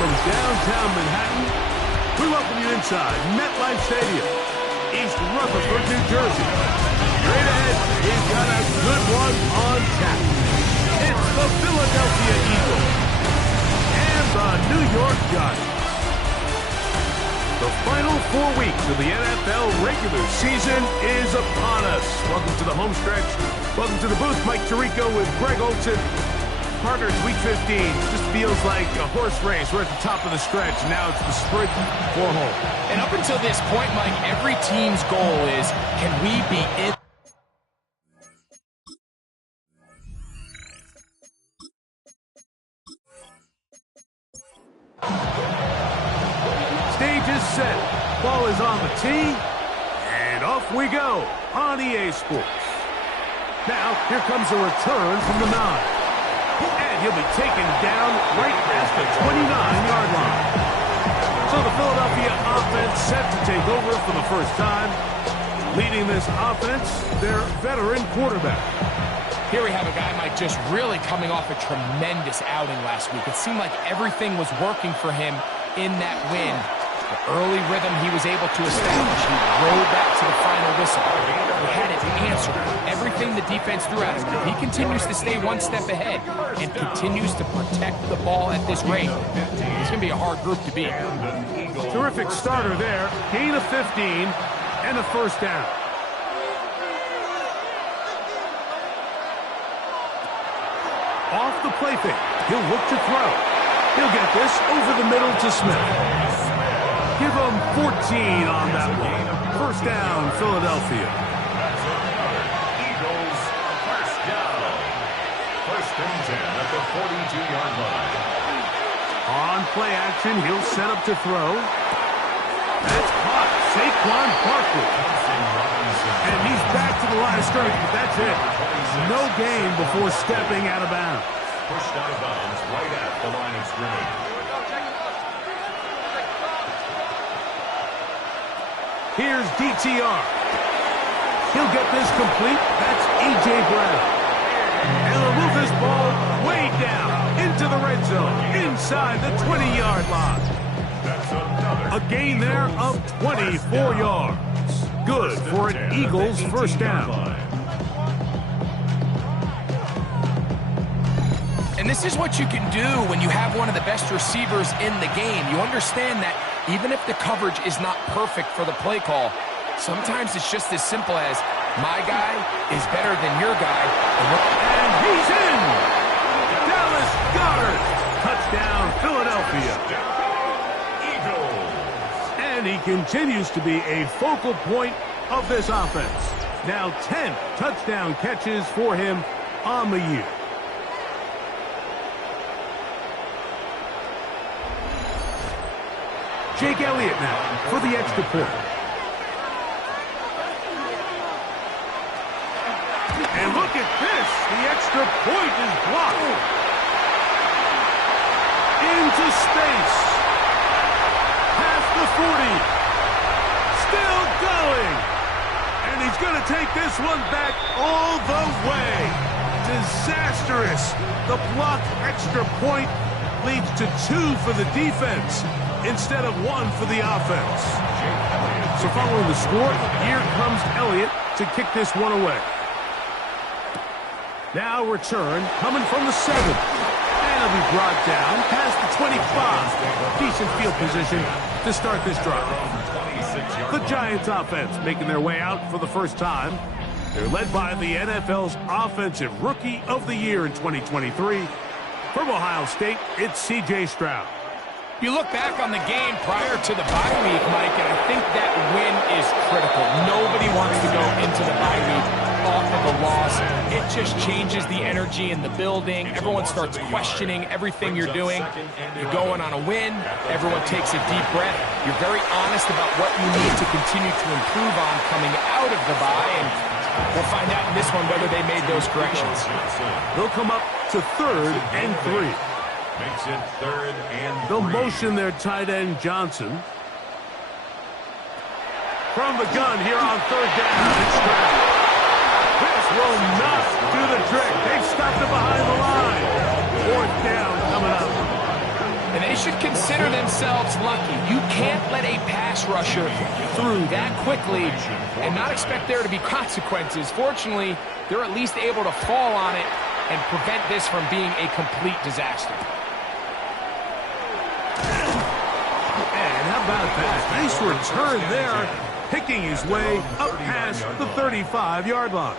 from downtown Manhattan, we welcome you inside MetLife Stadium, East Rutherford, New Jersey. Straight ahead, he's got a good one on tap. It's the Philadelphia Eagles and the New York Giants. The final 4 weeks of the NFL regular season is upon us. Welcome to the home stretch. Welcome to the booth. Mike Tirico with Greg Olson. Partners, week 15 just feels like a horse race. We're at the top of the stretch. Now it's the sprint for home. And up until this point, Mike, every team's goal is, can we be in? Stage is set. Ball is on the tee. And off we go on EA Sports. Now, here comes a return from the 9. And he'll be taken down right past the 29-yard line. So the Philadelphia offense set to take over for the first time. Leading this offense, their veteran quarterback. Here we have a guy, Mike, just really coming off a tremendous outing last week. It seemed like everything was working for him in that win. The early rhythm he was able to establish, he rode that to the final whistle. He had it answered. Everything the defense threw at him. He continues to stay one step ahead and continues to protect the ball at this rate. It's going to be a hard group to beat. Terrific starter there. Gain of 15 and a first down. Off the play fake. He'll look to throw. He'll get this over the middle to Smith. Give him 14 on that one. First down, Philadelphia. Eagles, first down. First and 10 at the 42-yard line. On play action, he'll set up to throw. That's caught. Saquon Barkley. And he's back to the line of scrimmage, but that's it. No gain before stepping out of bounds. Pushed out of bounds right at the line of scrimmage. Here's DTR. He'll get this complete. That's A.J. Brown. And they'll move this ball way down into the red zone, inside the 20-yard line. A gain there of 24 yards. Good for an Eagles first down. And this is what you can do when you have one of the best receivers in the game. You understand that even if the coverage is not perfect for the play call, sometimes it's just as simple as, my guy is better than your guy. And he's in! Dallas Goedert! Touchdown, Philadelphia. Eagles. And he continues to be a focal point of this offense. Now 10 touchdown catches for him on the year. Jake Elliott now for the extra point. And look at this. The extra point is blocked. Into space. Past the 40. Still going. And he's going to take this one back all the way. Disastrous. The blocked extra point leads to 2 for the defense instead of 1 for the offense. So following the score, here comes Elliott to kick this one away. Now return coming from the 7. And it'll be brought down past the 25. Decent field position to start this drive. The Giants offense making their way out for the first time. They're led by the NFL's Offensive Rookie of the Year in 2023. From Ohio State, it's C.J. Stroud. You look back on the game prior to the bye week, Mike, and I think that win is critical. Nobody wants to go into the bye week off of a loss. It just changes the energy in the building. Everyone starts questioning everything you're doing. You're going on a win. Everyone takes a deep breath. You're very honest about what you need to continue to improve on coming out of the bye, and we'll find out in this one whether they made those corrections. They'll come up to 3rd and 3. Makes it 3rd and 3. They'll motion their tight end Johnson. From the gun here on 3rd down, it's Stroud. This will not do the trick. They've stopped it behind the line. 4th down coming up. And they should consider themselves lucky. You can't let a pass rusher through that quickly and not expect there to be consequences. Fortunately, they're at least able to fall on it and prevent this from being a complete disaster. And how about that? Nice return there, picking his way up past the 35-yard line.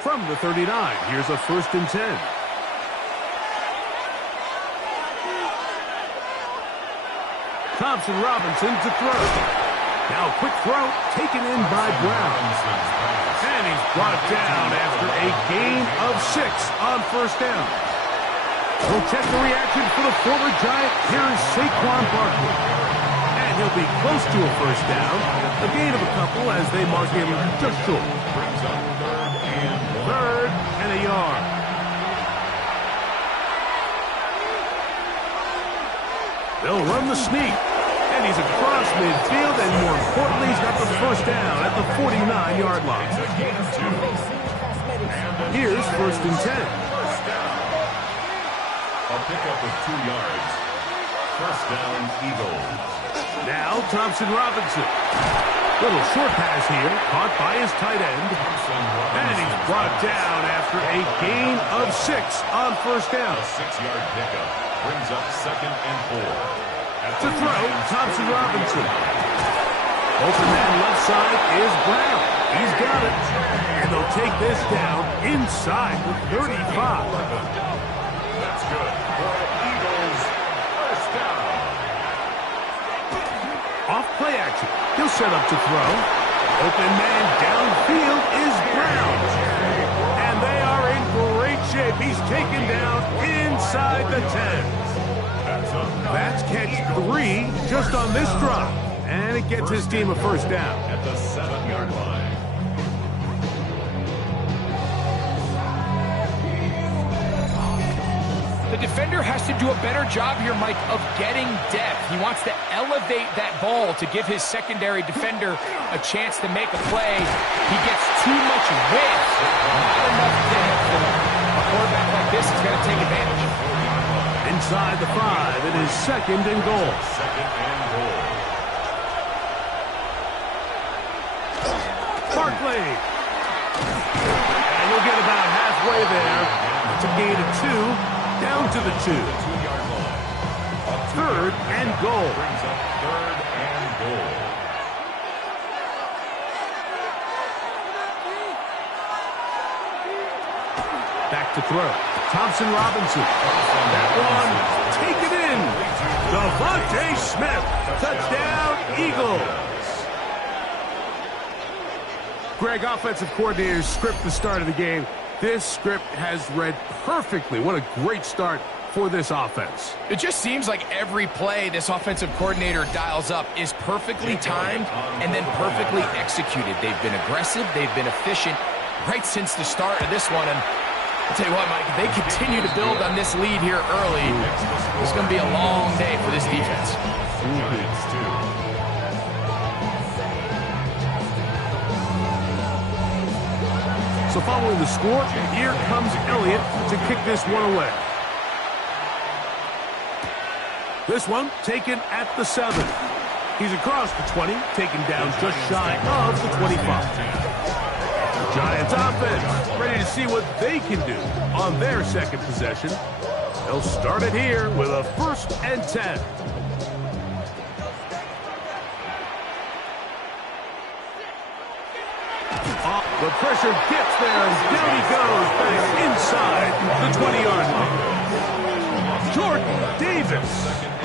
From the 39, here's a 1st and 10. Thompson Robinson to throw. Now a quick throw taken in by Brown. And he's brought down after a gain of 6 on 1st down. We'll check the reaction for the former Giant. Here is Saquon Barkley. And he'll be close to a 1st down. A gain of a couple as they mark him just short. 3rd and a yard. They'll run the sneak. And he's across midfield, and more importantly, he's got the 1st down at the 49-yard line. Here's 1st and 10. A pickup of 2 yards. 1st down, Eagles. Now Thompson Robinson. Little short pass here, caught by his tight end. And he's brought down after a gain of 6 on 1st down. A 6-yard pickup brings up 2nd and 4. To throw, Thompson Robinson. Open man left side is Brown. He's got it. And they'll take this down inside the 35. That's good. For Eagles, 1st down. Off play action. He'll set up to throw. Open man downfield is Brown. And they are in great shape. He's taken down inside the 10. That's catch 3 just on this drive. And it gets his team a 1st down. At the 7-yard line. The defender has to do a better job here, Mike, of getting depth. He wants to elevate that ball to give his secondary defender a chance to make a play. He gets too much width, not enough depth. A quarterback like this is going to take advantage. Inside the 5, it is 2nd and goal. 2nd and goal. Barkley. And you'll get about halfway there. It's a gain of 2. Down to the 2. 2-yard line. 3rd and goal. Brings up 3rd and goal. Back to throw. Thompson Robinson. That one, take it in. Devontae Smith. Touchdown, Eagles. Greg, offensive coordinators script the start of the game. This script has read perfectly. What a great start for this offense. It just seems like every play this offensive coordinator dials up is perfectly timed and then perfectly executed. They've been aggressive. They've been efficient right since the start of this one. And I'll tell you what, Mike, if they continue to build on this lead here early, it's going to be a long day for this defense. So following the score, here comes Elliott to kick this one away. This one taken at the 7. He's across the 20, taken down just shy of the 25. Giants offense ready to see what they can do on their 2nd possession. They'll start it here with a 1st and 10. The pressure gets there, and down he goes back inside the 20-yard line. Jordan Davis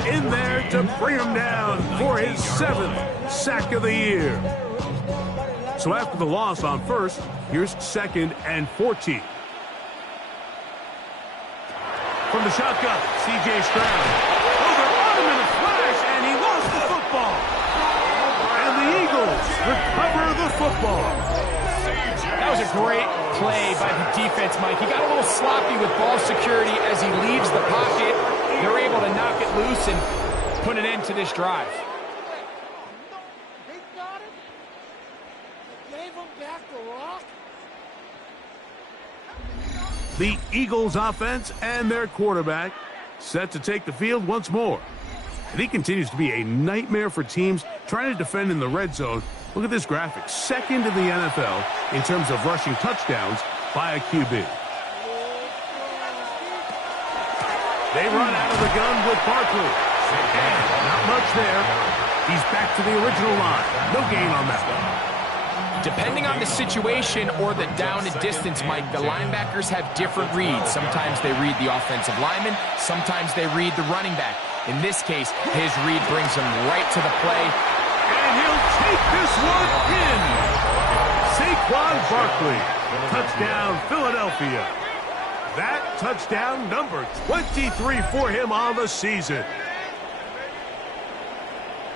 in there to bring him down for his 7th sack of the year. So after the loss on 1st, here's 2nd and 14. From the shotgun, C.J. Stroud. Oh, they're on him in a flash, and he lost the football. And the Eagles recover the football. That was a great play by the defense, Mike. He got a little sloppy with ball security as he leaves the pocket. They're able to knock it loose and put an end to this drive. They got it. Gave him back the rock. The Eagles offense and their quarterback set to take the field once more. And he continues to be a nightmare for teams trying to defend in the red zone. Look at this graphic. Second in the NFL in terms of rushing touchdowns by a QB. They run out of the gun with Barkley. And not much there. He's back to the original line. No gain on that one. Depending on the situation or the down and distance, Mike, the linebackers have different reads. Sometimes they read the offensive lineman. Sometimes they read the running back. In this case, his read brings him right to the play. And he'll take this one in. Saquon Barkley. Touchdown, Philadelphia. That touchdown number 23 for him on the season.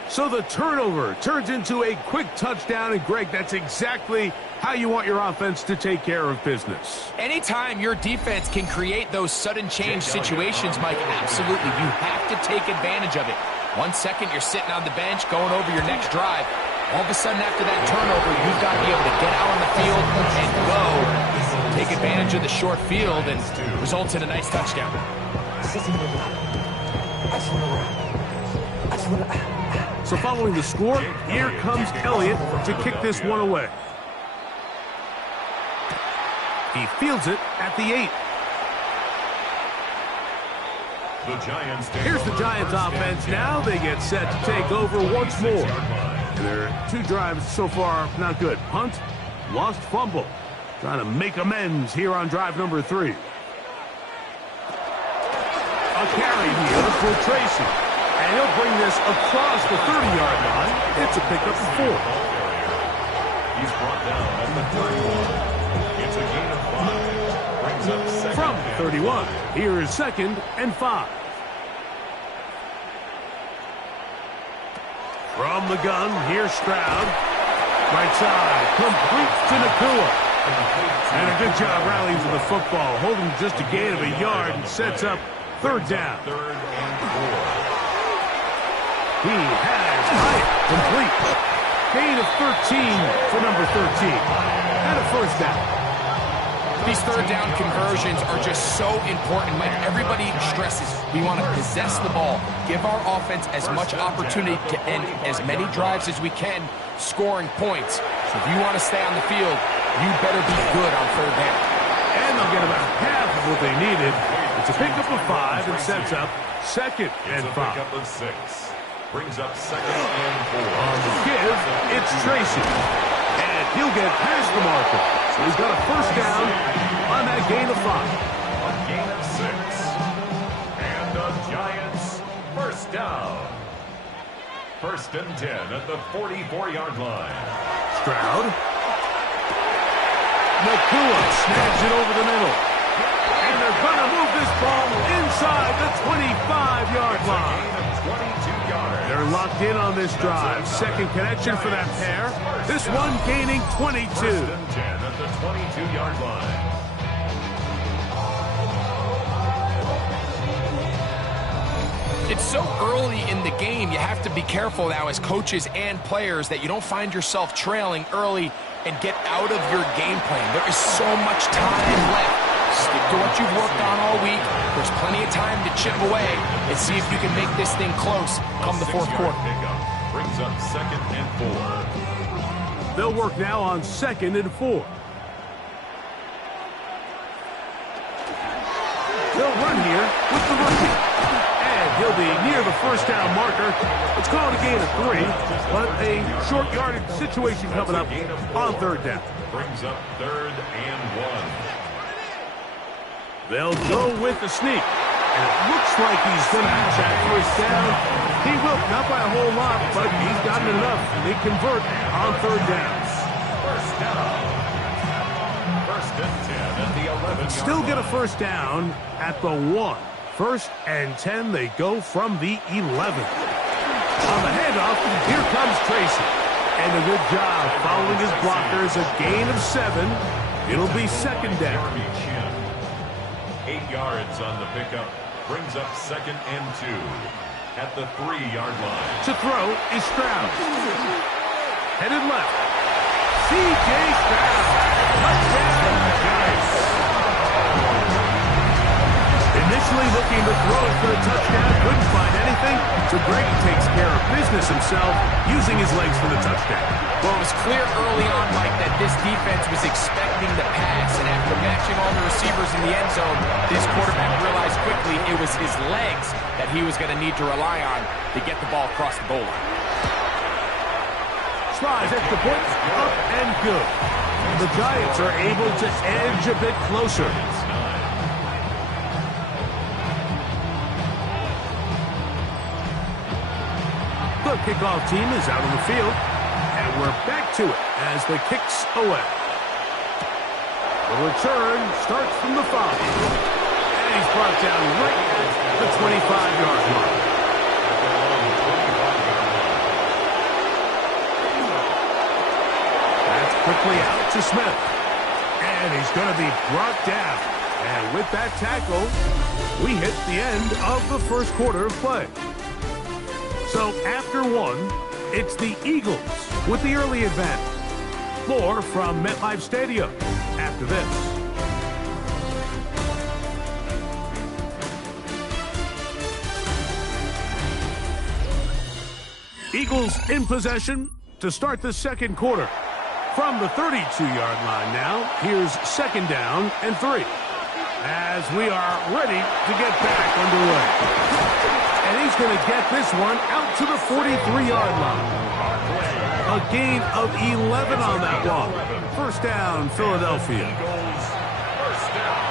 So the turnover turns into a quick touchdown, and Greg, that's exactly how you want your offense to take care of business. Anytime your defense can create those sudden change situations, Mike, absolutely, you have to take advantage of it. 1 second, you're sitting on the bench, going over your next drive. All of a sudden, after that turnover, you've got to be able to get out on the field and go, take advantage of the short field, and results in a nice touchdown. So following the score, here comes Elliott to kick this one away. He fields it at the 8. Here's the Giants offense now. They get set to take over once more. And their 2 drives so far not good. Punt, lost fumble. Trying to make amends here on drive number 3. A carry here for Tracy. And he'll bring this across the 30-yard line. It's a pickup of 4. He's brought down at the 31. It's a gain of 5. Brings up second. From 31, here is 2nd and 5. From the gun, here's Stroud. Right side, complete to Nakua. And a good job rallying to the football, holding just a gain of a yard and sets up 3rd down. 3rd and 4. He has Hyatt complete. Gain of 13 for number 13. And a 1st down. These 3rd down conversions are just so important, Mike. Everybody stresses we want to possess the ball, give our offense as much opportunity to end as many drives as we can, scoring points. So if you want to stay on the field, you better be good on 3rd down. And they'll get about half of what they needed. It's a pickup of 5 and sets up 2nd and 5. It's a pickup of 6. Brings up 2nd and 4. On the give, it's Tracy. And he'll get past the marker. So he's got a 1st down on that gain of 5. A gain of 6. And the Giants 1st down. 1st and 10 at the 44-yard line. Stroud. Nakua snags it over the middle. And they're going to move this ball inside the 25-yard line. Gain of 22 yards. They're locked in on this drive. 2nd connection for that pair. This one gaining 22. 1st and 10 at the 22-yard line. It's so early in the game, you have to be careful now as coaches and players that you don't find yourself trailing early and get out of your game plan. There is so much time left. Stick to what you've worked on all week. There's plenty of time to chip away and see if you can make this thing close come the 4th quarter. Pickup brings up 2nd and 4. They'll work now on 2nd and 4. They'll run here with the rookie. And he'll be near the 1st down marker. It's called a gain of 3, but a short yardage situation coming up on 3rd down. Brings up 3rd and 1. They'll go with the sneak. And it looks like he's going to have that 1st down. He will, not by a whole lot, but he's gotten enough. They convert on 3rd down. 1st down. 1st and 10 at the 11. Still get a 1st down at the 1. 1st and 10, they go from the 11. On the handoff, here comes Tracy. And a good job following his blockers, a gain of 7. It'll be 2nd down. 8 yards on the pickup. Brings up 2nd and 2 at the 3-yard line. To throw is Stroud. Headed left. C.J. Stroud. Touchdown, Giants. looking to throw it for the touchdown. Couldn't find anything. So Greggy takes care of business himself, using his legs for the touchdown. Well, it was clear early on, Mike, that this defense was expecting the pass. And after matching all the receivers in the end zone, this quarterback realized quickly it was his legs that he was going to need to rely on to get the ball across the goal line. Tries at the point, up and good. The Giants are able to edge a bit closer. The kickoff team is out on the field, and we're back to it as the kick's away. The return starts from the 5, and he's brought down right at the 25-yard line. That's quickly out to Smith, and he's going to be brought down. And with that tackle, we hit the end of the first quarter of play. So after one, it's the Eagles with the early advantage. More from MetLife Stadium after this. Eagles in possession to start the second quarter. From the 32-yard line now, here's second down and 3. As we are ready to get back underway. And he's going to get this one out to the 43-yard line. A gain of 11 on that one. First down, Philadelphia. First down.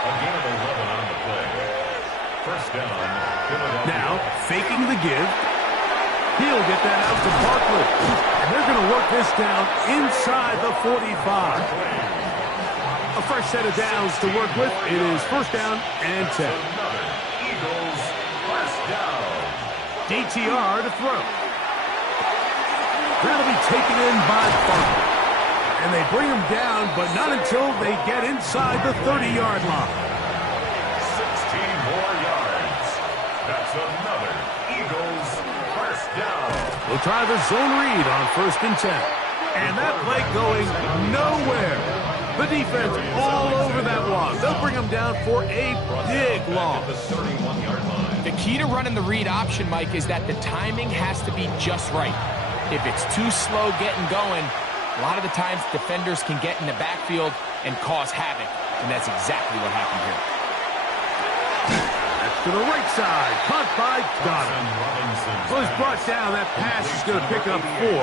A gain of 11 on the play. First down, Philadelphia. Now, faking the give. He'll get that out to Barkley. And they're going to work this down inside the 45. A fresh set of downs to work with. It is first down and 10. Eagles, first down. DTR to throw. That'll be taken in by Barkley. And they bring him down, but not until they get inside the 30-yard line. 16 more yards. That's another Eagles first down. We'll try the zone read on first and 10. And that play going nowhere. The defense all over that one. They'll bring him down for a big loss. The key to running the read option, Mike, is that the timing has to be just right. If it's too slow getting going, a lot of the times defenders can get in the backfield and cause havoc. And that's exactly what happened here. That's to the right side. Caught by Donovan. Well, he's brought down. That pass is going to pick up 4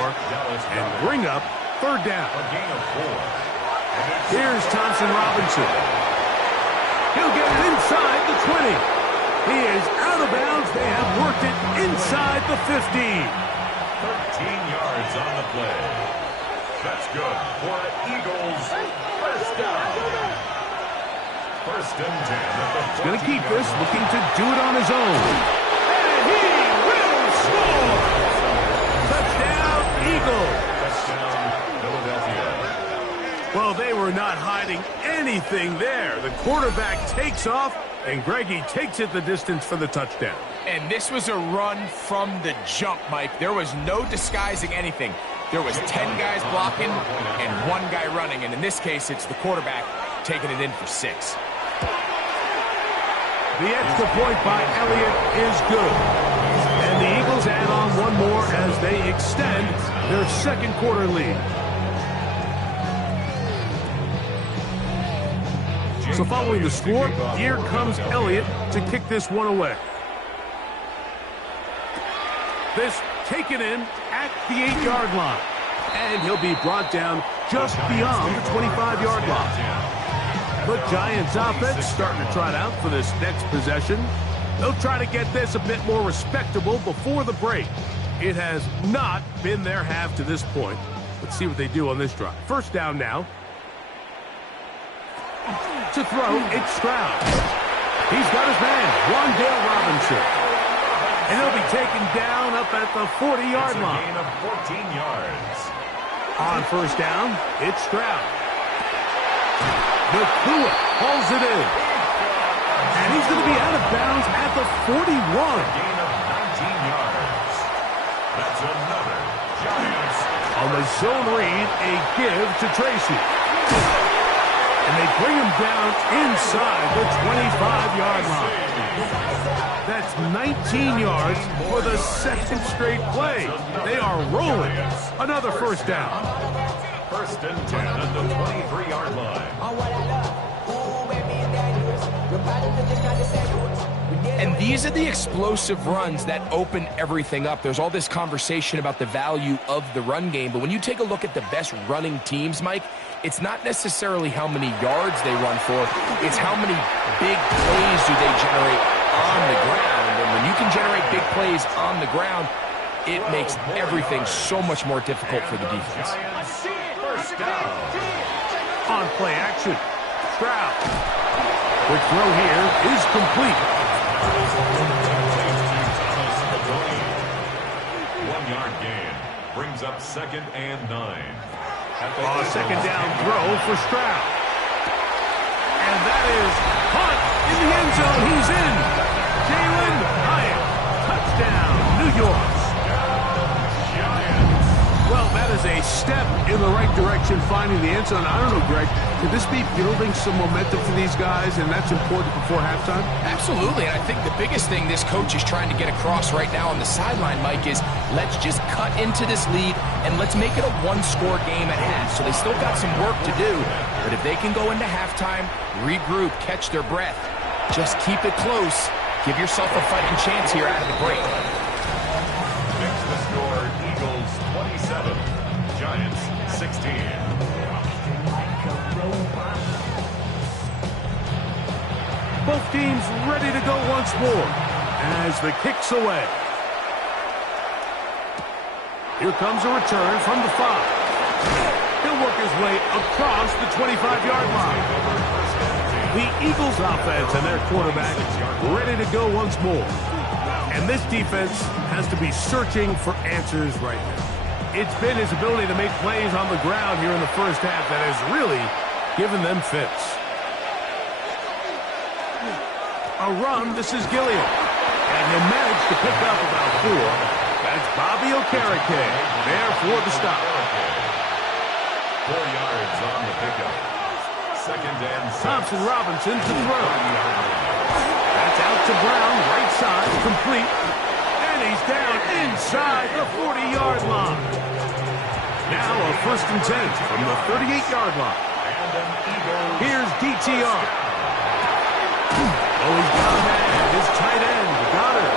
and bring up third down. A gain of 4. Here's Thompson Robinson. He'll get it inside the 20. He is out of bounds. They have worked it inside the 15. 13 yards on the play. That's good for Eagles. First down. First and 10 at the 14. He's going to keep this, looking to do it on his own. And he will score! Touchdown, Eagles! Touchdown, Philadelphia. Well, they were not hiding anything there. The quarterback takes off, and Greggy takes it the distance for the touchdown. And this was a run from the jump, Mike. There was no disguising anything. There was 10 guys blocking and 1 guy running. And in this case, it's the quarterback taking it in for 6. The extra point by Elliott is good. And the Eagles add on one more as they extend their second quarter lead. So following the score, here comes Elliott to kick this one away. This taken in at the 8-yard line. And he'll be brought down just beyond the 25-yard line. The Giants offense starting to trot out for this next possession. They'll try to get this a bit more respectable before the break. It has not been their half to this point. Let's see what they do on this drive. First down now. To throw, it's Stroud. He's got his man, Wan'Dale Robinson. And he'll be taken down up at the 40-yard line. Gain of 14 yards. On first down, it's Stroud. Nakua hauls it in. And he's going to be out of bounds at the 41. Gain of 19 yards. That's another Giants. On the zone read, a give to Tracy. And And they bring him down inside the 25-yard line. That's 19 yards for the second straight play. They are rolling. Another first down. First and 10 at the 23-yard line. And these are the explosive runs that open everything up. There's all this conversation about the value of the run game, but when you take a look at the best running teams, Mike, it's not necessarily how many yards they run for, it's how many big plays do they generate on the ground. And when you can generate big plays on the ground, it makes everything so much more difficult for the defense. First down. On play action, Stroud. The throw here is complete. 1-yard gain brings up 2nd and 9. Second down throw for Stroud. And that is caught in the end zone. He's in. Jalen Hyatt. Touchdown, New York. Well, that is a step in the right direction, finding the end zone. I don't know, Greg, could this be building some momentum for these guys, and that's important before halftime? Absolutely, and I think the biggest thing this coach is trying to get across right now on the sideline, Mike, is let's just cut into this lead, and let's make it a one-score game at half. So they still got some work to do, but if they can go into halftime, regroup, catch their breath, just keep it close, give yourself a fighting chance here out of the break. Makes the score Eagles 27, Giants 16. Both teams ready to go once more as the kick's away. Here comes a return from the 5. He'll work his way across the 25-yard line. The Eagles offense and their quarterback ready to go once more. And this defense has to be searching for answers right now. It's been his ability to make plays on the ground here in the first half that has really given them fits. A run, this is Gilliam. And he managed to pick up about 4. That's Bobby Okereke there for the stop. 4 yards on the pickup. Second and 6. Thompson Robinson to throw. That's out to Brown, right side, complete. And he's down inside the 40-yard line. Now a first and 10 from the 38-yard line. Here's DTR. Oh, he's got a man, his tight end, Goddard.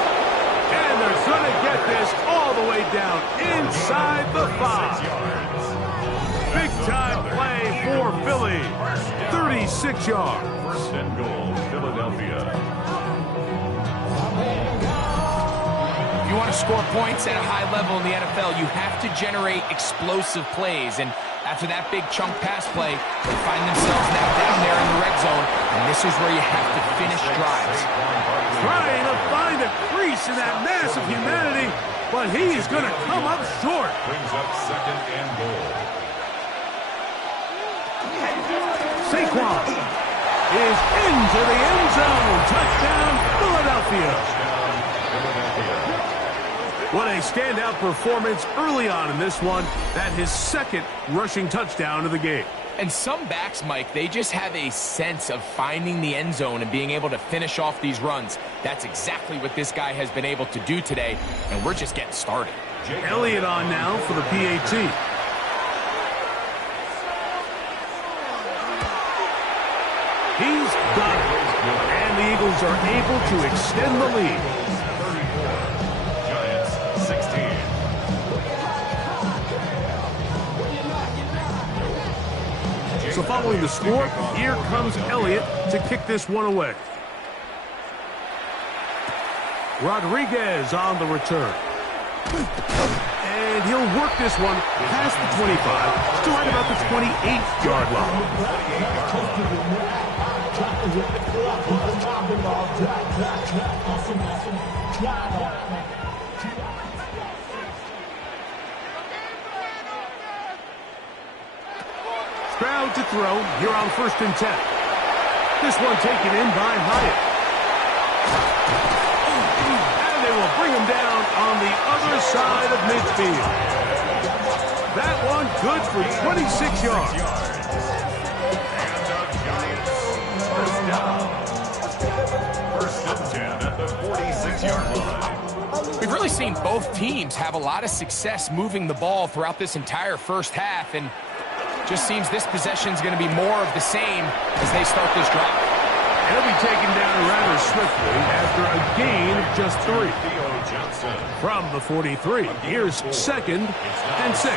And they're going to get this all the way down inside the 5. Big-time play for Philly. 36 yards. First and goal, Philadelphia. If you want to score points at a high level in the NFL, you have to generate explosive plays. And after that big chunk pass play, they find themselves now down there in the red zone, and this is where you have to finish drives. Trying to find a crease in that mass of humanity, but he is going to come up short. Brings up 2nd and goal. Saquon is into the end zone. Touchdown, Philadelphia. What a standout performance early on in this one. That his second rushing touchdown of the game. And some backs, Mike, they just have a sense of finding the end zone and being able to finish off these runs. That's exactly what this guy has been able to do today, and we're just getting started. Elliott on now for the PAT. He's got it. And the Eagles are able to extend the lead. So following the score, here comes Elliott to kick this one away. Rodriguez on the return. And he'll work this one past the 25 to right about the 28-yard line. Stroud to throw here on 1st and 10. This one taken in by Hyatt. And they will bring him down on the other side of midfield. That one good for 26 yards. really seen both teams have a lot of success moving the ball throughout this entire first half, and just seems this possession is going to be more of the same as they start this drive. And he'll be taken down rather swiftly after a gain of just 3. From the 43, here's 2nd and 6.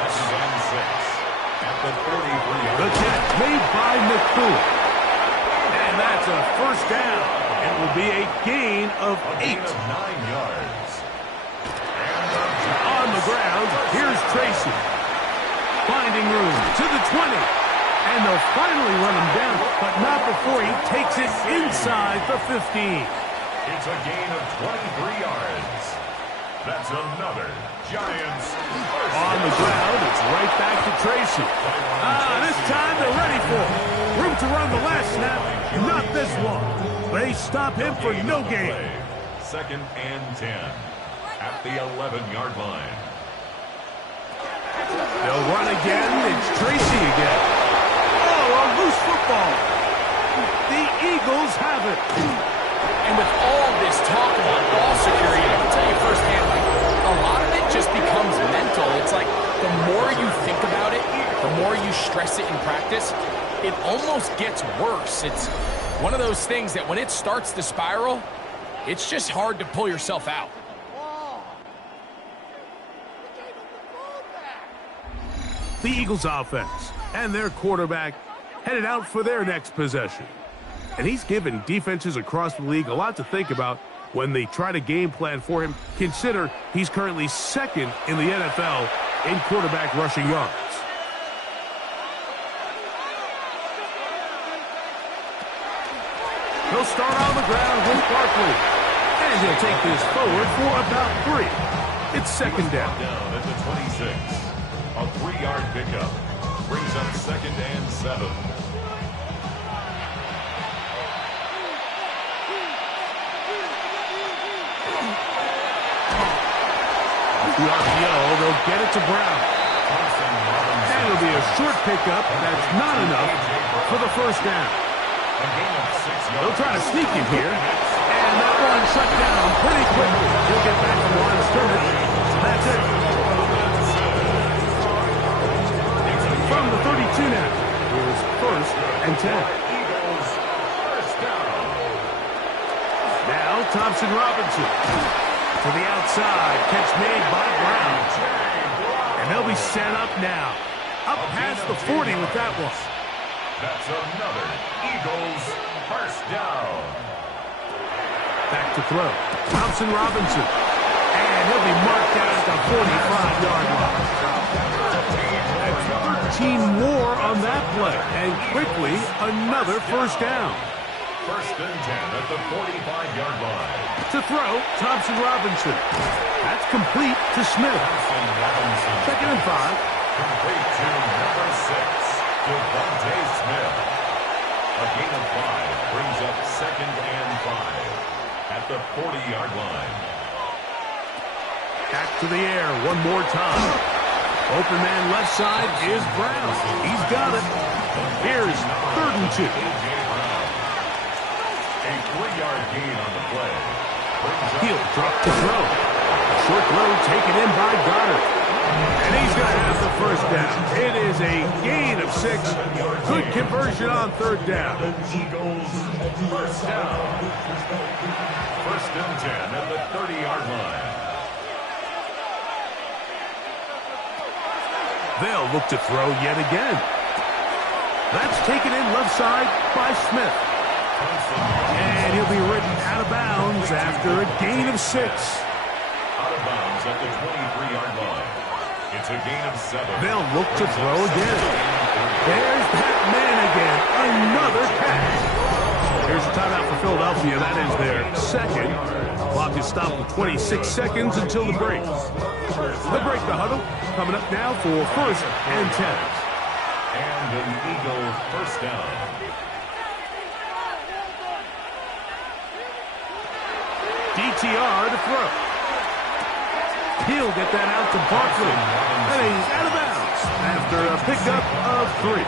The catch made by McCool. And that's a first down. It will be a gain of 8. 9 yards. On the ground, here's Tracy. Finding room to the 20. And they'll finally run him down, but not before he takes it inside the 15. It's a gain of 23 yards. That's another Giants. On the ground, it's right back to Tracy. This time they're ready for it. Room to run the last snap, not this one. They stop him for no gain. 2nd and 10 at the 11-yard line. They'll run again. It's Tracy again. Oh, a loose football. The Eagles have it. And with all this talk about ball security, I can tell you firsthand, like, a lot of it just becomes mental. It's like the more you think about it, the more you stress it in practice, it almost gets worse. It's one of those things that when it starts to spiral, it's just hard to pull yourself out. The Eagles offense and their quarterback headed out for their next possession. And he's given defenses across the league a lot to think about when they try to game plan for him. Consider he's currently 2nd in the NFL in quarterback rushing yards. He'll start on the ground with Barkley. And he'll take this forward for about 3. It's 2nd down. Down at the 26. A 3-yard pickup brings up 2nd and 7. The RPO, they'll get it to Brown. And it'll be a short pickup. That's not enough for the first down. They'll try to sneak in here. And that one shut down pretty quickly. He'll get back to the line of scrimmage. That's it. From the 32 now, here's 1st and 10. Now Thompson Robinson. To the outside, catch made by Brown. And they'll be set up now. Up past the 40 with that one. That's another Eagles first down. Back to throw. Thompson Robinson. And he'll be marked down at the 45-yard line. That's 13 more on that play. And quickly, another first down. 1st and 10 at the 45-yard line. To throw, Thompson Robinson. That's complete to Smith. 2nd and 5. Complete to number 6, Devontae Smith. A gain of 5 brings up 2nd and 5 at the 40-yard line. Back to the air one more time. Open man left side is Brown. He's got it. Here's 3rd and 2. A 3-yard gain on the play. He'll drop to throw. Short throw taken in by Goddard. And he's going to have the first down. It is a gain of 6. Good conversion on 3rd down. Eagles first down. 1st and 10 at the 30-yard line. They'll look to throw yet again. That's taken in left side by Smith. And he'll be ridden out of bounds after a gain of 6. Out of bounds at the 23-yard line. It's a gain of 7. They'll look to throw again. There's that man again. Another catch. Here's a timeout for Philadelphia. That is their 2nd. Clock is stopped with 26 seconds until the break. The break, the huddle, coming up now for 1st and 10. And an Eagle first down. DTR to throw. He'll get that out to Barkley. And he's out of bounds after a pickup of 3.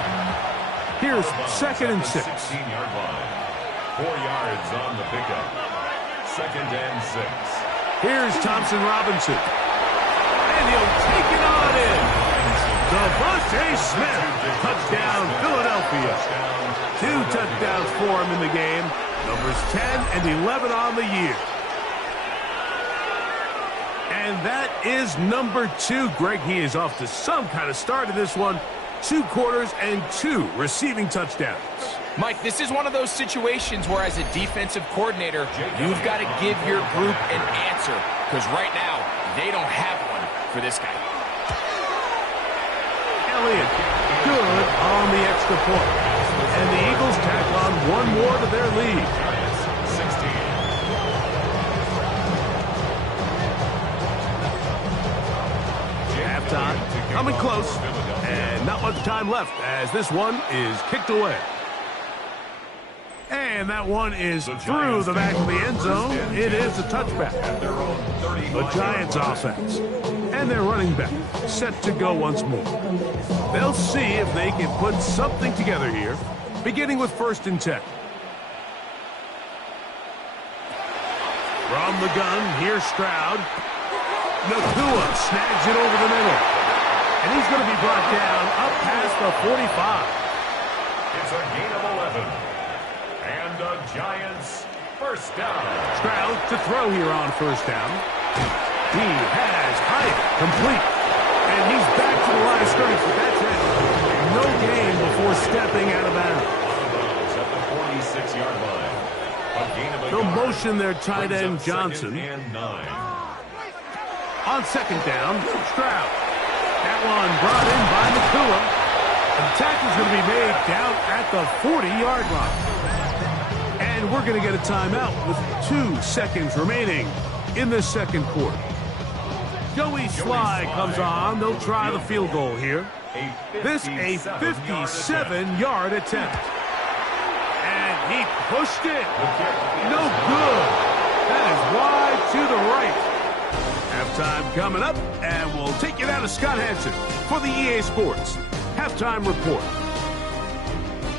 Here's 2nd and 6. 16-yard line. 4 yards on the pickup. 2nd and 6. Here's Thompson Robinson. And he'll take it on in. Devontae Smith. Touchdown, Philadelphia. 2 touchdowns for him in the game. Numbers 10 and 11 on the year. And that is number 2. Greg, he is off to some kind of start in this one. 2 quarters and 2 receiving touchdowns. Mike, this is one of those situations where as a defensive coordinator, you've got to give your group an answer. Because right now, they don't have one for this guy. Elliott, good on the extra point. And the Eagles tack on one more to their lead. Halftime, coming close. And not much time left as this one is kicked away. And that one is through the back of the end zone. It is a touchback. The Giants offense. And their running back set to go once more. They'll see if they can put something together here, beginning with 1st and 10. From the gun, here's Stroud. Nakua snags it over the middle. And he's going to be brought down up past the 45. It's a gain of 11. And the Giants first down. Stroud to throw here on 1st down. He has Hyatt complete. And he's back to the line of scrimmage. That's it. No gain before stepping out of bounds. At the 46-yard line. A gain of a They'll yard. motion their tight end Johnson. 2nd and 9. On 2nd down, Stroud. That one brought in by Nakua. And the tackle's going to be made down at the 40-yard line. And we're going to get a timeout with 2 seconds remaining in the 2nd quarter. Joey Sly comes on. They'll try the field goal here. This a 57-yard attempt. And he pushed it. No good. That is wide to the right. Halftime coming up, and we'll take you down to Scott Hansen for the EA Sports Halftime Report.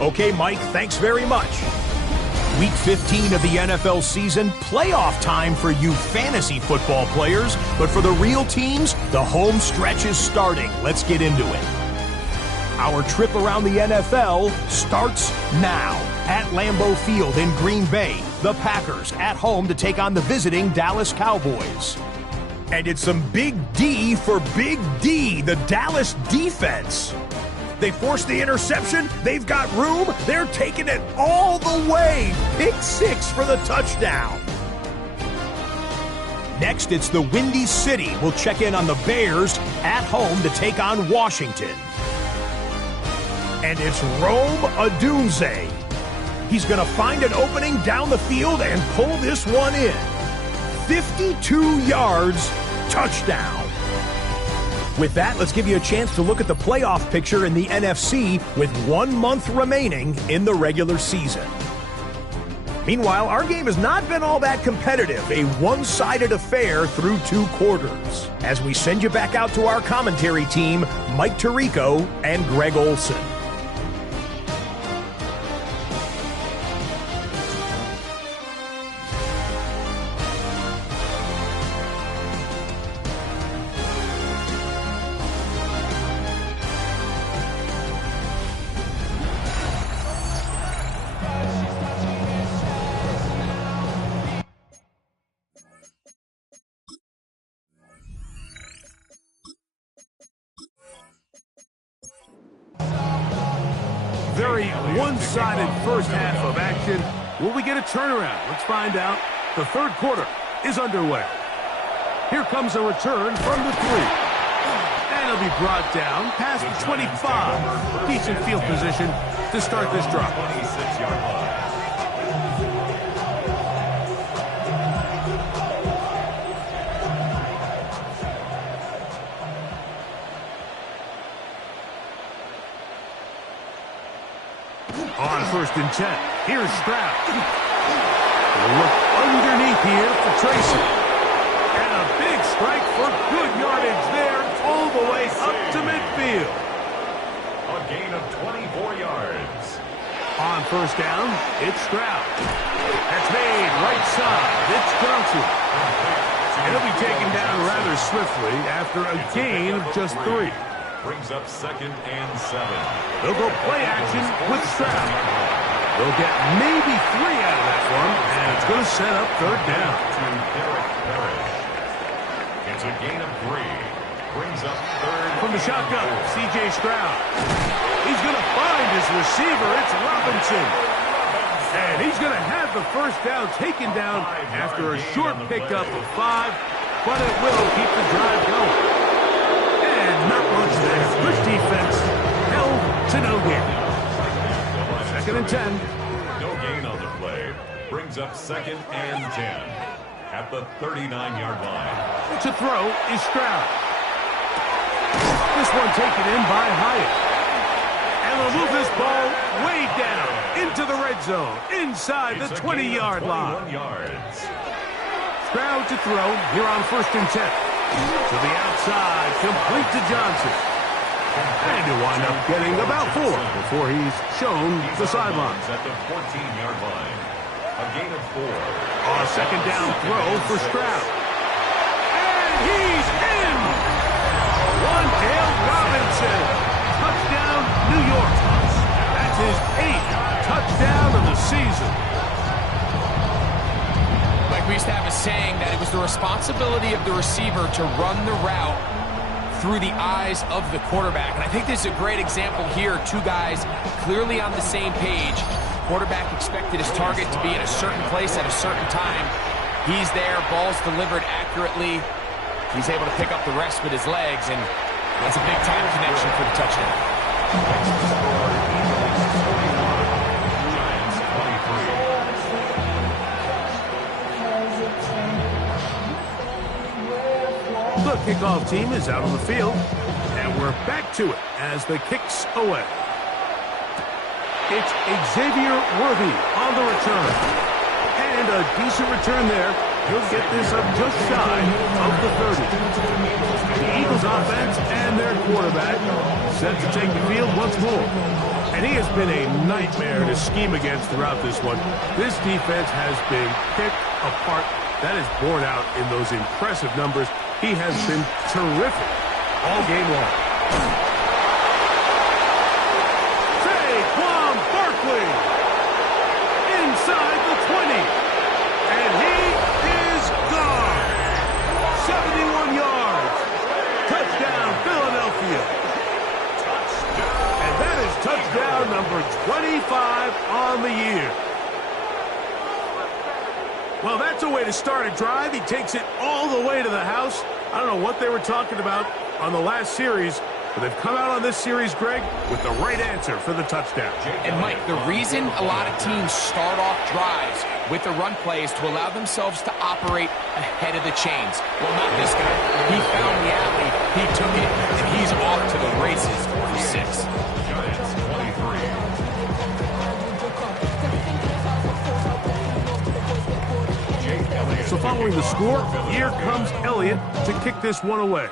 Okay, Mike, thanks very much. Week 15 of the NFL season, playoff time for you fantasy football players, but for the real teams, the home stretch is starting. Let's get into it. Our trip around the NFL starts now. At Lambeau Field in Green Bay, the Packers at home to take on the visiting Dallas Cowboys. And it's some big D for Big D, the Dallas defense. They forced the interception. They've got room. They're taking it all the way. Pick 6 for the touchdown. Next, it's the Windy City. We'll check in on the Bears at home to take on Washington. And it's Rome Odunze. He's going to find an opening down the field and pull this one in. 52 yards, touchdown. With that, let's give you a chance to look at the playoff picture in the NFC with 1 month remaining in the regular season. Meanwhile, our game has not been all that competitive, a one-sided affair through 2 quarters. As we send you back out to our commentary team, Mike Tirico and Greg Olson. Very one-sided first half of action. Will we get a turnaround? Let's find out. The 3rd quarter is underway. Here comes a return from the 3. And it'll be brought down past the 25. Decent field position to start this drive. 26-yard line. On 1st and 10, here's Stroud. We'll look underneath here for Tracy. And a big strike for good yardage there all the way up to midfield. A gain of 24 yards. On 1st down, it's Stroud. That's made right side. It's Johnson. He'll be taken down rather swiftly after a gain of just 3. Brings up 2nd and 7. They'll go play action with Stroud. They'll get maybe 3 out of that one, and it's going to set up 3rd down. It's a gain of 3. Brings up 3rd. From the shotgun, C.J. Stroud. He's going to find his receiver. It's Robinson. And he's going to have the 1st down taken down after a short pickup of 5, but it will keep the drive going. And not much there. Good defense held to no gain. 2nd and 10. No gain on the play. Brings up 2nd and 10 at the 39-yard line. To throw is Stroud. This one taken in by Hyatt. And they'll move this ball way down into the red zone, inside the 20-yard line. Stroud to throw here on 1st and 10. To the outside, complete to Johnson. And he'll wind up getting about 4 before he's shown the sidelines. At the 14-yard line. A gain of 4. A 2nd down throw for Stroud. And he's in! Wandale Robinson. Touchdown, New York. That's his 8th touchdown of the season. Like we used to have a saying that it was the responsibility of the receiver to run the route through the eyes of the quarterback. And I think this is a great example here. 2 guys clearly on the same page. Quarterback expected his target to be in a certain place at a certain time. He's there, ball's delivered accurately. He's able to pick up the rest with his legs, and that's a big-time connection for the touchdown. The kickoff team is out on the field, and we're back to it as the kick's away. It's Xavier Worthy on the return. And a decent return there. He'll get this up just shy of the 30. The Eagles offense and their quarterback set to take the field once more. And he has been a nightmare to scheme against throughout this one. This defense has been picked apart. That is borne out in those impressive numbers. He has been terrific all game long. Saquon Barkley inside the 20. And he is gone. 71 yards. Touchdown, Philadelphia. And that is touchdown number 25 on the year. Well, that's a way to start a drive. He takes it all the way to the house. I don't know what they were talking about on the last series, but they've come out on this series, Greg, with the right answer for the touchdown. And, Mike, the reason a lot of teams start off drives with the run play is to allow themselves to operate ahead of the chains. Well, not this guy. He found the alley, he took it, and he's off to the races for 6. Giants 23. So following the score, here comes Elliott to kick this one away.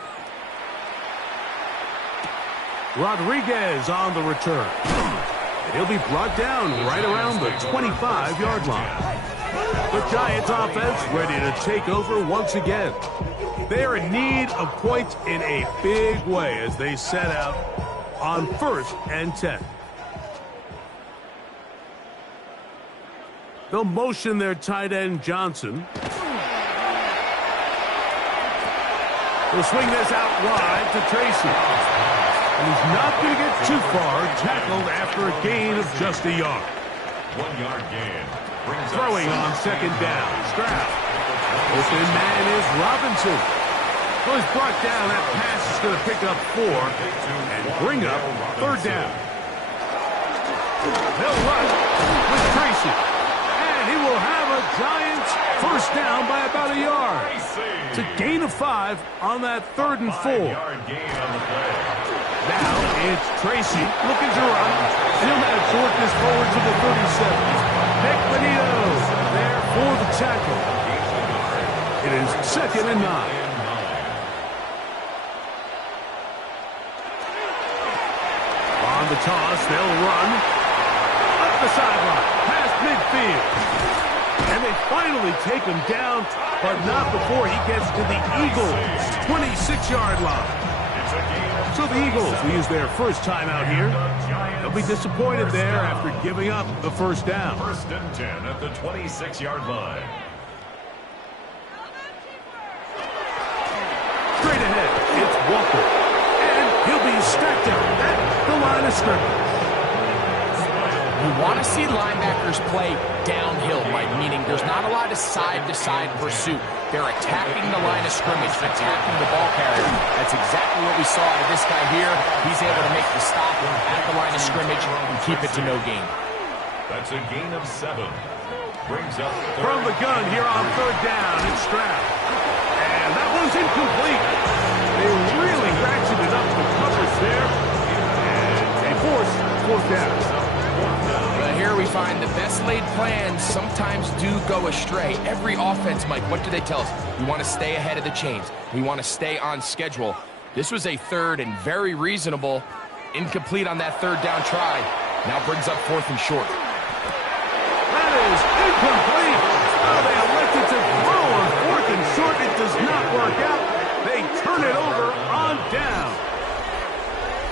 Rodriguez on the return. And he'll be brought down right around the 25-yard line. The Giants offense ready to take over once again. They're in need of points in a big way as they set out on 1st and 10. They'll motion their tight end, Johnson. They'll swing this out wide to Tracy. And he's not going to get too far, tackled after a gain of just a yard. 1-yard gain. Throwing on 2nd down, Stroud. Open man is Robinson. So he's brought down. That pass is going to pick up 4 and bring up 3rd down. They'll run with Tracy. And he will have a Giants 1st down by about a yard. It's a gain of 5 on that 3rd and 4. Now it's Tracy looking to run. And he'll manage to work this forward to the 37. Nick Benito there for the tackle. It is 2nd and 9. On the toss, they'll run up the sideline, past midfield. And And they finally take him down, but not before he gets to the Eagles' 26-yard line. So the Eagles will use their first time out here. They'll be disappointed there after giving up the first down. First and 10 at the 26-yard line. Straight ahead, it's Walker. And he'll be stacked out at the line of scrimmage. You want to see linebackers play downhill, Mike, meaning there's not a lot of side-to-side pursuit. They're attacking the line of scrimmage, attacking the ball carrier. That's exactly what we saw out of this guy here. He's able to make the stop at the line of scrimmage and keep it to no gain. That's a gain of 7. Brings up From the gun here on third down, it's Stroud. And that one's incomplete. They really ratcheted up the coverage there. And they forced fourth down. But here we find the best laid plans sometimes do go astray. Every offense, Mike, what do they tell us? We want to stay ahead of the chains. We want to stay on schedule. This was a third and very reasonable. Incomplete on that third down try. Now brings up fourth and short. That is incomplete. Oh, they elected to throw on fourth and short. It does not work out. They turn it over on down.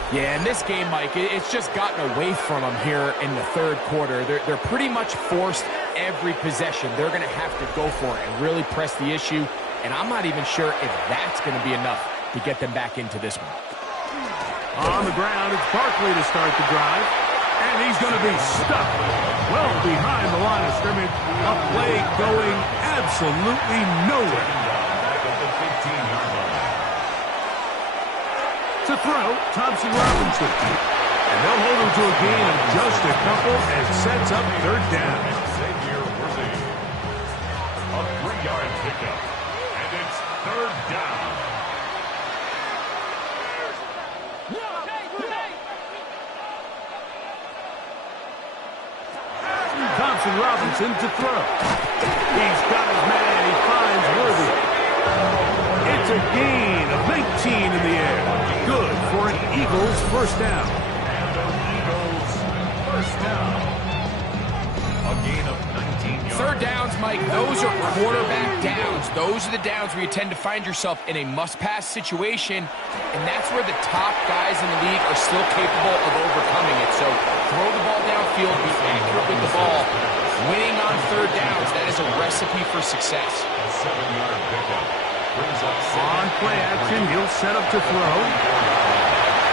Yeah, in this game, Mike, it's just gotten away from them here in the third quarter. They're pretty much forced every possession. They're going to have to go for it and really press the issue. And I'm not even sure if that's going to be enough to get them back into this one. On the ground, it's Barkley to start the drive. And he's going to be stuck well behind the line of scrimmage. A play going absolutely nowhere. back at the 15-yard line. To throw, Thompson Robinson. And they'll hold him to a gain of just a couple and sets up third down. Xavier Worthy. A 3-yard pickup. And it's third down. Thompson Robinson to throw. He's got his man. He finds Worthy. It's a gain of 19 in the air. Good for an Eagles first down. And an Eagles first down. A gain of 19 yards. Third downs, Mike, those are quarterback downs. Those are the downs where you tend to find yourself in a must-pass situation, and that's where the top guys in the league are still capable of overcoming it. So throw the ball downfield, be accurate with the ball. Winning on third downs, that is a recipe for success. A 7-yard pickup. Brings up On play action, he'll set up to throw.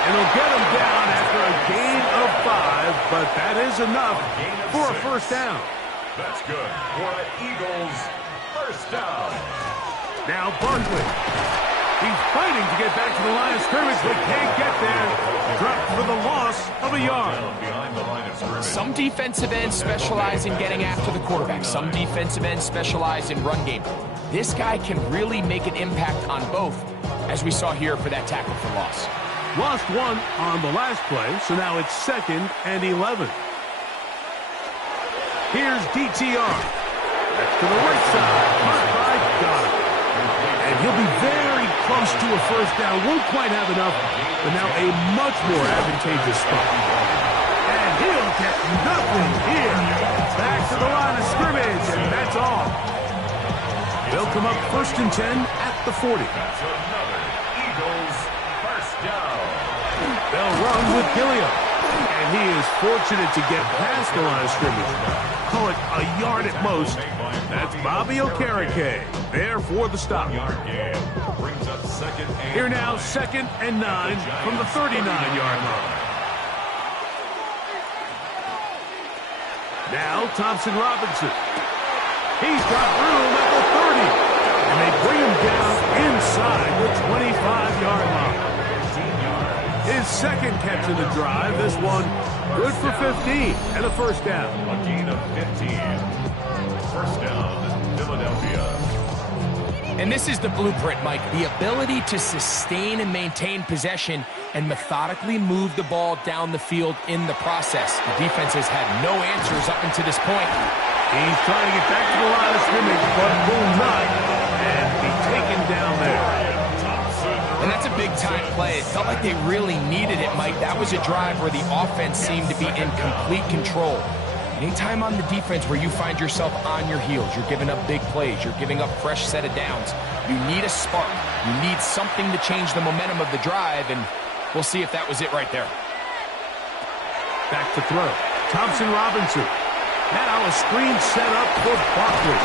And he'll get him down after a gain of 5, but that is enough for a first down. That's good for an Eagles first down. Now Barkley. He's fighting to get back to the line of scrimmage, but can't get there. Dropped for the loss of a yard. Down behind the line of scrimmage. Some defensive ends specialize in getting after the quarterback. Some defensive ends specialize in run game. This guy can really make an impact on both, as we saw here for that tackle for loss. Lost one on the last play, so now it's 2nd and 11. Here's DTR. That's to the right side. Marked by Donovan. And he'll be very close to a first down. Won't quite have enough, but now a much more advantageous spot. And he'll get nothing here. Back to the line of scrimmage, and that's all. They'll come up 1st and 10 at the 40. That's another Eagles first down. They'll run with Gilliam. And he is fortunate to get past the line of scrimmage. Call it a yard at most. That's Bobby Okereke there for the stop. 1-yard gain. Brings up 2nd and Here now, 9. 2nd and 9 from the 39-yard line. Now Thompson Robinson. He's got room at the 30. And they bring him down inside the 25-yard line. 15 yards. His second catch of the drive. This one good for 15 and a first down. A gain of 15. First down, Philadelphia. And this is the blueprint, Mike. The ability to sustain and maintain possession and methodically move the ball down the field in the process. The defense has had no answers up until this point. He's trying to get back to the line of scrimmage, but will not, and be taken down there. And that's a big-time play. It felt like they really needed it, Mike. That was a drive where the offense seemed to be in complete control. Anytime on the defense where you find yourself on your heels, you're giving up big plays, you're giving up fresh set of downs, you need a spark. You need something to change the momentum of the drive, and we'll see if that was it right there. Back to throw. Thompson Robinson. Now a screen set up for Barkley.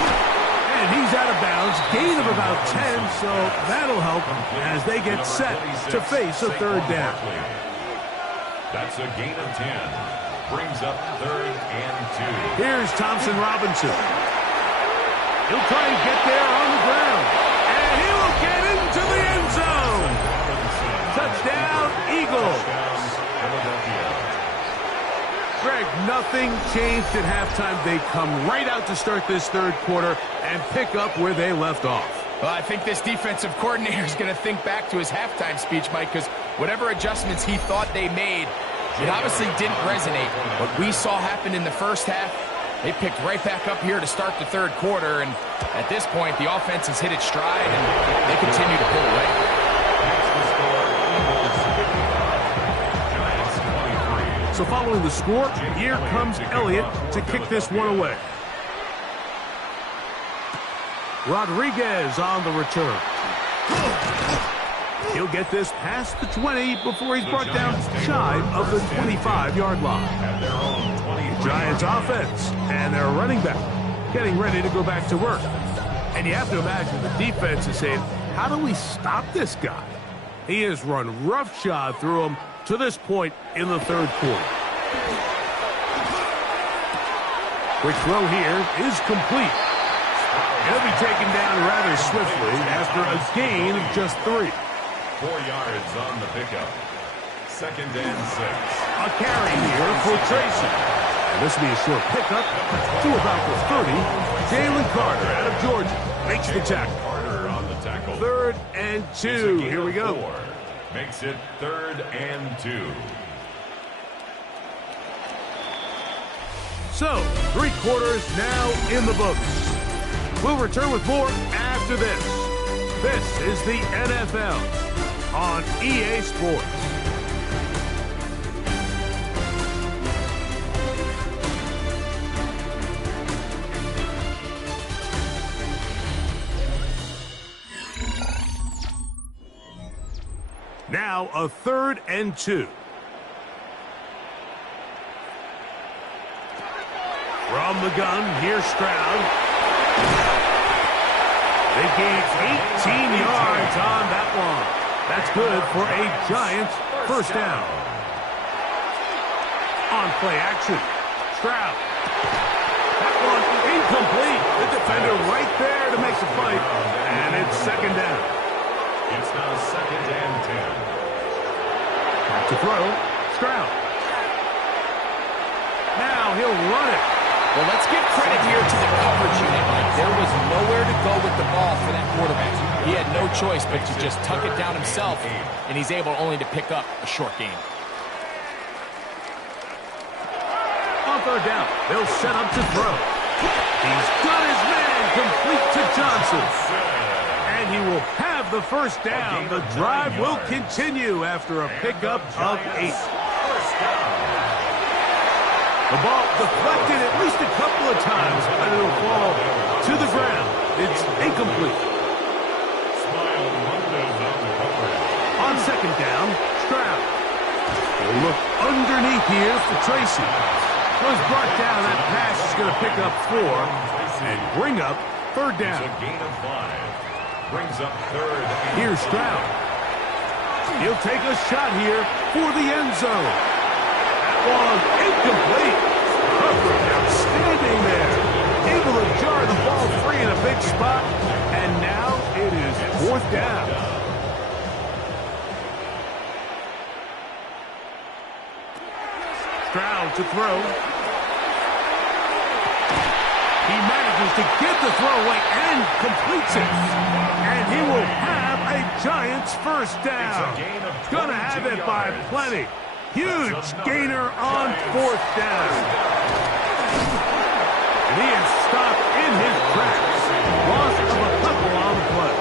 And he's out of bounds. Gain of about 10, so that'll help as they get set to face a third down. That's a gain of 10. Brings up 3rd and 2. Here's Thompson Robinson. He'll try and get there on the ground. And he will get into the end zone. Touchdown, Eagles. Greg, nothing changed at halftime. They come right out to start this third quarter and pick up where they left off. Well, I think this defensive coordinator is going to think back to his halftime speech, Mike, because whatever adjustments he thought they made, it obviously didn't resonate. What we saw happen in the first half, they picked right back up here to start the third quarter, and at this point, the offense has hit its stride, and they continue to pull away. So following the score, here comes Elliott to kick this one away. Rodriguez on the return. He'll get this past the 20 before he's brought down shy of the 25-yard line. Giants offense and their running back getting ready to go back to work. And you have to imagine the defense is saying, how do we stop this guy? He has run roughshod through him to this point in the third quarter. Quick throw here is complete. He'll be taken down rather swiftly after a gain of just 3. 4 yards on the pickup. 2nd and 6. A carry here for Tracy. And this will be a short pickup to about the 30. Jalen Carter out of Georgia makes the tackle. Carter on the tackle. 3rd and 2. Here we go. 4. Makes it 3rd and 2. So, 3 quarters now in the books. We'll return with more after this. This is the NFL on EA Sports. Now a 3rd and 2. From the gun, here's Stroud. They gained 18 yards on that one. That's good for a Giants first down. On play action, Stroud. That one incomplete. The defender right there to make the fight. And it's 2nd down. It's now 2nd and 10. Back to throw, Stroud. Now he'll run it. Well, let's give credit here to the coverage unit, Mike. There was nowhere to go with the ball for that quarterback. He had no choice but to just tuck it down himself, and he's able only to pick up a short gain. On 3rd down, they'll set up to throw. He's got his man complete to Johnson. And he will have the first down. The drive will continue after a pickup of 8. The ball deflected at least a couple of times, but it'll fall to the ground. It's incomplete. On 2nd down, Stroud. He'll look underneath here for Tracy. Was brought down. That pass is going to pick up 4 and bring up 3rd down. It's a gain of 5. Brings up 3rd. Here's Stroud. He'll take a shot here for the end zone. One incomplete. Coverage outstanding there. Able to jar the ball free in a big spot. And now it is 4th down. Stroud to throw. He manages to get the throw away and completes it. And he will have a Giants first down. Gonna have it by plenty. Huge gainer on 4th down. And he is stopped in his tracks. Loss of a couple on the play.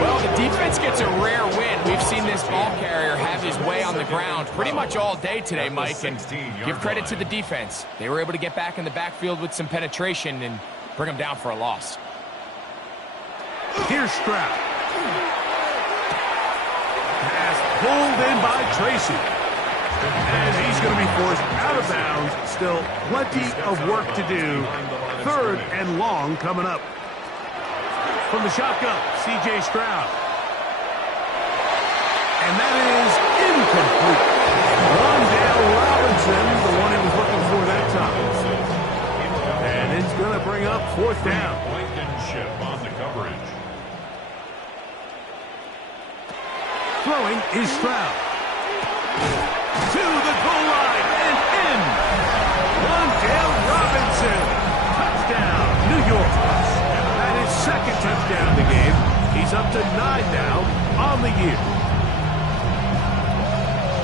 Well, the defense gets a rare win. We've seen this ball carrier have his way on the ground pretty much all day today, Mike, and give credit to the defense. They were able to get back in the backfield with some penetration and bring them down for a loss. Here's Stroud. Pass pulled in by Tracy. And he's going to be forced out of bounds. Still plenty of work to do. 3rd and long coming up. From the shotgun, C.J. Stroud. And that is incomplete. Wandale Robinson, the one he was looking for that time. And it's going to bring up 4th down. Blankenship on the coverage. Throwing is Stroud. To the goal line and in. Wandale Robinson. Touchdown, New York. That is 2nd touchdown of the game. He's up to 9 now on the year.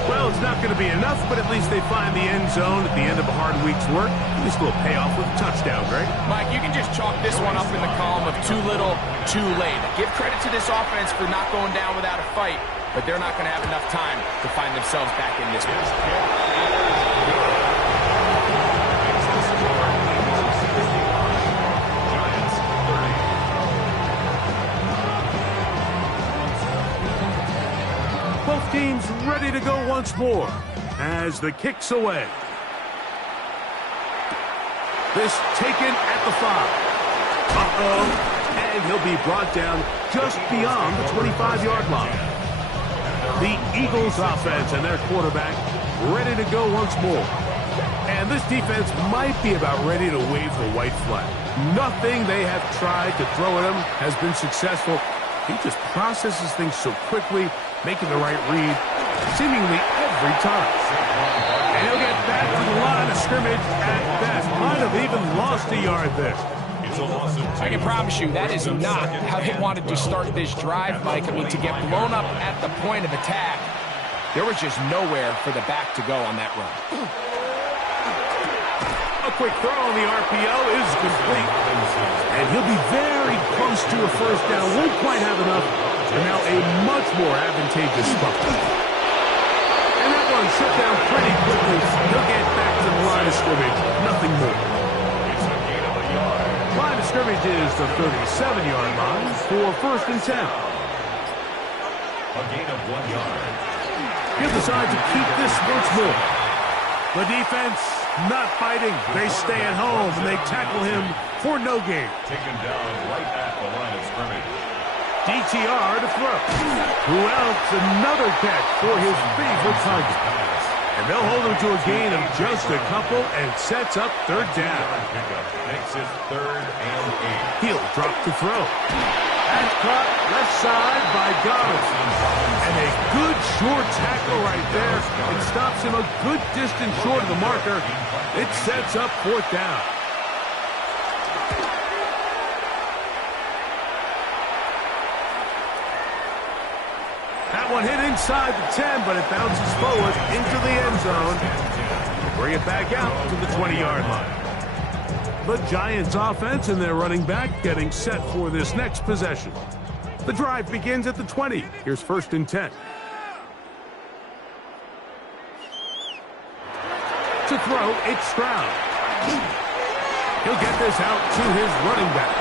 Well, it's not going to be enough, but at least they find the end zone at the end of a hard week's work. This will pay off with a touchdown, Greg. Mike, you can just chalk this one up in the column of too little, too late. Give credit to this offense for not going down without a fight, but they're not going to have enough time to find themselves back in this one. Both teams ready to go once more as the kick's away. This taken at the 5. And he'll be brought down just beyond the 25-yard line. The Eagles offense and their quarterback ready to go once more. And this defense might be about ready to wave the white flag. Nothing they have tried to throw at him has been successful. He just processes things so quickly, making the right read seemingly every time. And he'll get back to the line of scrimmage at best. Might have even lost a yard there. I can promise you that is not how they wanted to start this drive, Mike. I mean, to get blown up at the point of attack, there was just nowhere for the back to go on that run. A quick throw on the RPO is complete. And he'll be very close to a 1st down. Won't quite have enough. And now a much more advantageous spot. And that one shut down pretty quickly. He'll get back to the line of scrimmage. Nothing more. Line of scrimmage is the 37-yard line for 1st and 10. A gain of 1 yard. He'll decide to keep this once more. The defense not fighting. They stay at home and they tackle him for no gain. Taken down right at the line of scrimmage. DTR to throw. Who else? Another catch for his favorite target. And they'll hold him to a gain of just a couple and sets up 3rd down. Makes it 3rd and 8. He'll drop to throw. That's caught left side by Goddard. And a good short tackle right there. It stops him a good distance short of the marker. It sets up 4th down. That one hit inside the 10, but it bounces forward into the end zone. Bring it back out to the 20-yard line. The Giants offense and their running back getting set for this next possession. The drive begins at the 20. Here's 1st and 10. To throw, it's Stroud. He'll get this out to his running back.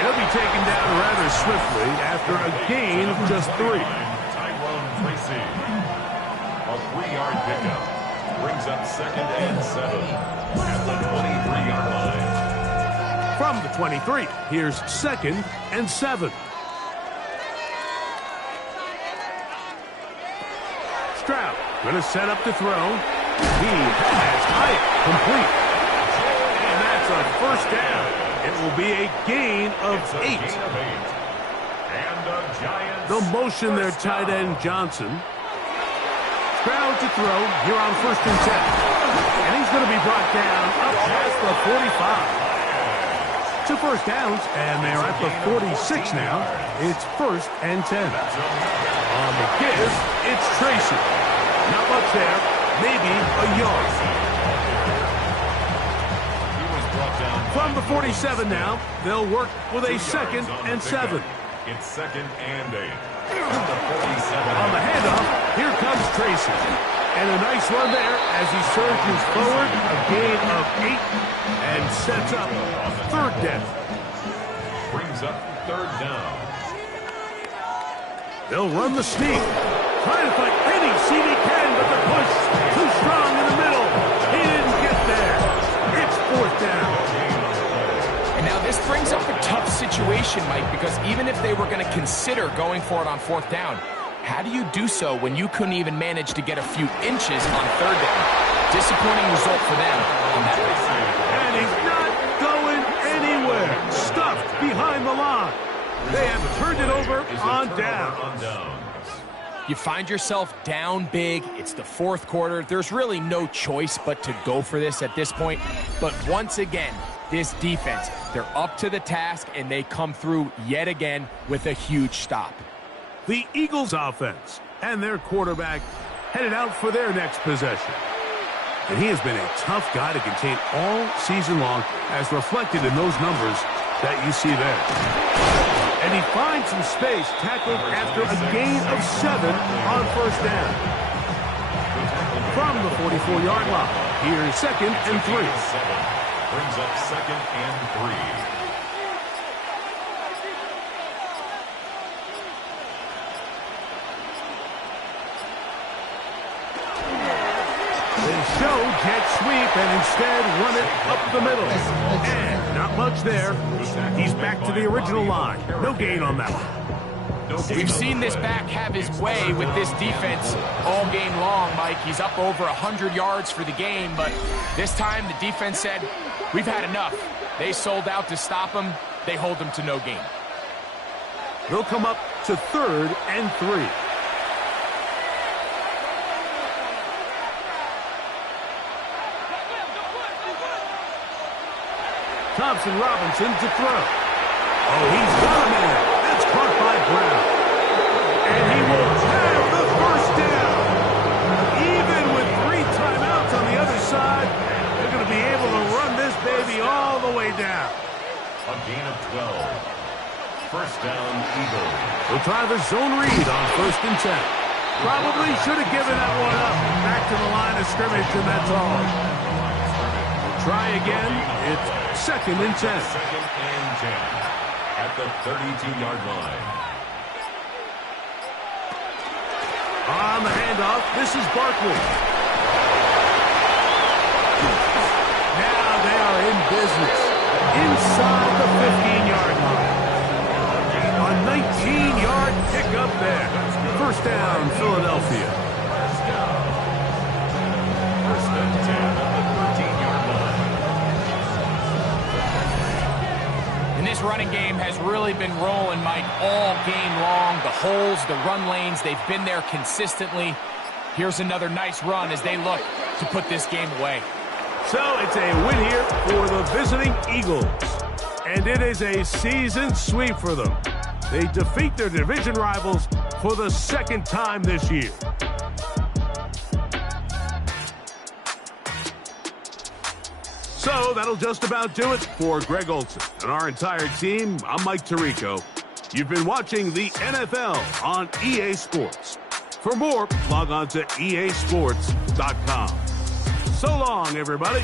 He'll be taken down rather swiftly after a gain of just 3. Tracy. A 3-yard pickup. Brings up 2nd and 7 at the 23-yard line. From the 23, here's 2nd and 7. Stroud going to set up to throw. He has Hyatt complete. And that's a 1st down. It will be a gain of 8. The motion there, tight end Johnson. Stroud to throw here on 1st and 10. And he's going to be brought down up past the 45. 2 first downs, and they're at the 46 now. It's 1st and 10. On the give, it's Tracy. Not much there, maybe a yard. From the 47 now, they'll work with a 2nd and 7. It's 2nd and 8. At the 47. On the handoff, here comes Tracy. And a nice run there as he surges forward, a gain of 8, and sets up 3rd down. Brings up 3rd down. They'll run the sneak. Trying to find any seam he can, but the push too strong in the middle. He didn't get there. It's 4th down. And now this brings up a tough situation, Mike, because even if they were going to consider going for it on 4th down, how do you do so when you couldn't even manage to get a few inches on 3rd down? Disappointing result for them on that one. And he's not going anywhere. Stuffed behind the line. They have turned it over on down. You find yourself down big. It's the 4th quarter. There's really no choice but to go for this at this point. But once again, this defense, they're up to the task, and they come through yet again with a huge stop. The Eagles offense and their quarterback headed out for their next possession. And he has been a tough guy to contain all season long, as reflected in those numbers that you see there. And he finds some space, tackled after a gain of 7 on 1st down. From the 44-yard line, here's 2nd and 3. Brings up 2nd and 3. They show jet sweep and instead run it up the middle. And not much there. He's back to the original line. No gain on that one. We've seen this back have his way with this defense all game long, Mike. He's up over 100 yards for the game, but this time the defense said, we've had enough. They sold out to stop him. They hold him to no gain. They'll come up to 3rd and 3. Thompson Robinson to throw. Oh, he's got a man. That's caught by Brown. And he will have the 1st down. Even with 3 timeouts on the other side, they're going to be able to run this baby all the way down. A gain of 12. 1st down, Eagles. They'll try the zone read on 1st and 10. Probably should have given that one up. Back to the line of scrimmage, and that's all. Try again. It's 2nd and 10. 2nd and 10 at the 32-yard line. On the handoff, this is Barkley. Now they are in business inside the 15-yard line. A 19-yard pickup there. 1st down, Philadelphia. 1st and 10 at the 13-yard line. And this running game has really been rolling, Mike, all game long. The holes, the run lanes, they've been there consistently. Here's another nice run as they look to put this game away. So it's a win here for the visiting Eagles. And it is a season sweep for them. They defeat their division rivals for the 2nd time this year. So that'll just about do it for Greg Olson and our entire team. I'm Mike Tirico. You've been watching the NFL on EA Sports. For more, log on to easports.com. So long, everybody.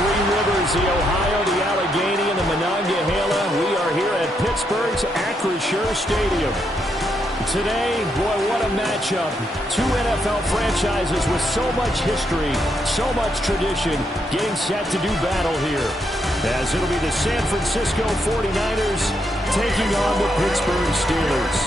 Three Rivers, the Ohio, the Allegheny, and the Monongahela. We are here at Pittsburgh's Acrisure Stadium. Today, boy, what a matchup. Two NFL franchises with so much history, so much tradition, getting set to do battle here. As it'll be the San Francisco 49ers taking on the Pittsburgh Steelers.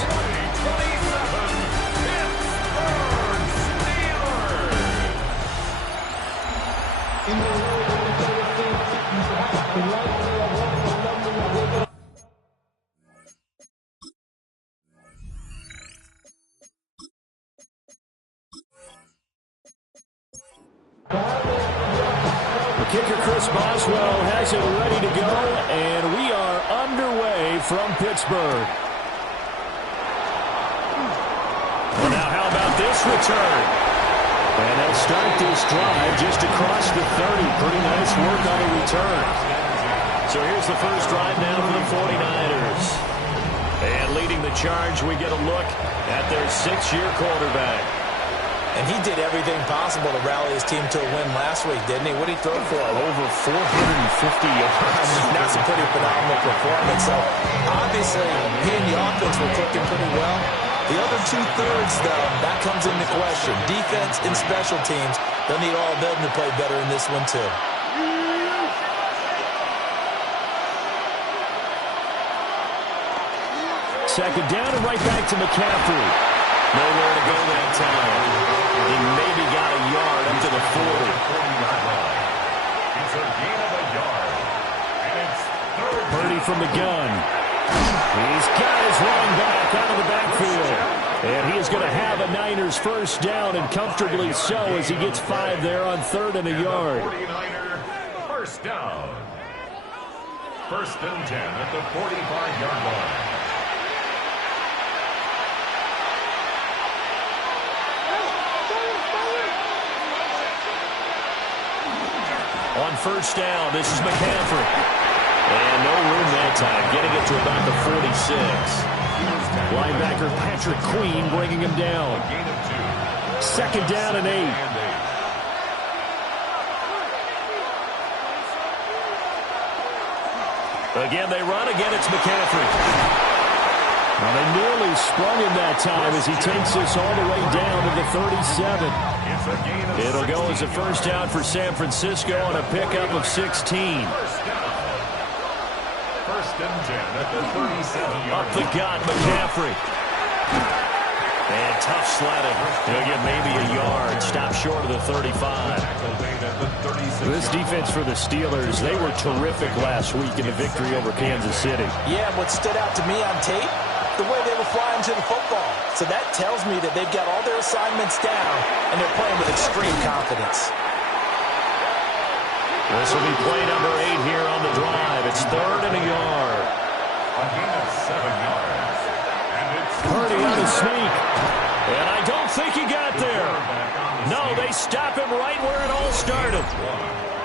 Kicker Chris Boswell has it ready to go, and we are underway from Pittsburgh. Well, now how about this return? And they'll start this drive just across the 30. Pretty nice work on the return. So here's the first drive now for the 49ers. And leading the charge, we get a look at their 6-year quarterback. And he did everything possible to rally his team to a win last week, didn't he? What did he throw for? Over 450 yards. That's a pretty phenomenal performance. So, obviously, he and the offense were clicking pretty well. The other two-thirds, though, that comes into question. Defense and special teams, they'll need all of them to play better in this one, too. Second down and right back to McCaffrey. Nowhere to go that time. He maybe got a yard up to the 40. It's a gain of a yard. And it's third. Purdy from the gun. He's got his running back out of the backfield. And he is going to have a Niners first down, and comfortably so, as he gets 5 there on 3rd and a yard. 49er first down. 1st and 10 at the 45-yard line. On first down, this is McCaffrey. And no room that time, getting it to about the 46. Linebacker Patrick Queen bringing him down. 2nd down and 8. Again, they run. Again, it's McCaffrey. Now, they nearly sprung him that time as he takes this all the way down to the 37. It'll go as a first down for San Francisco on a pickup of 16. 1st and 10 at the 37-yard line. Up the gut, McCaffrey. And tough sledding. He'll get maybe a yard. Stop short of the 35. This defense for the Steelers, they were terrific last week in the victory over Kansas City. Yeah, what stood out to me on tape, the way they were flying to the football. So that tells me that they've got all their assignments down, and they're playing with extreme confidence. This will be play number 8 here on the drive. It's 3rd and a yard. A gain of 7 yards. And it's Purdy on the sneak. And I don't think he got there. No, they stop him right where it all started.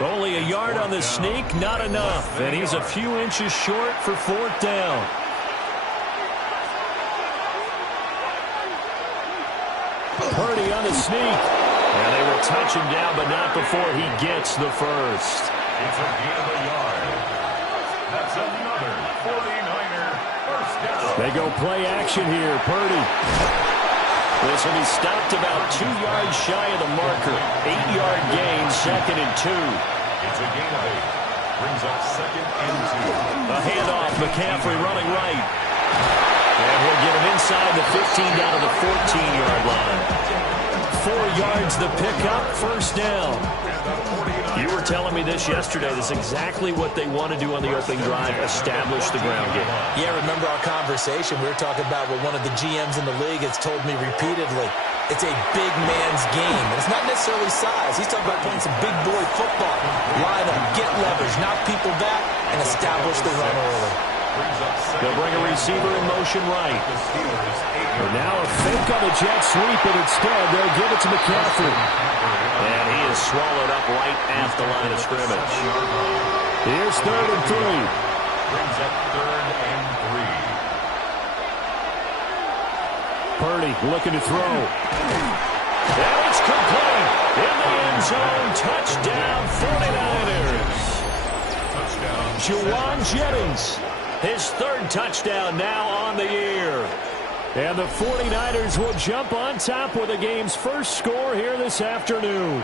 Only a yard on the sneak, not enough. And he's a few inches short for 4th down. Purdy on the sneak. And they will touch him down, but not before he gets the first. It's a gain of a yard. That's another 49er first down. They go play action here. Purdy. This will be stopped about 2 yards shy of the marker. 8-yard gain, 2nd and 2. It's a gain of 8. Brings up 2nd and 2. A handoff. McCaffrey running right. And we'll get him inside the 15 down to the 14-yard line. 4 yards the pickup, first down. You were telling me this yesterday. This is exactly what they want to do on the opening drive, establish the ground game. Yeah, remember our conversation? We were talking about what one of the GMs in the league has told me repeatedly. It's a big man's game. And it's not necessarily size. He's talking about playing some big boy football. Line up, get leverage, knock people back, and establish the run early. They'll bring a receiver in motion right. And now a fake on the jet sweep, and instead they'll give it to McCaffrey. And he is swallowed up right at the line of scrimmage. Here's 3rd and 3. Brings up 3rd and 3. Purdy looking to throw. And it's complete. In the end zone, touchdown 49ers. Juwan Jennings, his third touchdown now on the year. And the 49ers will jump on top with the game's first score here this afternoon.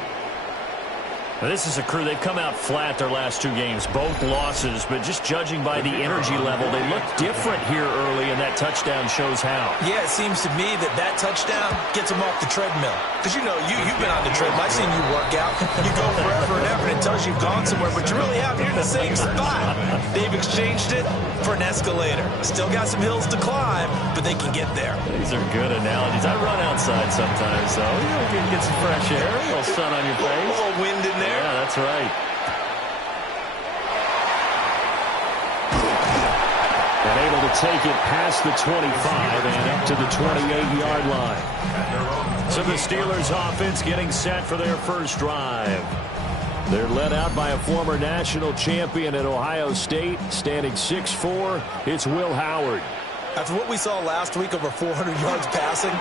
Now, this is a crew. They've come out flat their last two games, both losses, but just judging by the energy level, they look different here early, and that touchdown shows how. Yeah, it seems to me that touchdown gets them off the treadmill. Because, you've been on the treadmill. I've seen you work out. You go forever and ever, and it tells you you've gone somewhere, but you really have. You're in the same spot. They've exchanged it for an escalator. Still got some hills to climb, but they can get there. These are good analogies. I run outside sometimes, though. You can get some fresh air, a little sun on your face. A little wind in there. Yeah, that's right. And able to take it past the 25 and up to the 28-yard line. So the Steelers offense getting set for their first drive. They're led out by a former national champion at Ohio State, standing 6'4". It's Will Howard. After what we saw last week, over 400 yards passing, the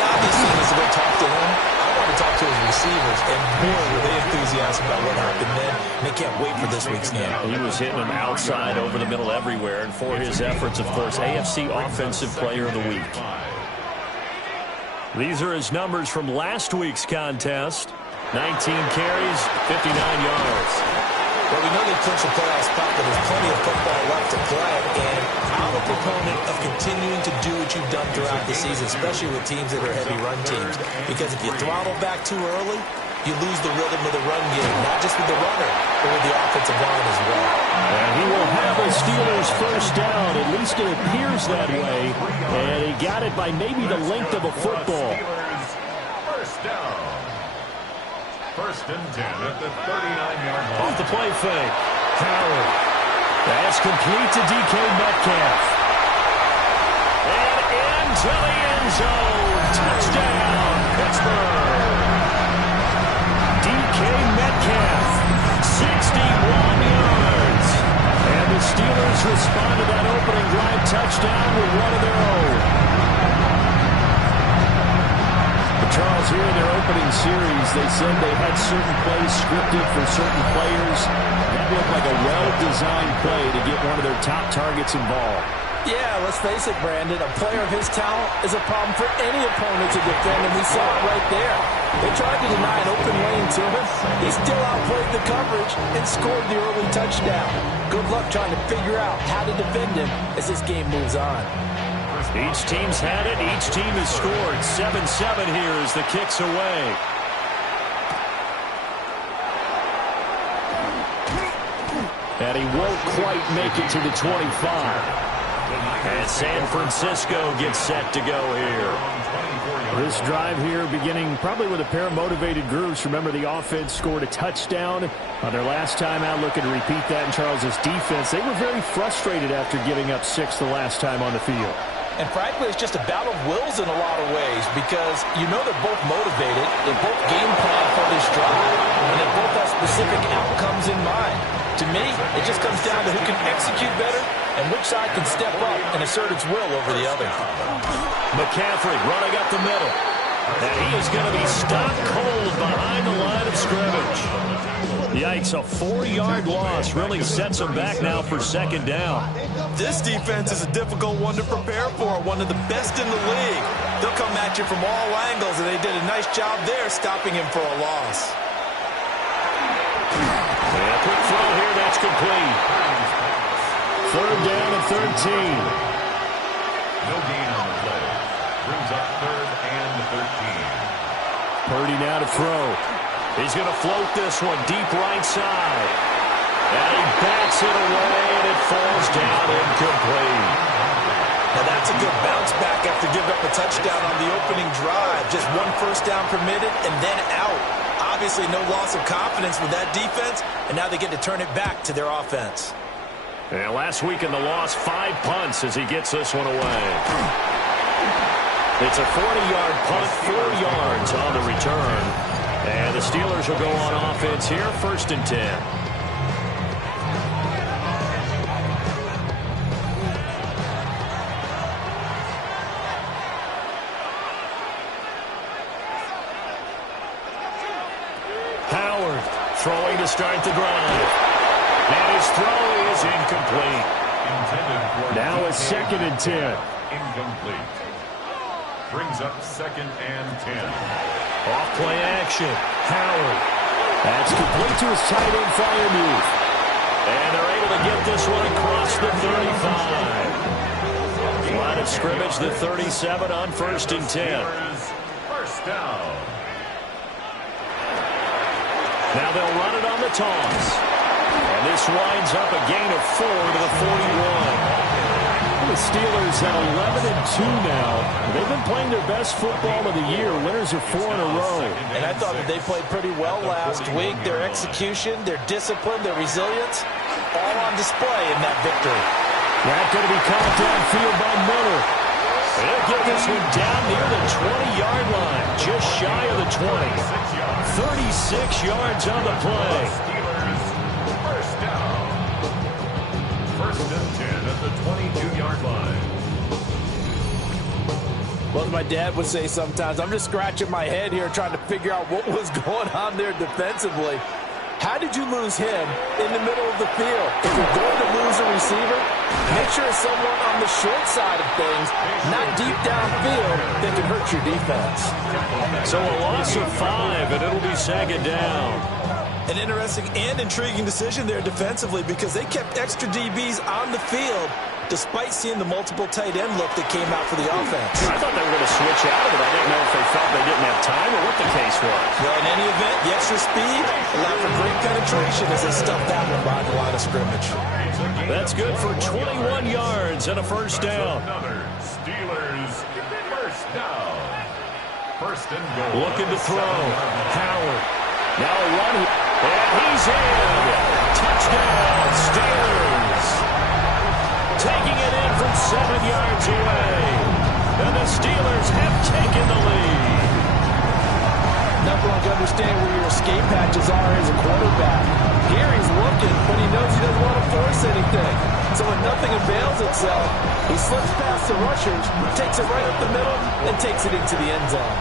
obvious thing is to go talk to him. I want to talk to his receivers, and boy, were they enthusiastic about what happened then. And they can't wait for this week's game. He was hitting them outside, over the middle, everywhere. And for his efforts, of course, AFC Offensive Player of the Week. These are his numbers from last week's contest. 19 carries, 59 yards. Well, we know they clinched the playoff spot, but there's plenty of football left to play, and I'm a proponent of continuing to do what you've done throughout the season, especially with teams that are heavy run teams, because if you throttle back too early, you lose the rhythm of the run game, not just with the runner, but with the offensive line as well. And he will have the Steelers first down, at least it appears that way, and he got it by maybe the length of a football. First down. First and 10 at the 39-yard line. Off the play fake. Howard. That's complete to DK Metcalf. And into the end zone. Touchdown, Pittsburgh. DK Metcalf, 61 yards. And the Steelers respond to that opening drive touchdown with one of their own. Charles, here in their opening series, they said they had certain plays scripted for certain players. That looked like a well-designed play to get one of their top targets involved. Yeah, let's face it, Brandon. A player of his talent is a problem for any opponent to defend, and we saw it right there. They tried to deny an open lane to him. He still outplayed the coverage and scored the early touchdown. Good luck trying to figure out how to defend him as this game moves on. Each team's had it. Each team has scored. 7-7 here as the kick's away. And he won't quite make it to the 25. And San Francisco gets set to go here. This drive here beginning probably with a pair of motivated groups. Remember, the offense scored a touchdown on their last time out. Looking to repeat that in Charles's defense. They were very frustrated after giving up 6 the last time on the field. And frankly, it's just a battle of wills in a lot of ways because they're both motivated, they both game plan for this drive, and they both have specific outcomes in mind. To me, it just comes down to who can execute better and which side can step up and assert its will over the other. McCaffrey running up the middle. And he is going to be stopped cold behind the line of scrimmage. Yikes, a 4-yard loss really sets them back now for second down. This defense is a difficult one to prepare for, one of the best in the league. They'll come at you from all angles, and they did a nice job there stopping him for a loss. And a quick throw here, that's complete. Third down and 13. No gain on the play. Brings up third and 13. Purdy now to throw. He's going to float this one deep right side. And he bats it away, and it falls down incomplete. Now that's a good bounce back after giving up a touchdown on the opening drive. Just one first down permitted and then out. Obviously no loss of confidence with that defense, and now they get to turn it back to their offense. And last week in the loss, 5 punts as he gets this one away. It's a 40-yard punt, 4 yards on the return. And the Steelers will go on offense here, first and 10. to start the drive. And his throw is incomplete. Now a 2nd and 10. Incomplete. Brings up 2nd and 10. Off play action. Howard. That's complete to his tight end, Freiermuth. And they're able to get this one across the 35. Line of scrimmage, the 37 on 1st and 10. First down. Now they'll run it on the toss. And this winds up a gain of 4 to the 41. The Steelers at 11-2 now. They've been playing their best football of the year. Winners are 4 in a row. And I thought that they played pretty well last week. Their execution, their discipline, their resilience, all on display in that victory. That's going to be caught downfield by Miller. They'll get this one down near the 20-yard line, just shy of the 20. 36 yards on the play. First down. 1st and 10 at the 22-yard line. Well, as my dad would say sometimes, I'm just scratching my head here trying to figure out what was going on there defensively. How did you lose him in the middle of the field? If you're going to lose a receiver, make sure it's someone on the short side of things, not deep downfield, that can hurt your defense. So a loss of 5, and it'll be 2nd down. An interesting and intriguing decision there defensively because they kept extra DBs on the field despite seeing the multiple tight end look that came out for the offense. I thought they were going to switch out of it. I didn't know if they felt they didn't have time or what the case was. Well, in any event, the extra speed allowed for great penetration as they stuffed that one behind the line of scrimmage. That's good for 21 yards and a 1st down. Steelers first down. 1st and goal. Looking to throw. Howard. Now a run. And he's in. Touchdown, Steelers. Taking it in from 7 yards away. And the Steelers have taken the lead. Number one to understand where your escape hatches are as a quarterback. Here he's looking, but he knows he doesn't want to force anything. So when nothing avails itself, he slips past the rushers, takes it right up the middle, and takes it into the end zone.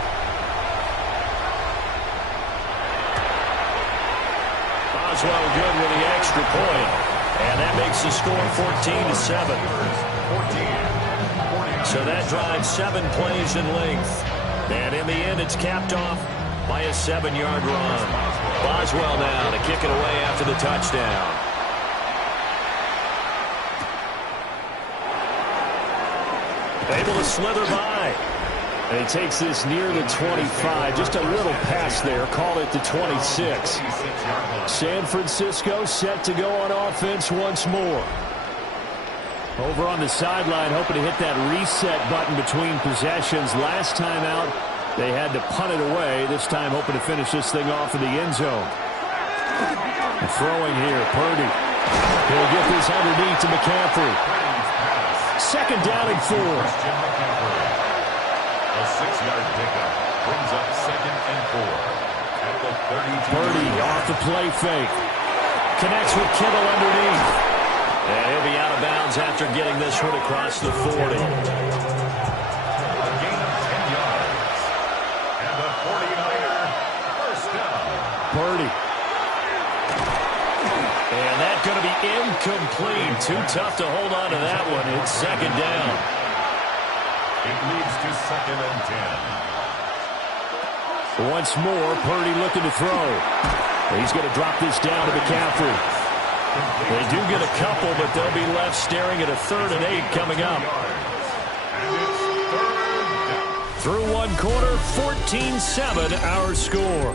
Boswell good with the extra point. And that makes the score 14-7. So that drives 7 plays in length. And in the end, it's capped off by a 7-yard run. Boswell now to kick it away after the touchdown. Able to slither by. And he takes this near the 25. Just a little pass there. Call it the 26. San Francisco set to go on offense once more. Over on the sideline, hoping to hit that reset button between possessions. Last time out, they had to punt it away. This time hoping to finish this thing off in the end zone. And throwing here, Purdy. He'll get this underneath to McCaffrey. 2nd down and 4. A 6-yard pickup brings up 2nd and 4 at the 32. Purdy off the play fake. Connects with Kittle underneath. And he'll be out of bounds after getting this one across the 40. A gain of 10 yards. And the 49er first down. Purdy. And that's going to be incomplete. Too tough to hold on to that one. It's 2nd down. It leads to 2nd and 10. Once more, Purdy looking to throw. He's going to drop this down to McCaffrey. They do get a couple, but they'll be left staring at a 3rd and 8 coming up. Through one quarter, 14-7 our score.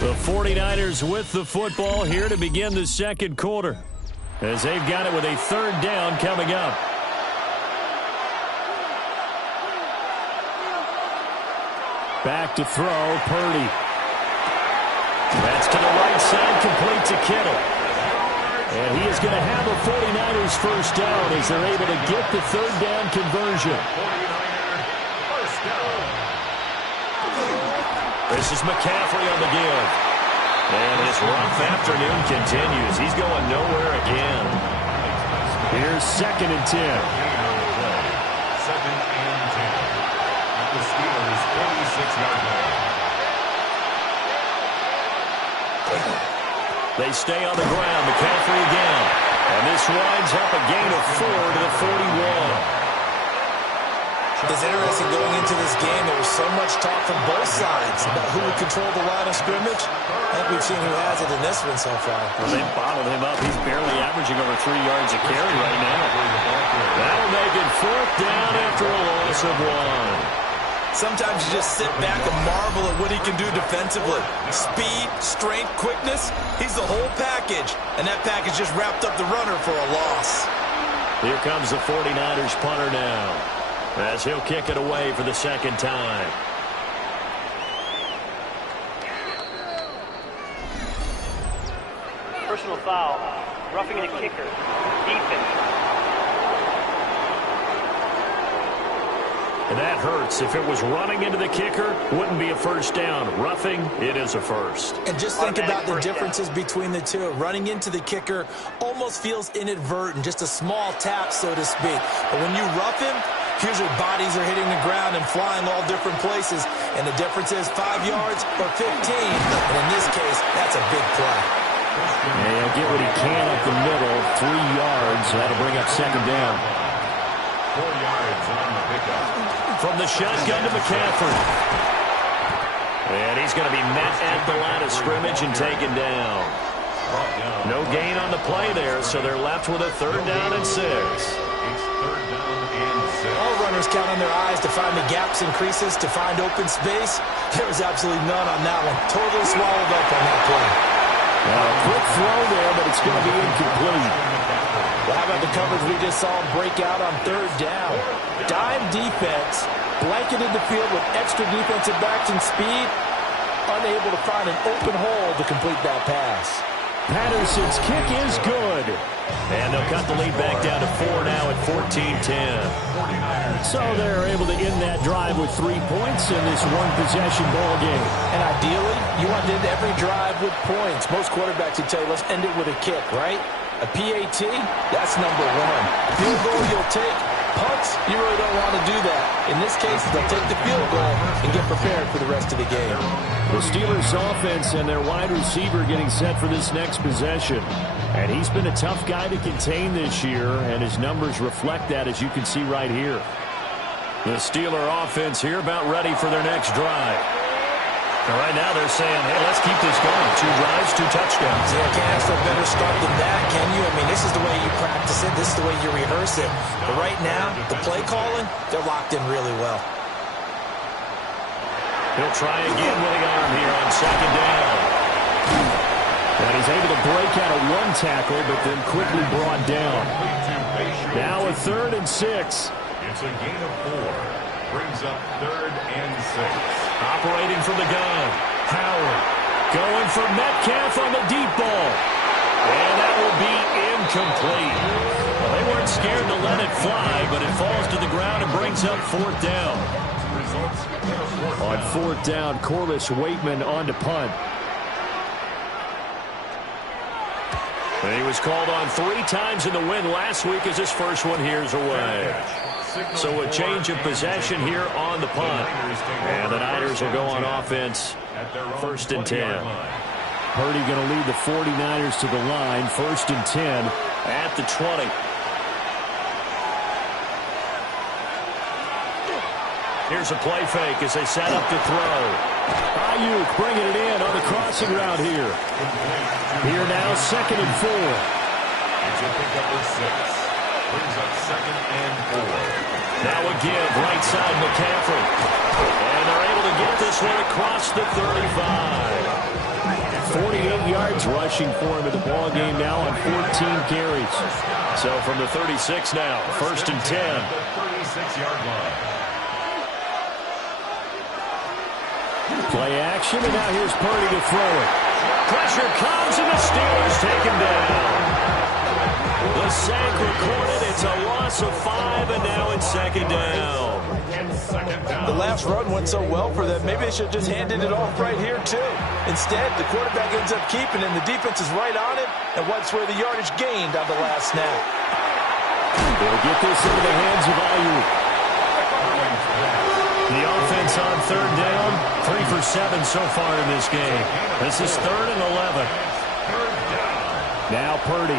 The 49ers with the football here to begin the 2nd quarter, as they've got it with a 3rd down coming up. Back to throw, Purdy. That's to the right side, complete to Kittle. And he is going to have a 49ers first down as they're able to get the 3rd down conversion. This is McCaffrey on the give. And this rough afternoon continues. He's going nowhere again. Here's 2nd and 10. Second and 10. At the Steelers' 46-yard line. They stay on the ground. McCaffrey again. And this winds up a gain of 4 to the 41. It's interesting going into this game. There was so much talk from both sides about who would control the line of scrimmage. I think we've seen who has it in this one so far. Well, they bottled him up. He's barely averaging over 3 yards a carry right now. That'll make it 4th down after a loss of 1. Sometimes you just sit back and marvel at what he can do defensively. Speed, strength, quickness. He's the whole package. And that package just wrapped up the runner for a loss. Here comes the 49ers punter now, as he'll kick it away for the 2nd time. Personal foul. Roughing the kicker. Defense. And that hurts. If it was running into the kicker, wouldn't be a 1st down. Roughing, it is a 1st. And just think about the differences between the two. Running into the kicker almost feels inadvertent, just a small tap, so to speak. But when you rough him, here's your bodies are hitting the ground and flying all different places. And the difference is 5 yards or 15. And in this case, that's a big play. And he'll get what he can up the middle, 3 yards. That'll bring up 2nd down. 4 yards on the pickup. From the shotgun to McCaffrey. And he's going to be met at the line of scrimmage and taken down. No gain on the play there, so they're left with a 3rd down and 6. It's 3rd down and 6. All runners count on their eyes to find the gaps and creases, to find open space. There was absolutely none on that one. Totally swallowed up on that play. A quick throw there, but it's going to be incomplete. Well, how about the coverage we just saw him break out on 3rd down? Dime defense, blanketed the field with extra defensive backs and speed, unable to find an open hole to complete that pass. Patterson's kick is good. And they'll cut the lead back down to 4 now at 14-10. So they're able to end that drive with 3 points in this one-possession ball game. And ideally, you want to end every drive with points. Most quarterbacks would tell you, let's end it with a kick, right? A PAT, that's number 1. Field goal you'll take. Punts, you really don't want to do that. In this case, they'll take the field goal and get prepared for the rest of the game. The Steelers offense and their wide receiver getting set for this next possession. And he's been a tough guy to contain this year, and his numbers reflect that, as you can see right here. The Steeler offense here about ready for their next drive. And right now they're saying, hey, let's keep this going. 2 drives, 2 touchdowns. Yeah, can't ask for a better start than that, can you? I mean, this is the way you practice it. This is the way you rehearse it. But right now, the play calling, they're locked in really well. He'll try again with the arm here on 2nd down. And he's able to break out of 1 tackle, but then quickly brought down. Now a 3rd and 6. It's a gain of 4. Brings up 3rd and 6. Operating from the gun. Howard going for Metcalf on the deep ball. And that will be incomplete. Well, they weren't scared to let it fly, but it falls to the ground and brings up 4th down. On 4th down, Corliss Waitman on to punt. And he was called on 3 times in the win last week as his first one here's away. So a change of possession here on the punt. And the Niners will go on offense, 1st and 10. Purdy going to lead the 49ers to the line, 1st and 10 at the 20. Here's a play fake as they set up to throw. Ayuk bringing it in on the crossing route here. Here now, 2nd and 4. It's a pickup of 6. Brings up 2nd and 4. Now a give, right side McCaffrey. And they're able to get this one across the 35. 48 yards rushing for him in the ball game now on 14 carries. So from the 36 now, 1st and 10. The 36-yard line. Play action, and now here's Purdy to throw it. Pressure comes, and the Steelers take him down. The sack recorded. It's a loss loss of 5, and now it's second down. The last run went so well for them. Maybe they should have just handed it off right here, too. Instead, the quarterback ends up keeping it, and the defense is right on it, and wipes away the yardage gained on the last snap. They'll get this into the hands of Ayuk. The offense on third down, 3 for 7 so far in this game. This is 3rd and 11. Now Purdy.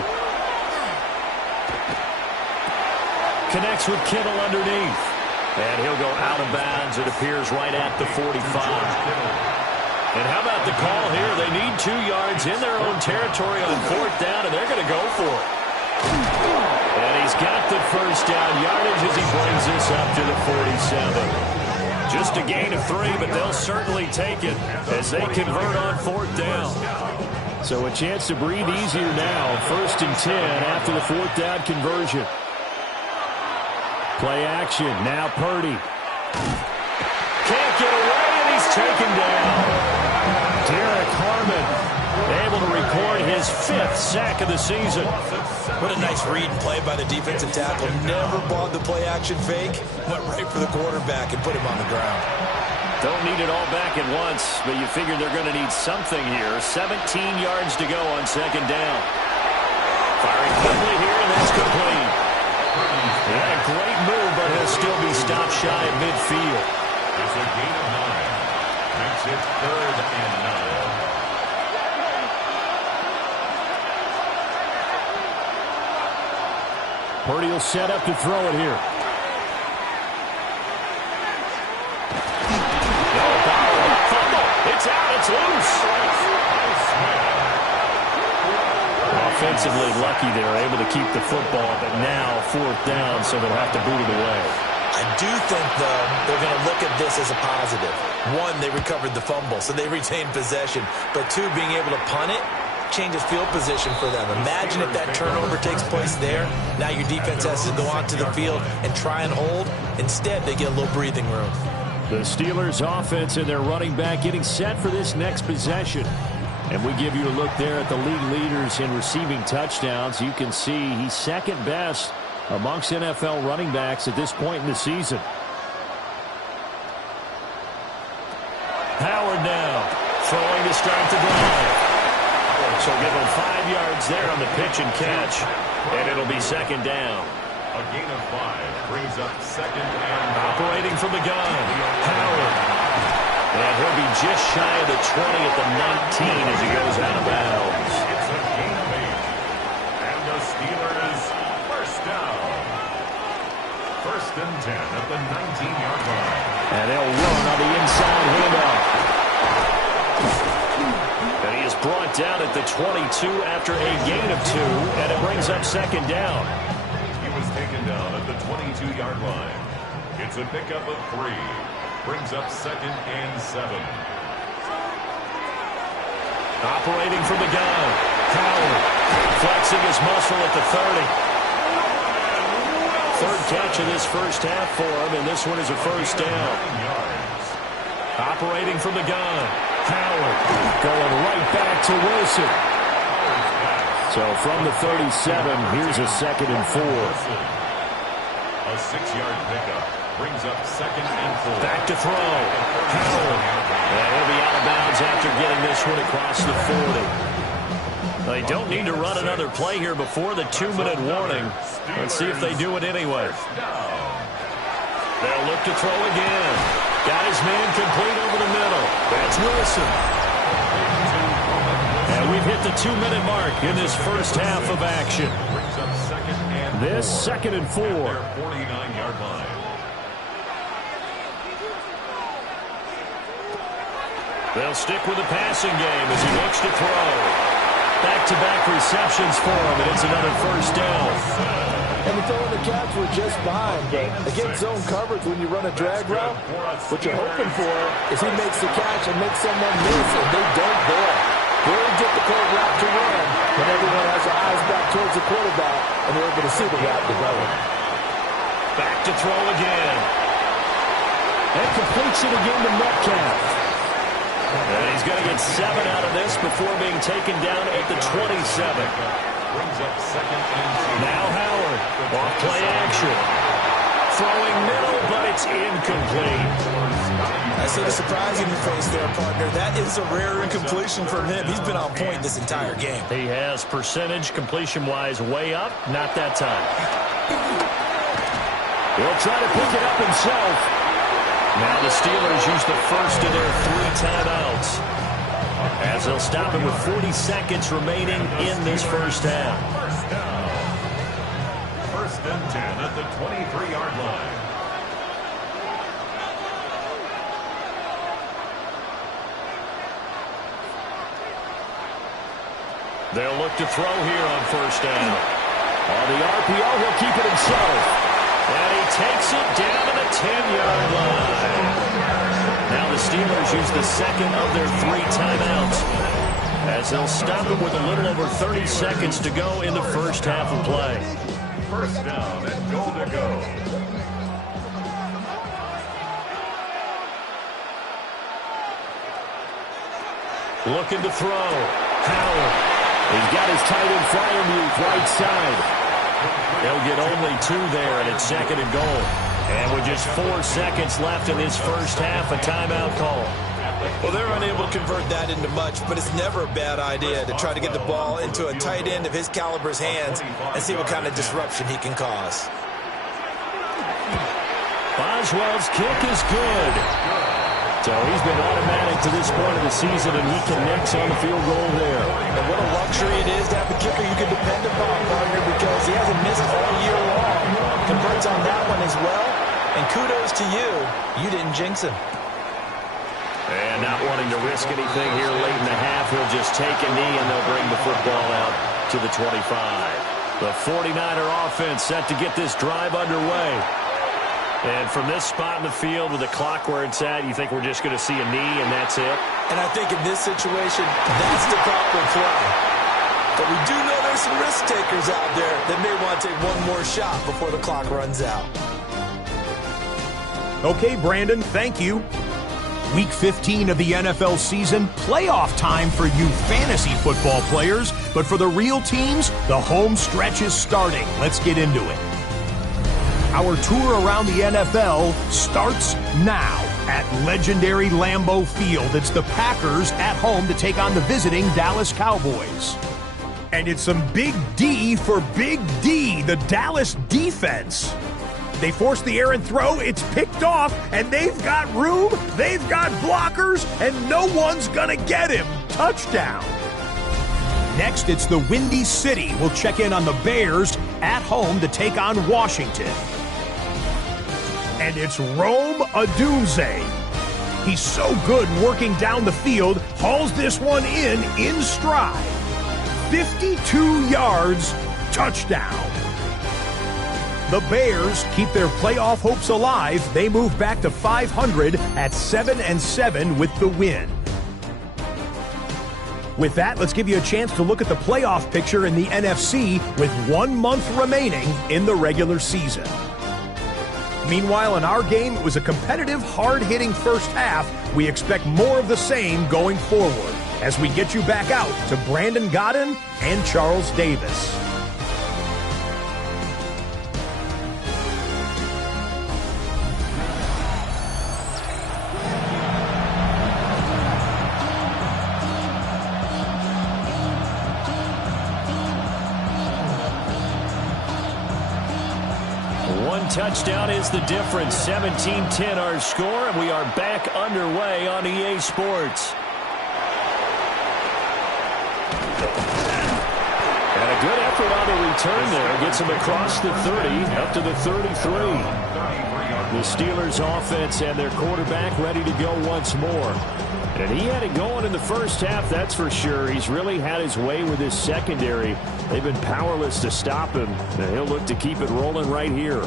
Connects with Kittle underneath. And he'll go out of bounds, it appears, right at the 45. And how about the call here? They need 2 yards in their own territory on 4th down, and they're going to go for it. And he's got the first down yardage as he brings this up to the 47. Just a gain of 3, but they'll certainly take it as they convert on 4th down. So a chance to breathe easier now. 1st and 10 after the 4th down conversion. Play action. Now Purdy. Can't get away, and he's taken down. Derek Harmon able to record his 5th sack of the season. What a nice read and play by the defensive tackle. Never bought the play action fake. Went right for the quarterback and put him on the ground. Don't need it all back at once, but you figure they're going to need something here. 17 yards to go on 2nd down. Firing quickly here, and that's complete. Yeah, a great move, but he'll still be stopped shy of midfield. It's a gain of 9. Makes it 3rd and 9. Purdy will set up to throw it here. It's out. It's loose. Offensively lucky they're able to keep the football, but now 4th down, so they'll have to boot it away. I do think, though, they're going to look at this as a positive. 1, they recovered the fumble, so they retained possession. But 2, being able to punt it changes field position for them. Imagine if that turnover takes place there. Now your defense has to go onto the field and try and hold. Instead, they get a little breathing room. The Steelers offense and their running back getting set for this next possession. And we give you a look there at the league leaders in receiving touchdowns. You can see he's 2nd best amongst NFL running backs at this point in the season. Howard now throwing to start the drive. So give him 5 yards there on the pitch and catch. And it'll be 2nd down. A gain of 5 brings up 2nd and 9. Operating from the gun, Howard. And he'll be just shy of the 20 at the 19 as he goes out of bounds. It's a gain of 8. And the Steelers first down. 1st and 10 at the 19-yard line. And they'll run on the inside handoff. And he is brought down at the 22 after a gain of 2, and it brings up 2nd down. He was taken down at the 22-yard line. It's a pickup of 3. Brings up 2nd and 7. Operating from the gun, Howard flexing his muscle at the 30. 3rd catch of this first half for him, and this one is a 1st down. Operating from the gun, Howard going right back to Wilson. So from the 37, here's a 2nd and 4. A 6-yard pickup brings up 2nd and 4. Back to throw, Howard. And he'll be out of bounds after getting this one across the 40. They don't need to run another play here before the 2-minute warning. Let's see if they do it anyway. They'll look to throw again. Got his man complete over the middle. That's Wilson. And we've hit the 2-minute mark in this first half of action. This 2nd and 4. 49-yard line. They'll stick with the passing game as he looks to throw. Back-to-back receptions for him, and it's another 1st down. And the throw and the catch were just fine. Against zone coverage, when you run a drag route, what you're hoping for is he makes the catch and makes someone miss, and they don't there. Very difficult route to run when everyone has their eyes back towards the quarterback and they're able to see the route develop. Back to throw again. And completes it again to Metcalf. And he's going to get 7 out of this before being taken down at the 27. Brings up 2nd and 2. Now Howard. Off play action. motion. Throwing middle, but it's incomplete. I see the surprise in your face there, partner. That is a rare incompletion from him. He's been on point this entire game. He has percentage completion-wise way up. Not that time. He'll try to pick it up himself. Now the Steelers use the first of their 3 timeouts, as they'll stop it with 40 seconds remaining in this first half. First and 10 at the 23-yard line. They'll look to throw here on first down. On the RPO, he'll keep it himself. And he takes it down to the 10-yard line. Now the Steelers use the second of their 3 timeouts, as they'll stop it with a little over 30 seconds to go in the first half of play. First down and goal to go. Looking to throw. Howard. He's got his tight end Freiermuth right side. They'll get only 2 there, and it's second and goal. And with just 4 seconds left in this first half, a timeout call. Well, they're unable to convert that into much, but it's never a bad idea to try to get the ball into a tight end of his caliber's hands and see what kind of disruption he can cause. Boswell's kick is good. So he's been automatic to this point of the season, and he connects on the field goal there. And what a luxury it is to have a kicker you can depend upon, partner, because he hasn't missed all year long. Converts on that one as well, and kudos to you. You didn't jinx him. And not wanting to risk anything here late in the half, he'll just take a knee, and they'll bring the football out to the 25. The 49er offense set to get this drive underway. And from this spot in the field with the clock where it's at, you think we're just going to see a knee and that's it? And I think in this situation, that's the proper play. But we do know there's some risk takers out there that may want to take one more shot before the clock runs out. Okay, Brandon, thank you. Week 15 of the NFL season, playoff time for you fantasy football players. But for the real teams, the home stretch is starting. Let's get into it. Our tour around the NFL starts now at legendary Lambeau Field. It's the Packers at home to take on the visiting Dallas Cowboys. And it's some big D for Big D, the Dallas defense. They force the air and throw, it's picked off, and they've got room, they've got blockers, and no one's gonna get him. Touchdown. Next, it's the Windy City. We'll check in on the Bears at home to take on Washington. And it's Rome Odunze. He's so good working down the field, hauls this one in stride. 52 yards, touchdown. The Bears keep their playoff hopes alive. They move back to 500 at 7-7 with the win. With that, let's give you a chance to look at the playoff picture in the NFC with 1 month remaining in the regular season. Meanwhile, in our game, it was a competitive, hard-hitting first half. We expect more of the same going forward as we get you back out to Brandon Godden and Charles Davis. Touchdown is the difference. 17-10 our score, and we are back underway on EA Sports. And a good effort on the return there. Gets him across the 30, up to the 33. The Steelers offense and their quarterback ready to go once more. And he had it going in the first half, that's for sure. He's really had his way with his secondary. They've been powerless to stop him, and he'll look to keep it rolling right here.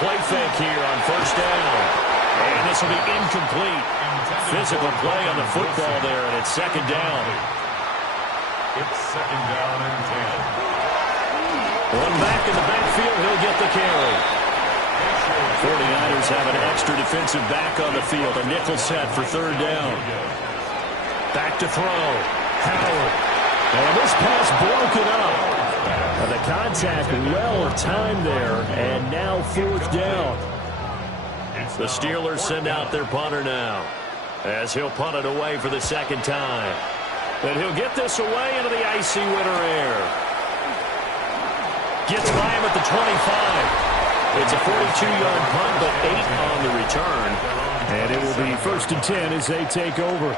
play fake here on first down. And this will be incomplete. Physical play on the football there, and it's second down. It's second down and 10. One back in the backfield, he'll get the carry. 49ers have an extra defensive back on the field. A nickel set for third down. Back to throw. Howard. And this pass broken up. And the contact well timed there, and now fourth down. The Steelers send out their punter now, as he'll punt it away for the second time. And he'll get this away into the icy winter air. Gets by him at the 25. It's a 42-yard punt, but 8 on the return. And it will be first and 10 as they take over.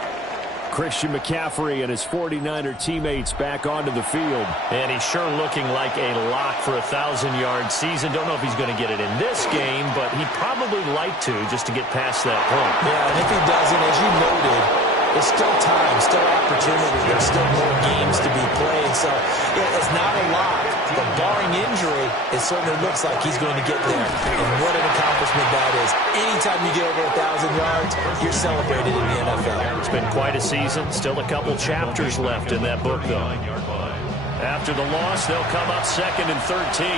Christian McCaffrey and his 49er teammates back onto the field. And he's sure looking like a lock for a 1,000-yard season. Don't know if he's going to get it in this game, but he'd probably like to just to get past that point. Yeah, and if he doesn't, as you noted, there's still time, still opportunity. There's still more games to be played. So it's not a lot. But barring injury, it certainly looks like he's going to get there. And what an accomplishment that is. Anytime you get over 1,000 yards, you're celebrated in the NFL. It's been quite a season. Still a couple chapters left in that book, though. After the loss, they'll come up second and 13.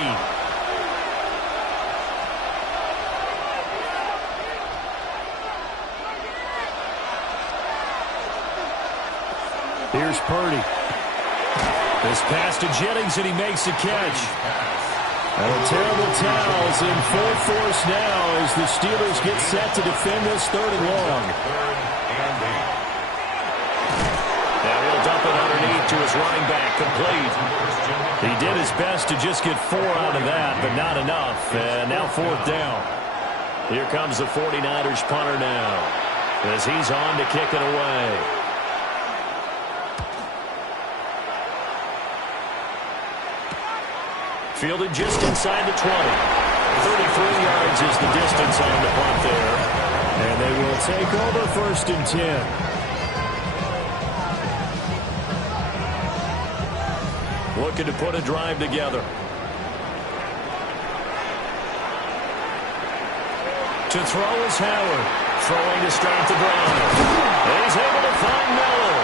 Here's Purdy. This pass to Jennings, and he makes the catch. And a terrible towels in full force now as the Steelers get set to defend this third and long. Now he'll dump it underneath to his running back, complete. He did his best to just get 4 out of that, but not enough. And now fourth down. Here comes the 49ers punter now, as he's on to kick it away. Fielded just inside the 20. 33 yards is the distance on the punt there. And they will take over first and 10. Looking to put a drive together. To throw is Howard. Throwing to start the drive. And he's able to find Miller.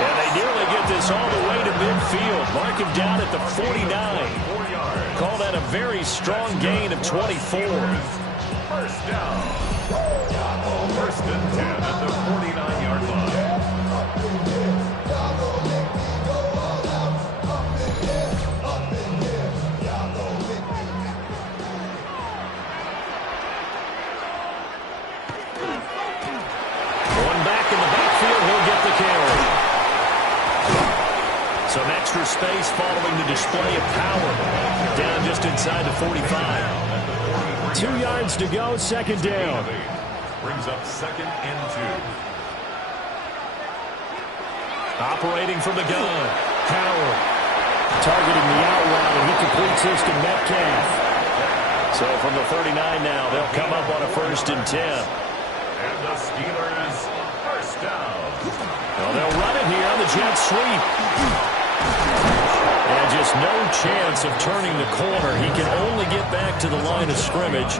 And they nearly get this all the way to midfield. Mark him down at the 49. Call that a very strong gain of 24. First down. First and 10 at the 49-yard line. One back in the backfield, he'll get the carry. Some extra space following the display of power. Down just inside the 45. 2 yards to go, second down. Brings up second and 2. Operating from the gun. Howard. Targeting the out route, and he completes this to Metcalf. So from the 39 now, they'll come up on a first and 10. And the Steelers first down. Well, they'll run it here on the jet sweep. And just no chance of turning the corner. He can only get back to the line of scrimmage.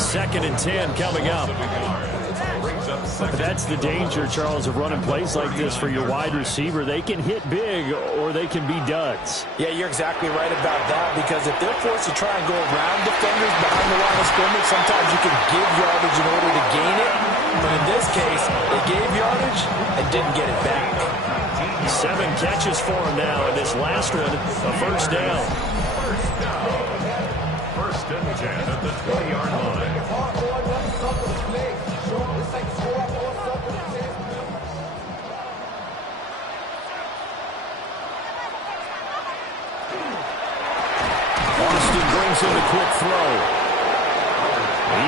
Second and 10 coming up. That's the danger, Charles, of running plays like this for your wide receiver. They can hit big or they can be duds. Yeah, you're exactly right about that, because if they're forced to try and go around defenders behind the line of scrimmage, sometimes you can give yardage in order to gain it. But in this case, they gave yardage and didn't get it back. 7 catches for him now, and this last one, a first down. First and 10 at the 20-yard line. Austin brings in the quick throw.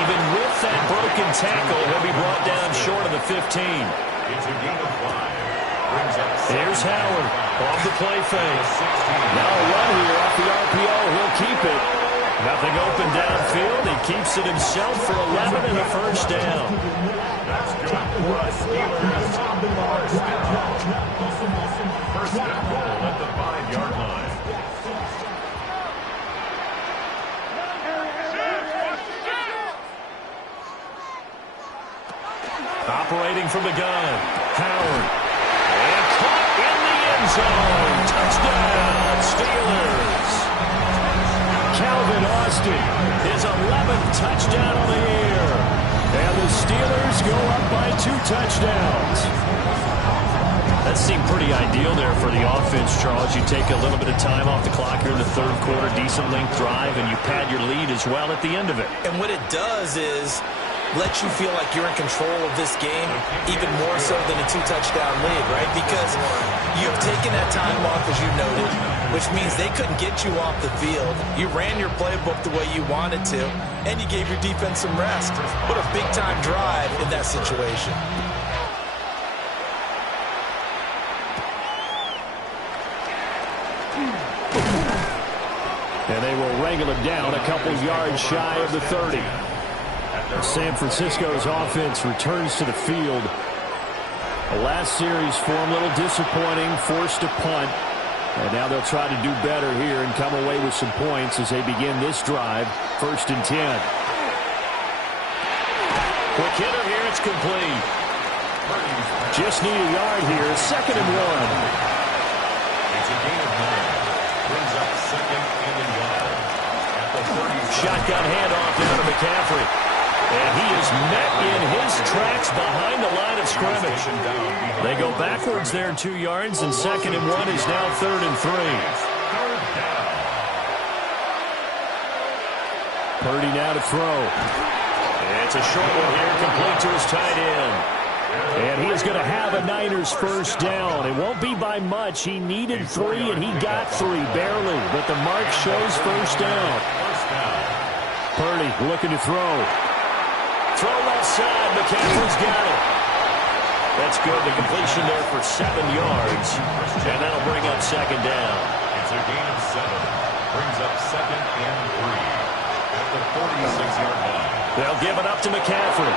Even with that broken tackle, he'll be brought down short of the 15. It's a gain of 5. Here's Howard off the play fake. Now a run here off the RPO. He'll keep it. Nothing open downfield. He keeps it himself for 11 and a first down. That's good for us. First and goal at the 5-yard line. Loading from the gun. Howard. And caught in the end zone. Touchdown, Steelers. Calvin Austin, his 11th touchdown on the year. And the Steelers go up by 2 touchdowns. That seemed pretty ideal there for the offense, Charles. You take a little bit of time off the clock here in the third quarter, decent length drive, and you pad your lead as well at the end of it. And what it does is let you feel like you're in control of this game even more so than a 2-touchdown lead, right? Because you've taken that time off, as you noted, which means they couldn't get you off the field. You ran your playbook the way you wanted to, and you gave your defense some rest. What a big-time drive in that situation. And they will wrangle it down a couple yards shy of the 30. San Francisco's offense returns to the field. The last series for them, a little disappointing, forced a punt. And now they'll try to do better here and come away with some points as they begin this drive. 1st and 10. Quick hitter here, it's complete. Just need a yard here, 2nd and 1. It's a gain of 9. Brings up 2nd and a yard. At the 30. Shotgun handoff down to McCaffrey. And he is met in his tracks behind the line of scrimmage. They go backwards there 2 yards, and 2nd and 1 is now 3rd and 3. Purdy now to throw. It's a short one here, complete to his tight end. And he is going to have a Niners first down. It won't be by much. He needed 3, and he got 3, barely. But the mark shows first down. Purdy looking to throw. Throw left side. McCaffrey's got it. That's good. The completion there for 7 yards. And that'll bring up 2nd down. It's a gain of 7. Brings up 2nd and 3. At the 46-yard line. They'll give it up to McCaffrey.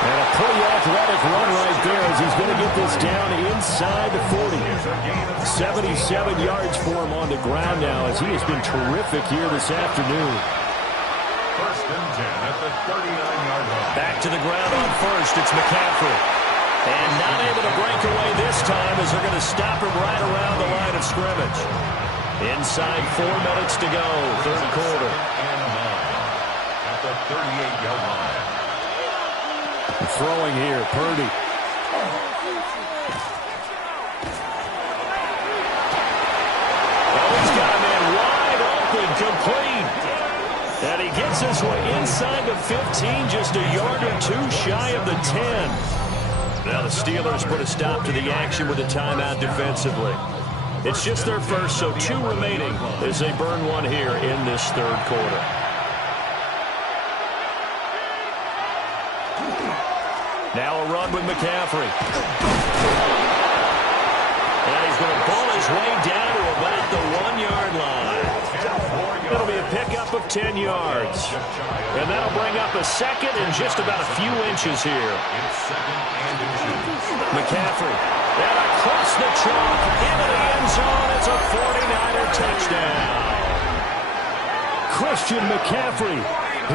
And a pretty athletic run right there as he's going to get this down inside the 40. 77 yards for him on the ground now as he has been terrific here this afternoon. 1st and 10 at the 39-yard line. Back to the ground on first. It's McCaffrey. And not able to break away this time as they're going to stop him right around the line of scrimmage. Inside 4 minutes to go, third quarter. And 9 at the 38-yard line. Throwing here, Purdy. Oh, he's got a man wide open, complete. And he gets this one inside the 15, just a yard or 2 shy of the 10. Now the Steelers put a stop to the action with a timeout defensively. It's just their first, so 2 remaining as they burn one here in this third quarter. Now a run with McCaffrey. And he's going to pull his way down to about the 1-yard line. That'll be a pickup of 10 yards. And that'll bring up a 2nd and just about a few inches here. McCaffrey. And across the chalk into the end zone. It's a 49er touchdown. Christian McCaffrey,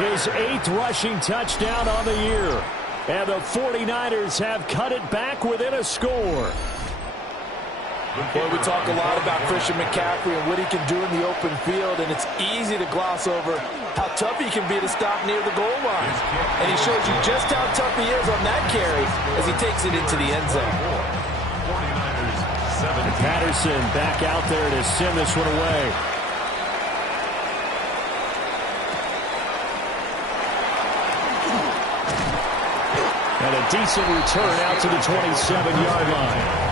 his 8th rushing touchdown on the year. And the 49ers have cut it back within a score. Boy, we talk a lot about Christian McCaffrey and what he can do in the open field, and it's easy to gloss over how tough he can be to stop near the goal line. And he shows you just how tough he is on that carry as he takes it into the end zone. And Patterson back out there to send this one away. And a decent return out to the 27-yard line.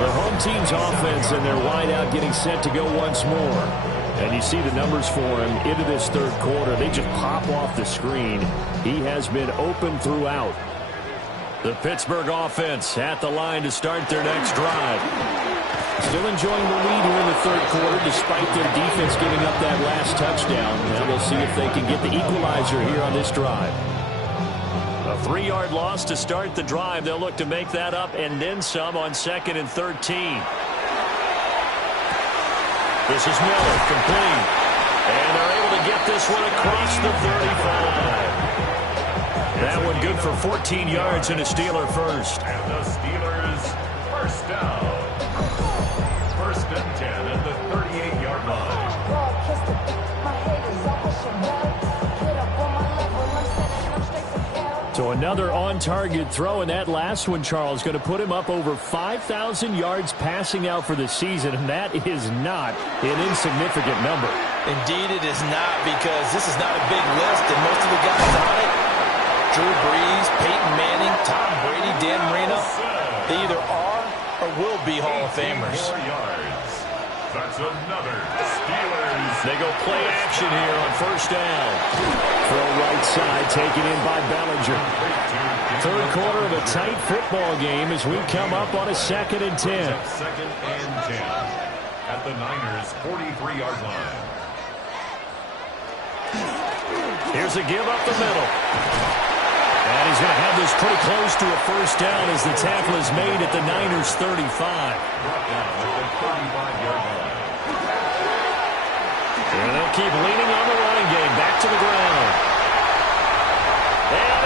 The home team's offense and their wideout getting set to go once more. And you see the numbers for him into this third quarter. They just pop off the screen. He has been open throughout. The Pittsburgh offense at the line to start their next drive. Still enjoying the lead here in the third quarter despite their defense giving up that last touchdown. Now we'll see if they can get the equalizer here on this drive. A 3-yard loss to start the drive. They'll look to make that up and then some on 2nd and 13. This is Miller, complete. And they're able to get this one across the 35. That one good for 14 yards and a Steeler first. And the Steelers first down. First and 10 at the 38-yard line. So another on-target throw, and that last one, Charles, going to put him up over 5,000 yards passing out for the season, and that is not an insignificant number. Indeed it is not, because this is not a big list, and most of the guys on it, Drew Brees, Peyton Manning, Tom Brady, Dan Marino, they either are or will be Hall of Famers. That's another Steelers. They go play action here on first down. Throw right side, taken in by Bellinger. Third quarter of a tight football game as we come up on a 2nd and 10. Second and 10 at the Niners' 43-yard line. Here's a give up the middle. And he's going to have this pretty close to a first down as the tackle is made at the Niners' 35. Brought down at the 35-yard line. And they'll keep leaning on the running game. Back to the ground. And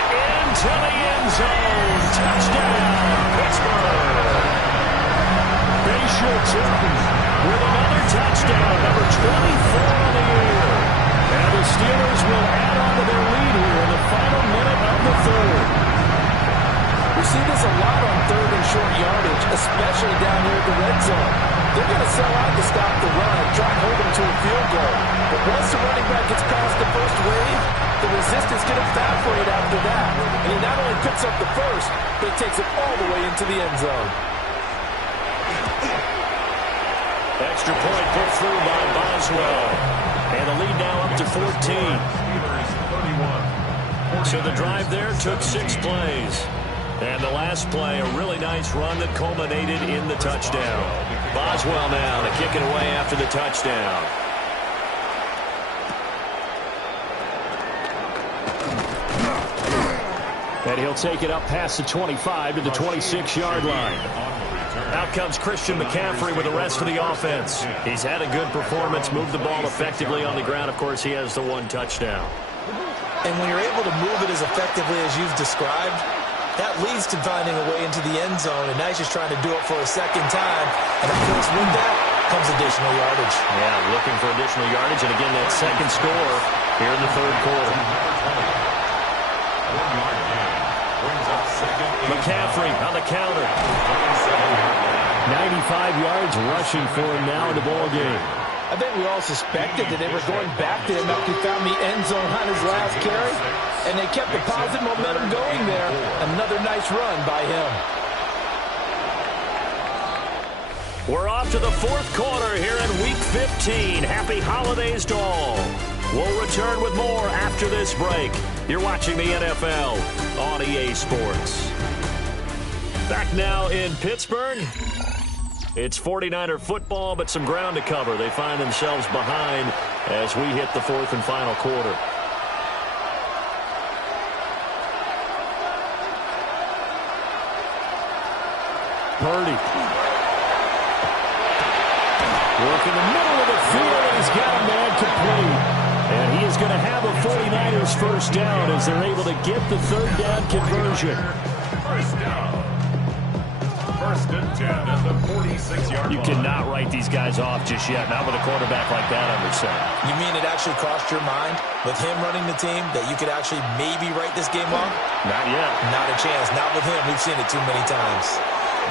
into the end zone. Touchdown, Pittsburgh. Bayshore with another touchdown, number 24 on the year. And the Steelers will add on to their lead here in the final minute of the third. We see this a lot on third and short yardage, especially down here at the red zone. They're going to sell out to stop the run, try and hold them to a field goal. But once the running back gets past the first wave, the resistance can evaporate after that. And he not only picks up the first, but he takes it all the way into the end zone. Extra point put through by Boswell. And the lead now up to 14. So the drive there took 6 plays. And the last play, a really nice run that culminated in the touchdown. Boswell now to kick it away after the touchdown. And he'll take it up past the 25 to the 26-yard line. Out comes Christian McCaffrey with the rest of the offense. He's had a good performance, moved the ball effectively on the ground. Of course, he has the 1 touchdown. And when you're able to move it as effectively as you've described, that leads to finding a way into the end zone, and now he's just trying to do it for a second time. And, of course, with that comes additional yardage. Yeah, looking for additional yardage, and again, that second score here in the third quarter. McCaffrey on the counter. 95 yards rushing for him now in the ball game. I think we all suspected that they were going back to him after he found the end zone on his last carry, and they kept the positive momentum going there. Another nice run by him. We're off to the fourth quarter here in Week 15. Happy holidays to all. We'll return with more after this break. You're watching the NFL on EA Sports. Back now in Pittsburgh. It's 49er football, but some ground to cover. They find themselves behind as we hit the fourth and final quarter. Purdy. Work in the middle of the field, and he's got a man complete. And he is going to have a 49ers first down as they're able to get the third down conversion. First down. First and 10 at the 46-yard line. You cannot write these guys off just yet, not with a quarterback like that under center. You mean it actually crossed your mind with him running the team that you could actually maybe write this game off? Not yet. Not a chance. Not with him. We've seen it too many times.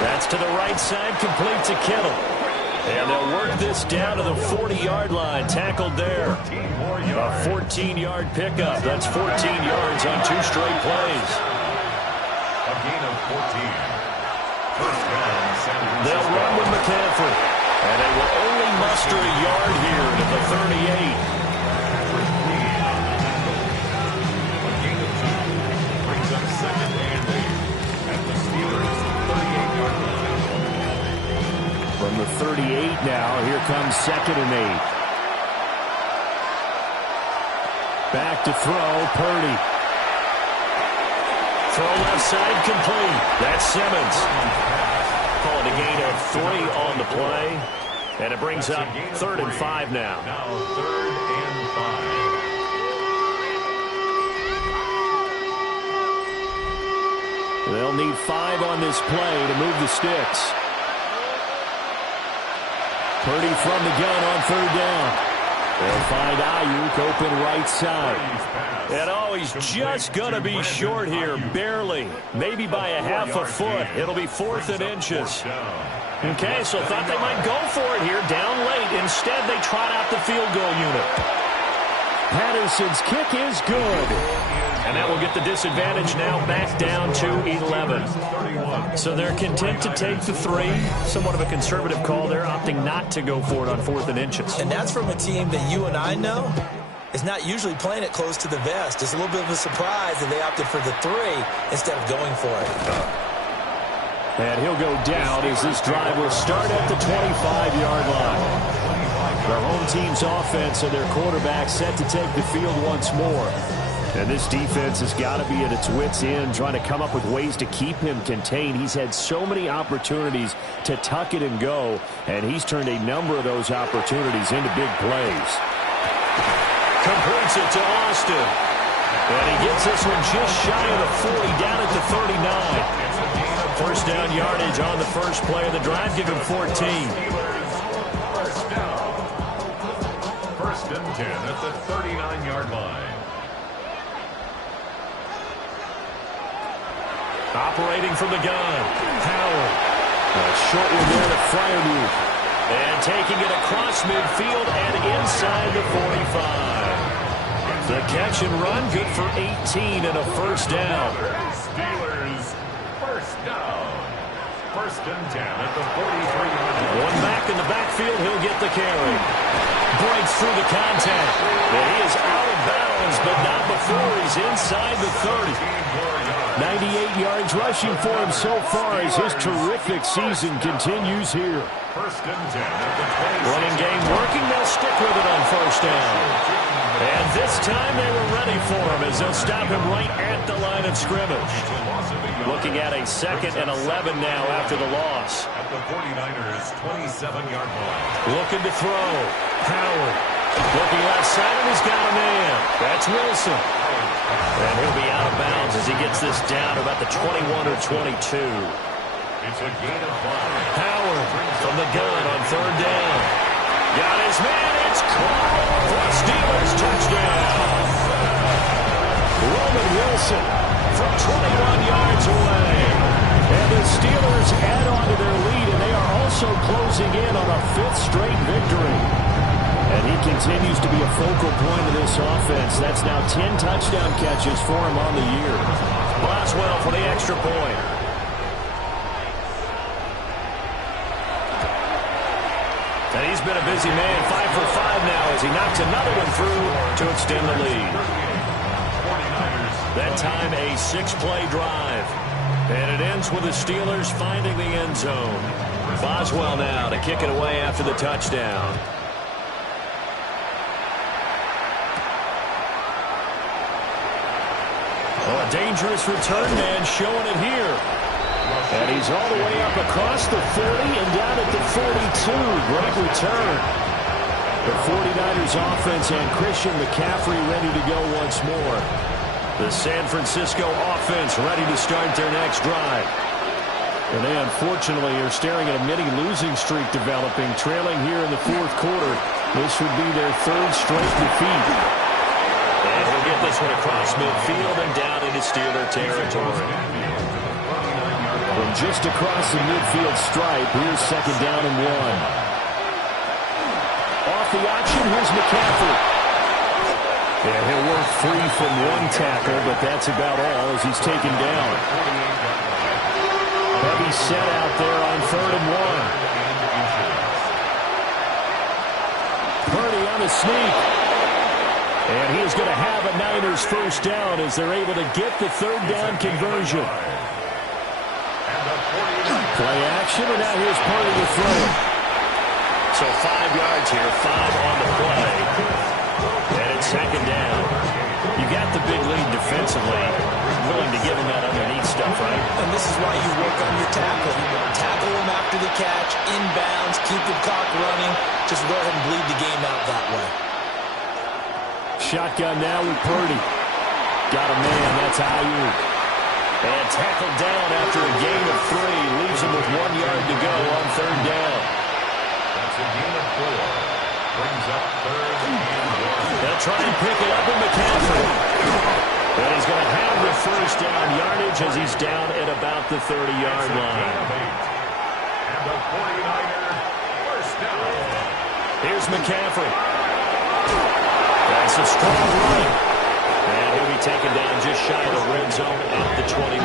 That's to the right side, complete to Kittle. And they'll work this down to the 40-yard line, tackled there. A 14-yard pickup. That's 14 yards on 2 straight plays. A gain of 14. First down, they'll run with McCaffrey. And they will only muster a yard here at the 38. A gain of 2 brings up second and 8 at the Steelers' 38-yard line. From the 38 now, here comes second and 8. Back to throw, Purdy. Throw left side, complete. That's Simmons. Call it a gain of 3 on the play. And it brings up 3rd and 5 now. Now 3rd and 5. They'll need 5 on this play to move the sticks. Purdy from the gun on 3rd down. They'll find Ayuk open right side. And he's just going to be short here, barely. Maybe by a half a foot. It'll be 4th and inches. Okay, so thought they might go for it here, down late. Instead, they trot out the field goal unit. Patterson's kick is good. And that will get the disadvantage now back down to 11. So they're content to take the 3. Somewhat of a conservative call. They're opting not to go for it on 4th and inches. And that's from a team that you and I know is not usually playing it close to the vest. It's a little bit of a surprise that they opted for the 3 instead of going for it. And he'll go down as this drive will start at the 25-yard line. Their home team's offense and their quarterback set to take the field once more. And this defense has got to be at its wits' end, trying to come up with ways to keep him contained. He's had so many opportunities to tuck it and go, and he's turned a number of those opportunities into big plays. Completes it to Austin. And he gets this one just shy of the 40, down at the 39. First down yardage on the first play of the drive. Give him 14. First and 10 at the 39-yard line. Operating from the gun, Howard. A short one there to Freiermuth. And taking it across midfield and inside the 45. The catch and run, good for 18 and a first down. Steelers, first down. First and 10 at the 43-yard line. One back in the backfield, he'll get the carry. Breaks through the contact. And he is out of bounds, but not before he's inside the 30. 98 yards rushing for him so far as his terrific season continues here. First and 10 at the 20. Running game working. They'll stick with it on first down. And this time they were ready for him as they'll stop him right at the line of scrimmage. Looking at a 2nd and 11 now after the loss. At the 49ers' 27-yard line. Looking to throw. Howard. Looking left side, and he's got a man. That's Wilson. And he'll be out of bounds as he gets this down about the 21 or 22. It's a gain of 5. Howard from the gun on 3rd down. Got his man. It's caught for a Steelers touchdown. Roman Wilson from 21 yards away. And the Steelers add on to their lead, and they are also closing in on a 5th straight victory. And he continues to be a focal point of this offense. That's now 10 touchdown catches for him on the year. Boswell for the extra point. And he's been a busy man, 5 for 5 now as he knocks another one through to extend the lead. That time a 6-play drive. And it ends with the Steelers finding the end zone. Boswell now to kick it away after the touchdown. Oh, a dangerous return man showing it here. And he's all the way up across the 30 and down at the 42. Great return. The 49ers offense and Christian McCaffrey ready to go once more. The San Francisco offense ready to start their next drive. And they unfortunately are staring at a mini losing streak developing, trailing here in the 4th quarter. This would be their 3rd straight defeat. And he'll get this one across midfield and down into Steeler territory. From just across the midfield stripe, here's 2nd down and 1. Off the action, here's McCaffrey. And he'll work free from one tackle, but that's about all as he's taken down. Heavy set out there on 3rd and 1. Purdy on the sneak. And he is going to have a Niners first down as they're able to get the 3rd down conversion. Play action, and now here's Purdy to throw. So 5 yards here, 5 on the play. And it's 2nd down. You got the big lead defensively. Willing to give him that underneath stuff, right? And this is why you work on your tackle. Tackle him after the catch, inbounds, keep the clock running. Just go ahead and bleed the game out that way. Shotgun now with Purdy. Got a man, that's Ayuk. And tackled down after a gain of 3. Leaves him with 1 yard to go on third down. That's a gain of 4. Brings up third and 1. They'll try and pick it up with McCaffrey. And he's going to have the first down yardage as he's down at about the 30-yard line. And the 49er first down. Here's McCaffrey. That's a strong run. And he'll be taken down just shy of the red zone at the 21.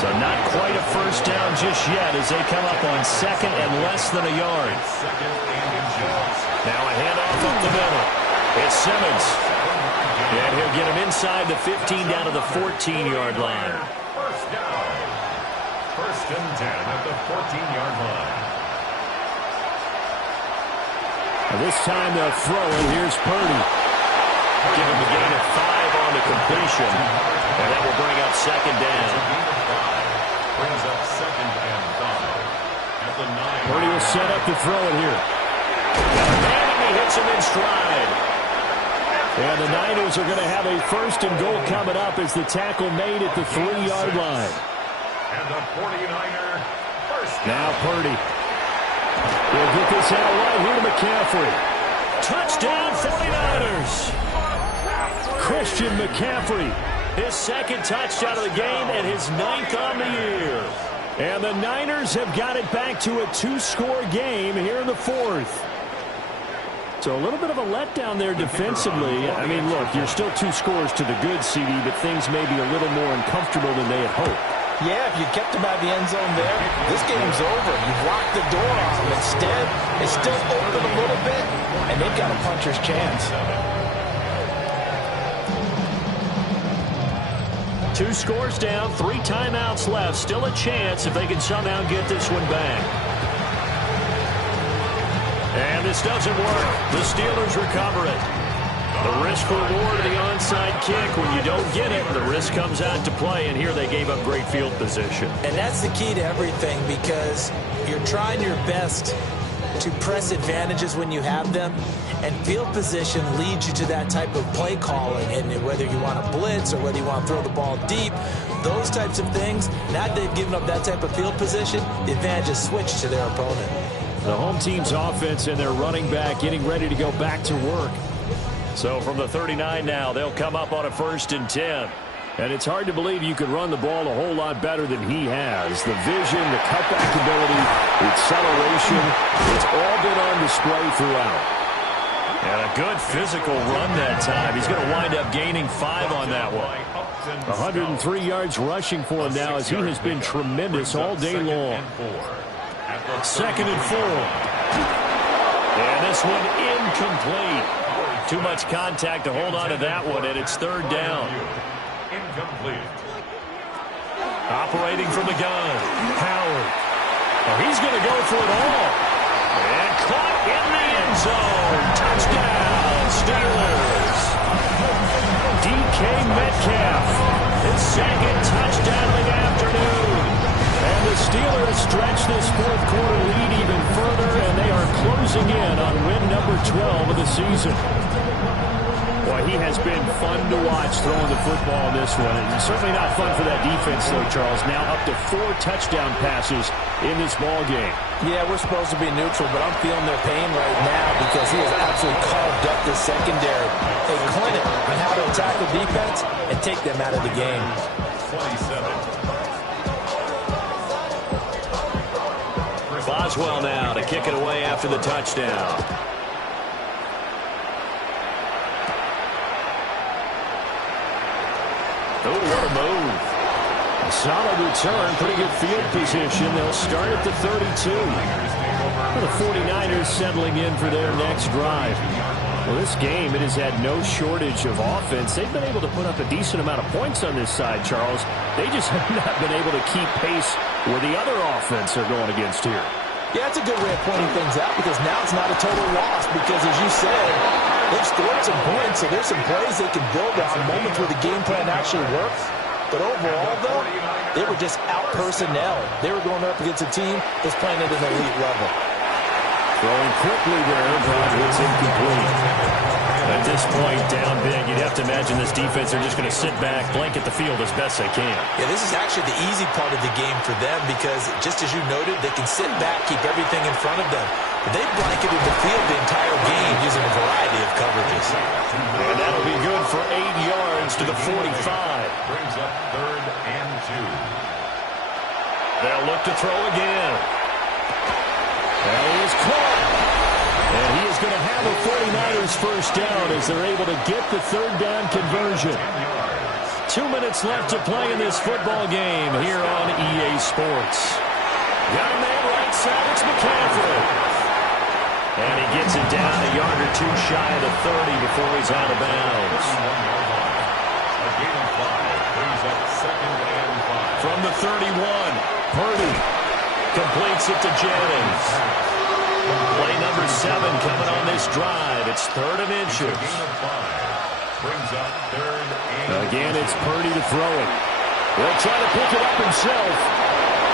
So not quite a first down just yet as they come up on second and less than a yard. Second and inches. Now a handoff up the middle. It's Simmons. And he'll get him inside the 15 down to the 14-yard line. First down. First and 10 at the 14-yard line. And this time they'll throw it. Here's Purdy. Give him a gain of 5 on the completion. And that will bring up second down. Brings up second and 5. At the 9. Purdy will set up to throw it here. And he hits him in stride. And the Niners are going to have a first and goal coming up as the tackle made at the 3-yard line. And the 49er first down. Now Purdy. He'll get this out right here to McCaffrey. Touchdown 49ers. Christian McCaffrey. His second touchdown of the game and his 9th on the year. And the Niners have got it back to a 2-score game here in the 4th. So a little bit of a letdown there defensively. I mean, look, you're still 2 scores to the good, CD, but things may be a little more uncomfortable than they had hoped. Yeah, if you kept them out of the end zone there, this game's over. You've locked the door on them. Instead, it's still open a little bit, and they've got a puncher's chance. 2 scores down, 3 timeouts left. Still a chance if they can somehow get this one back. And this doesn't work. The Steelers recover it. The risk reward of the onside kick. When you don't get it, the risk comes out to play, and here they gave up great field position. And that's the key to everything, because you're trying your best to press advantages when you have them, and field position leads you to that type of play calling. And whether you want to blitz or whether you want to throw the ball deep, those types of things, now that they've given up that type of field position, the advantage is switched to their opponent. The home team's offense and their running back getting ready to go back to work. So from the 39 now, they'll come up on a 1st and 10. And it's hard to believe you could run the ball a whole lot better than he has. The vision, the cutback ability, the acceleration, it's all been on display throughout. And a good physical run that time. He's going to wind up gaining 5 on that one. 103 yards rushing for him now as he has been tremendous all day long. 2nd and 4. And this one incomplete. Too much contact to hold on to that one, and it's 3rd down. Incomplete. Operating from the gun, Howard. Oh, he's going to go for it all. And caught in the end zone. Touchdown, Steelers. DK Metcalf, his 2nd touchdown of the afternoon. And the Steelers stretch this 4th quarter lead even further, and they are closing in on win number 12 of the season. Boy, he has been fun to watch throwing the football in this one. And certainly not fun for that defense, though, Charles. Now up to 4 touchdown passes in this ball game. Yeah, we're supposed to be neutral, but I'm feeling their pain right now because he has absolutely carved up the secondary. A clinic on how to attack the defense and take them out of the game. 27. Boswell now to kick it away after the touchdown. Oh, what a move. A solid return, pretty good field position. They'll start at the 32. The 49ers settling in for their next drive. Well, this game, it has had no shortage of offense. They've been able to put up a decent amount of points on this side, Charles. They just have not been able to keep pace where the other offense are going against here. Yeah, it's a good way of pointing things out because now it's not a total loss because, as you said, they've scored some points, so there's some plays they can build on, moments where the game plan actually works. But overall, though, they were just out-personnel. They were going up against a team that's playing at an elite level. Throwing quickly there, but it's incomplete. At this point, down big, you'd have to imagine this defense are just going to sit back, blanket the field as best they can. Yeah, this is actually the easy part of the game for them because, just as you noted, they can sit back, keep everything in front of them. But they've blanketed the field the entire game using a variety of coverages. And that'll be good for 8 yards to the 45. Brings up 3rd and 2. They'll look to throw again. And he is caught. And he is going to have a 49ers first down as they're able to get the 3rd down conversion. 2 minutes left to play in this football game here on EA Sports. Got a man right side, it's McCaffrey. And he gets it down a yard or two shy of the 30 before he's out of bounds. A gain of 5 brings up 2nd and 5. From the 31, Purdy completes it to Jennings. Play number 7 coming on this drive. It's 3rd and inches. A gain of 5 brings up 3rd and Again, it's Purdy to throw it. They'll try to pick it up himself.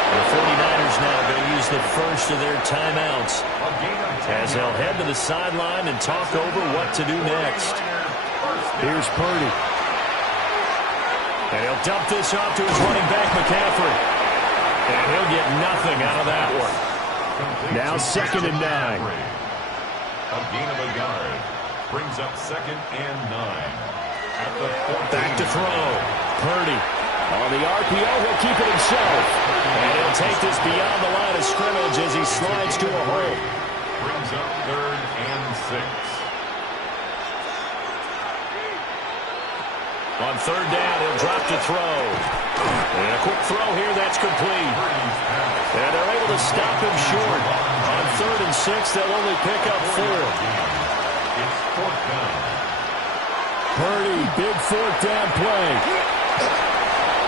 The 49ers now going to use the first of their timeouts as they'll head to the sideline and talk over what to do next. Here's Purdy. And he'll dump this off to his running back, McCaffrey. And he'll get nothing out of that one. Now 2nd and 9. A gain of a yard brings up 2nd and 9. At the 14. Back to throw. Purdy. On the RPO, he'll keep it himself. And he'll take this beyond the line of scrimmage as he slides to a hole. Brings up 3rd and 6. On 3rd down, he'll drop to throw. And a quick throw here, that's complete. And they're able to stop him short. On 3rd and 6, they'll only pick up 4. It's 4th down. Purdy, big 4th down play.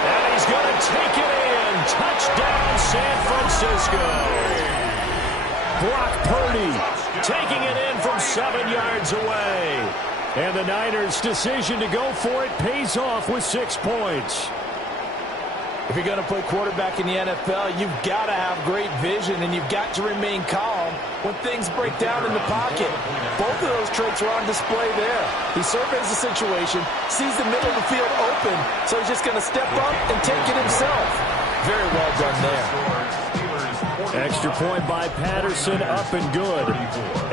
And he's going to take it in. Touchdown, San Francisco. Brock Purdy taking it in from 7 yards away. And the Niners' decision to go for it pays off with 6 points. If you're going to play quarterback in the NFL, you've got to have great vision, and you've got to remain calm when things break down in the pocket. Both of those traits are on display there. He surveys the situation, sees the middle of the field open, so he's just going to step up and take it himself. Very well done there. Extra point by Patterson, up and good.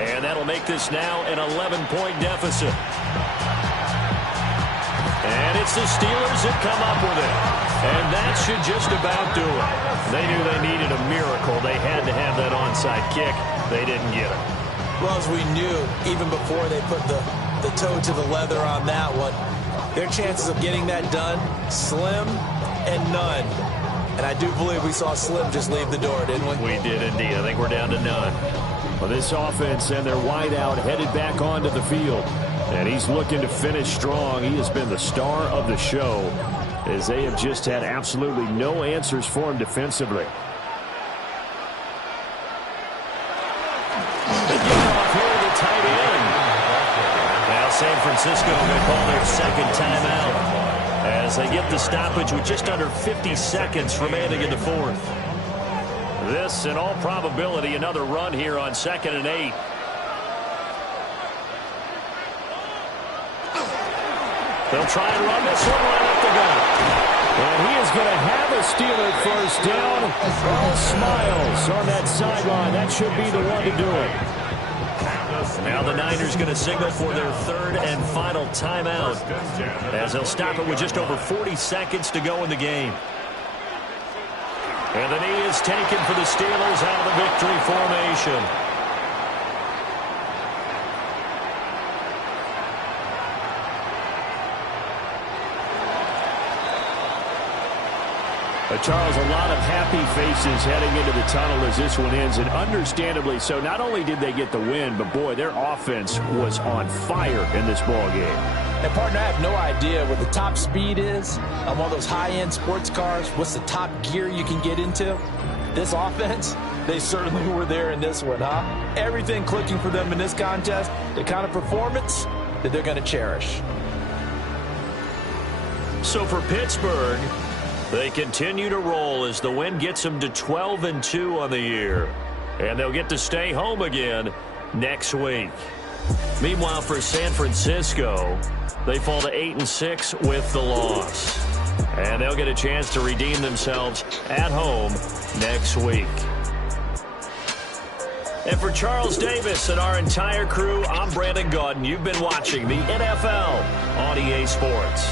And that'll make this now an 11-point deficit. And it's the Steelers that come up with it. And that should just about do it. They knew they needed a miracle. They had to have that onside kick. They didn't get it. Well, as we knew, even before they put the toe to the leather on that one, their chances of getting that done, slim and none. And I do believe we saw Slim just leave the door, didn't we? We did indeed. I think we're down to none. Well, this offense and their wideout headed back onto the field. And he's looking to finish strong. He has been the star of the show as they have just had absolutely no answers for him defensively. They get off here to the tight end. Now San Francisco going to call their 2nd timeout as they get the stoppage with just under 50 seconds remaining in the 4th. This, in all probability, another run here on 2nd and 8. They'll try and run this one right up the gut. And he is going to have a Steeler first down. All smiles on that sideline. That should be the one to do it. Now the Niners going to signal for their 3rd and final timeout as they'll stop it with just over 40 seconds to go in the game. And the knee is taken for the Steelers out of the victory formation. Charles, a lot of happy faces heading into the tunnel as this one ends, and understandably so. Not only did they get the win, but boy, their offense was on fire in this ball game. And partner, I have no idea what the top speed is on one of those high-end sports cars. What's the top gear you can get into? This offense, they certainly were there in this one, huh? Everything clicking for them in this contest, the kind of performance that they're going to cherish. So for Pittsburgh, they continue to roll as the win gets them to 12-2 on the year. And they'll get to stay home again next week. Meanwhile, for San Francisco, they fall to 8-6 with the loss. And they'll get a chance to redeem themselves at home next week. And for Charles Davis and our entire crew, I'm Brandon Gaudin. You've been watching the NFL on EA Sports.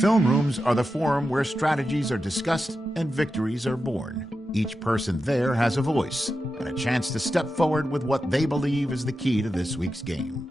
Film rooms are the forum where strategies are discussed and victories are born. Each person there has a voice and a chance to step forward with what they believe is the key to this week's game.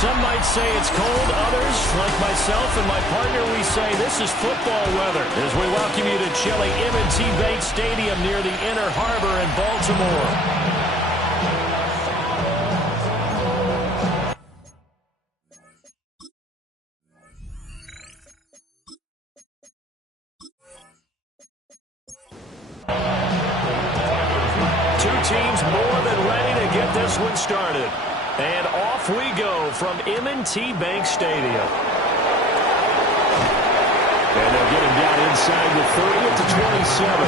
Some might say it's cold. Others, like myself and my partner, we say this is football weather as we welcome you to chilly M&T Bank Stadium near the Inner Harbor in Baltimore. Two teams more than ready to get this one started. And off we go from M&T Bank Stadium. And they'll get him down inside the 30 to 27.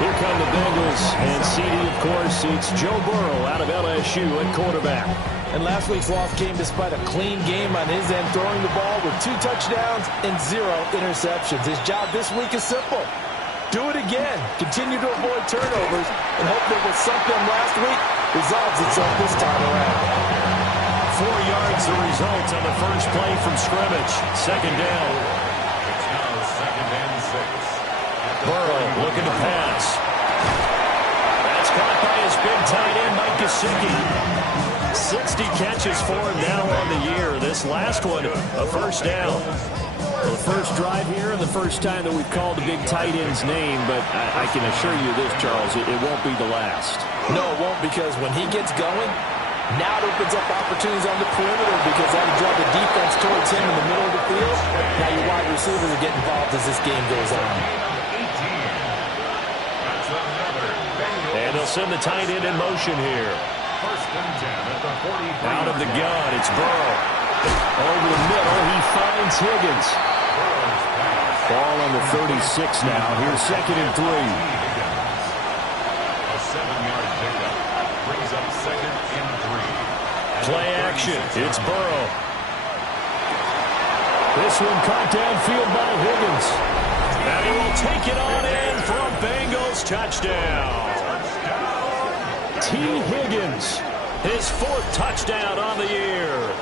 Here come the Bengals. And CD, of course, it's Joe Burrow out of LSU at quarterback. And last week's loss came despite a clean game on his end, throwing the ball with 2 touchdowns and 0 interceptions. His job this week is simple. Do it again. Continue to avoid turnovers and hope that what sunk them last week resolves itself this time around. 4 yards the result on the first play from scrimmage. Second down. It's now 2nd and 6. Burrow looking to pass. That's caught by his big tight end, Mike Gesicki. 60 catches for him now on the year. This last one, a first down. Well, the first drive here and the first time that we've called the big tight end's name, but I can assure you this, Charles, it won't be the last. No, it won't, because when he gets going, now it opens up opportunities on the perimeter because that'll draw the defense towards him in the middle of the field. Now your wide receivers will get involved as this game goes on. And they'll send the tight end in motion here. Out of the gun, it's Burrow. Over the middle, he finds Higgins. Ball on the 36 now. Here's 2nd and 3. A 7-yard pickup brings up 2nd and 3. Play action. It's Burrow. This one caught downfield by Higgins. And he will take it on in for a Bengals touchdown. T. Higgins, his 4th touchdown on the year.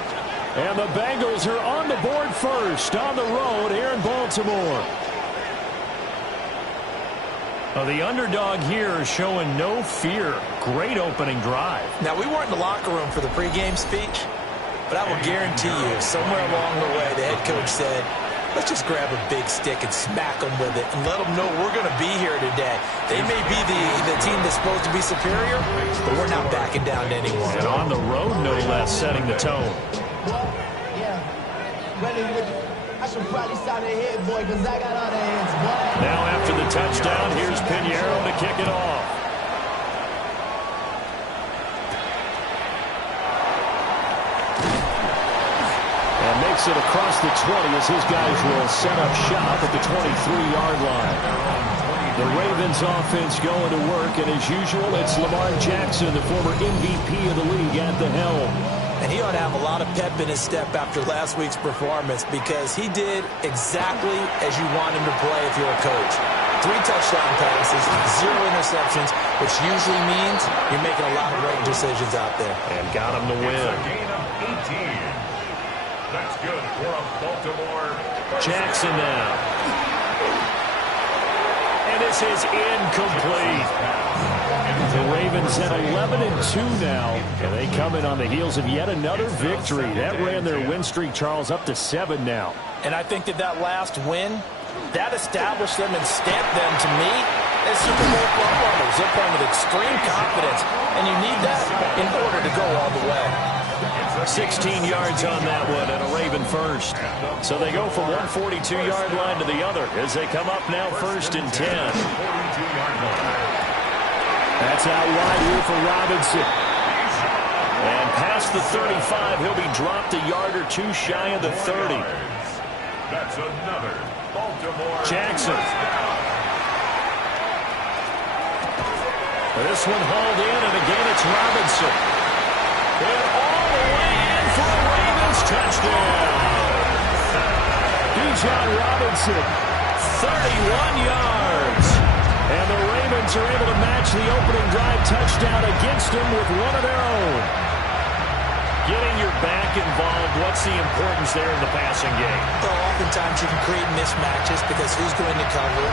And the Bengals are on the board first on the road here in Baltimore. Well, the underdog here is showing no fear. Great opening drive. Now, we weren't in the locker room for the pregame speech, but I will guarantee you somewhere along the way the head coach said, let's just grab a big stick and smack them with it and let them know we're going to be here today. They may be the team that's supposed to be superior, but we're not backing down to anyone. And on the road, no less, setting the tone. I should probably sign a head, boy, because I got other hands, boy. Now after the touchdown, here's Pinheiro to kick it off. And makes it across the 20 as his guys will set up shop at the 23-yard line. The Ravens offense going to work, and as usual, it's Lamar Jackson, the former MVP of the league, at the helm. And he ought to have a lot of pep in his step after last week's performance because he did exactly as you want him to play if you're a coach. 3 touchdown passes, 0 interceptions, which usually means you're making a lot of right decisions out there. And got him to win. A gain of 18. That's good for a Baltimore. Jackson now. And this is incomplete. The Ravens at 11-2 now, and they come in on the heels of yet another victory. That ran their win streak, Charles, up to 7 now. And I think that last win, that established them and stamped them, to me, as Super Bowl frontrunners. They're playing with extreme confidence, and you need that in order to go all the way. 16 yards on that one, and a Raven first. So they go from one 42-yard line to the other as they come up now 1st and 10. That's out wide here for Robinson. And past the 35, he'll be dropped a yard or 2 shy of the 30. That's another Baltimore. Jackson. This one hauled in, and again it's Robinson. And all the way in for a Ravens touchdown. Bijan Robinson, 31 yards. And the Ravens are able to match the opening drive touchdown against them with one of their own. Getting your back involved, what's the importance there in the passing game? Well, oftentimes you can create mismatches because who's going to cover,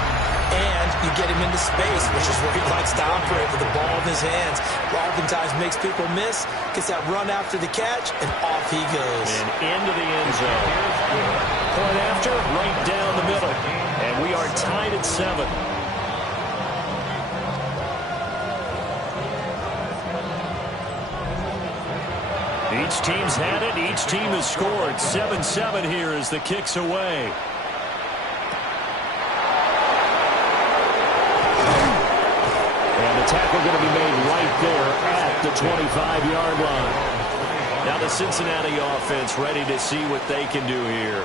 and you get him into space, which is where he likes to operate with the ball in his hands. Oftentimes makes people miss, gets that run after the catch, and off he goes. And into the end zone. Point after, right down the middle. And we are tied at 7. Each team's had it. Each team has scored. 7-7 here as the kick's away. And the tackle going to be made right there at the 25-yard line. Now the Cincinnati offense ready to see what they can do here.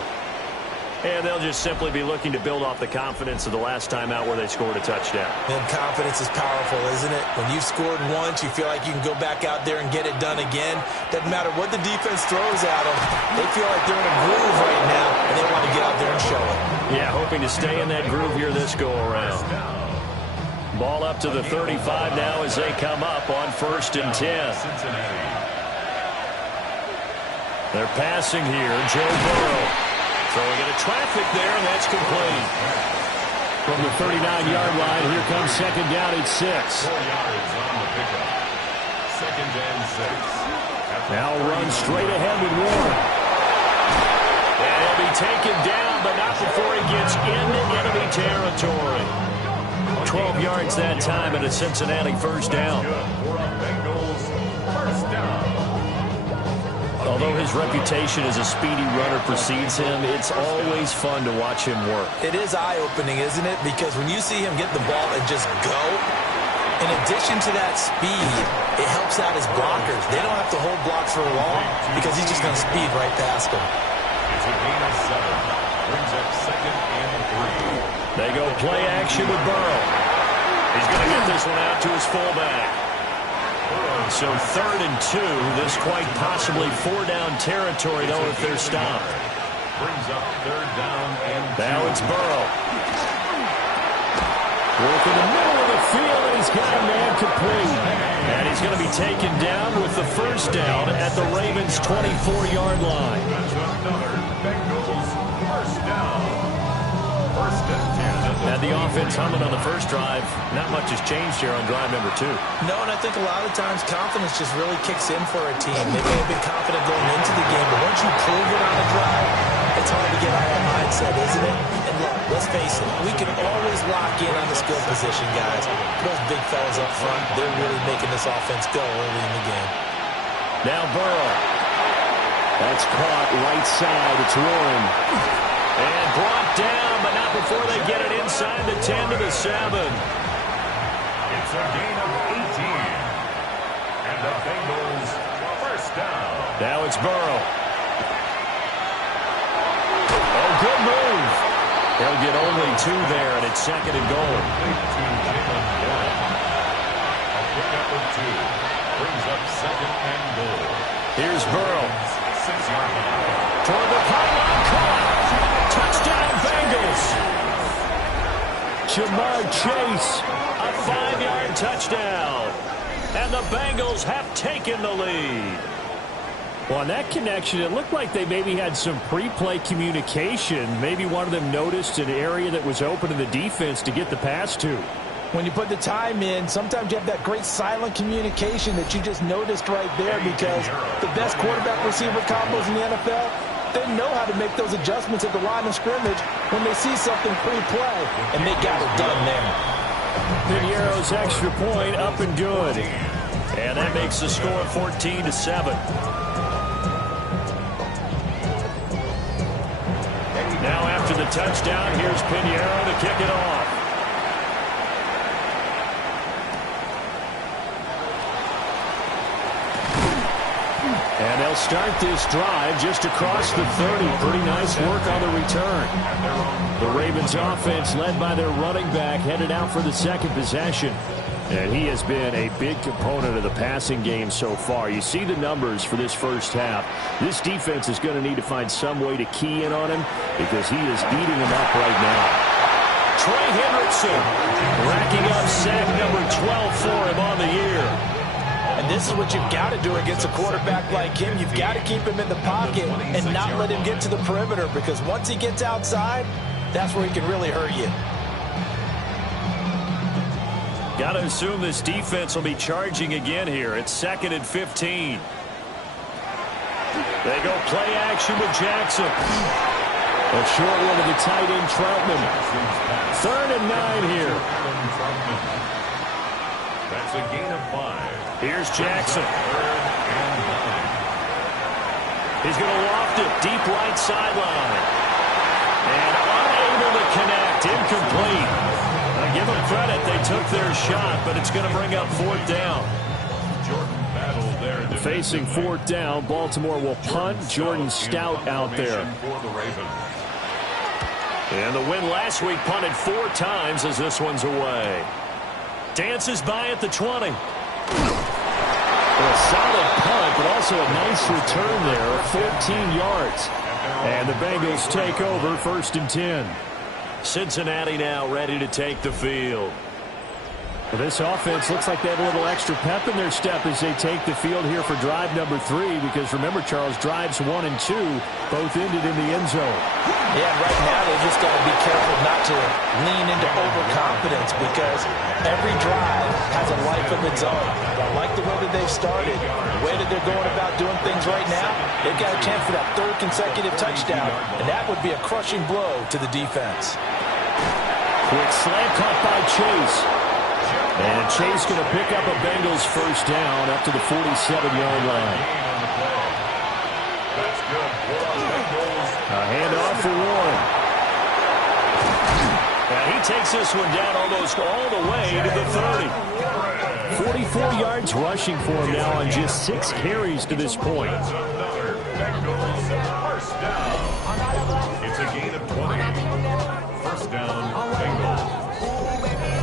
And they'll just simply be looking to build off the confidence of the last time out where they scored a touchdown. And confidence is powerful, isn't it? When you've scored once, you feel like you can go back out there and get it done again. Doesn't matter what the defense throws at them. They feel like they're in a groove right now, and they want to get out there and show it. Yeah, hoping to stay in that groove here this go-around. Ball up to the 35 now as they come up on 1st and 10. They're passing here. Joe Burrow. Throwing into traffic there, and that's complete. From the 39-yard line, here comes 2nd down at 6. 4 yards on the pickup. 2nd and 6. Now run straight ahead with Warren. And he'll be taken down, but not before he gets into enemy territory. 12 yards that time and a Cincinnati first down. Although his reputation as a speedy runner precedes him, it's always fun to watch him work. It is eye-opening, isn't it? Because when you see him get the ball and just go, in addition to that speed, it helps out his blockers. They don't have to hold blocks for long because he's just going to speed right past them. It's a gain of 7. Brings up 2nd and 3. They go play action with Burrow. He's going to get this one out to his fullback. So 3rd and 2. This quite possibly 4-down territory, though, if they're stopped. Brings up 3rd down and 2. Now it's Burrow. Work in the middle of the field, and he's got a man complete. And he's going to be taken down with the first down at the Ravens' 24-yard line. That's another Bengals first down. 1st and 10. And the offense humming on the first drive. Not much has changed here on drive number 2. No, and I think a lot of times confidence just really kicks in for a team. They may have been confident going into the game, but once you prove it on a drive, it's hard to get out of that mindset, isn't it? And look, let's face it, we can always lock in on the skill position, guys. Those big fellas up front, they're really making this offense go early in the game. Now Burrow. That's caught right side. It's Warren. And brought down, but not before they get it inside the 10 to the 7. It's a gain of 18. And the Bengals first down. Now it's Burrow. Oh, good move. They'll get only 2 there, and it's 2nd and goal. A pickup of 2. Brings up 2nd and goal. Here's Burrow. 6-yard line. Toward the pylon, caught. Touchdown, Bengals. Jamar Chase, a 5-yard touchdown. And the Bengals have taken the lead. Well, on that connection, it looked like they maybe had some pre-play communication. Maybe one of them noticed an area that was open in the defense to get the pass to. When you put the time in, sometimes you have that great silent communication that you just noticed right there, because the best quarterback-receiver combos in the NFL, they know how to make those adjustments at the line of scrimmage when they see something pre-play, and they got it done there. Piñeiro's extra point up and good. And that makes the score 14-7. Now after the touchdown, here's Piñeiro to kick it off. And they'll start this drive just across the 30. Pretty nice work on the return. The Ravens offense, led by their running back, headed out for the 2nd possession. And he has been a big component of the passing game so far. You see the numbers for this first half. This defense is going to need to find some way to key in on him, because he is eating them up right now. Trey Hendrickson racking up sack number 12 for him on the year. And this is what you've got to do against a quarterback like him. You've got to keep him in the pocket and not let him get to the perimeter, because once he gets outside, that's where he can really hurt you. Got to assume this defense will be charging again here. It's 2nd and 15. They go play action with Jackson. A short one to the tight end, Troutman. 3rd and 9 here. That's a gain of 5. Here's Jackson. 3rd and 9. He's going to loft it deep right sideline. And unable to connect. Incomplete. Give them credit. They took their shot, but it's going to bring up 4th down. Jordan battled there. Facing 4th down, Baltimore will punt. Jordan Stout out there. For the Ravens. And the win last week, punted 4 times as this one's away. Dances by at the 20. A solid punt, but also a nice return there, 14 yards. And the Bengals take over 1st and 10. Cincinnati now ready to take the field. Well, this offense looks like they have a little extra pep in their step as they take the field here for drive number 3, because remember, Charles, drives 1 and 2 both ended in the end zone. Yeah, right now they just got to be careful not to lean into overconfidence, because every drive has a life of its own. I like the way that they've started, the way that they're going about doing things right now. They've got a chance for that 3rd consecutive touchdown, and that would be a crushing blow to the defense. Quick slant caught by Chase. And Chase going to pick up a Bengals first down up to the 47-yard line. A handoff for Warren. And he takes this one down almost all the way to the 30. 44 yards rushing for him now on just 6 carries to this point. It's a gain of 20. First down, Bengals.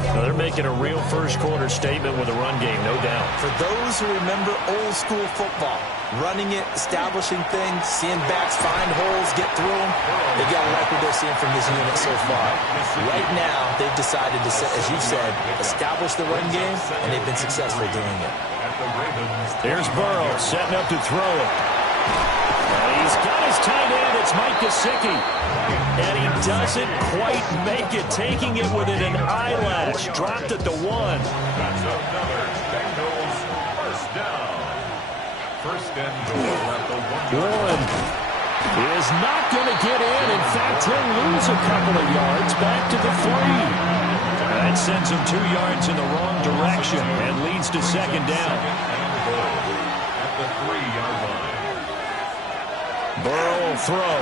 Well, they're making a real first-quarter statement with a run game, no doubt. For those who remember old-school football, running it, establishing things, seeing backs find holes, get through them, they got to like what they're seeing from this unit so far. Right now, they've decided to, as you said, establish the run game, and they've been successful doing it. There's Burrow setting up to throw it. He's got his tight end. It's Mike Gesicki. And he doesn't quite make it, taking it within an eyelash. Dropped at the 1. That's another Bengals first down. First and goal at the 1-yard line. Is not going to get in. In fact, he'll lose a couple of yards back to the 3. That sends him 2 yards in the wrong direction and leads to second down. At the 3-yard line. Burrow will throw.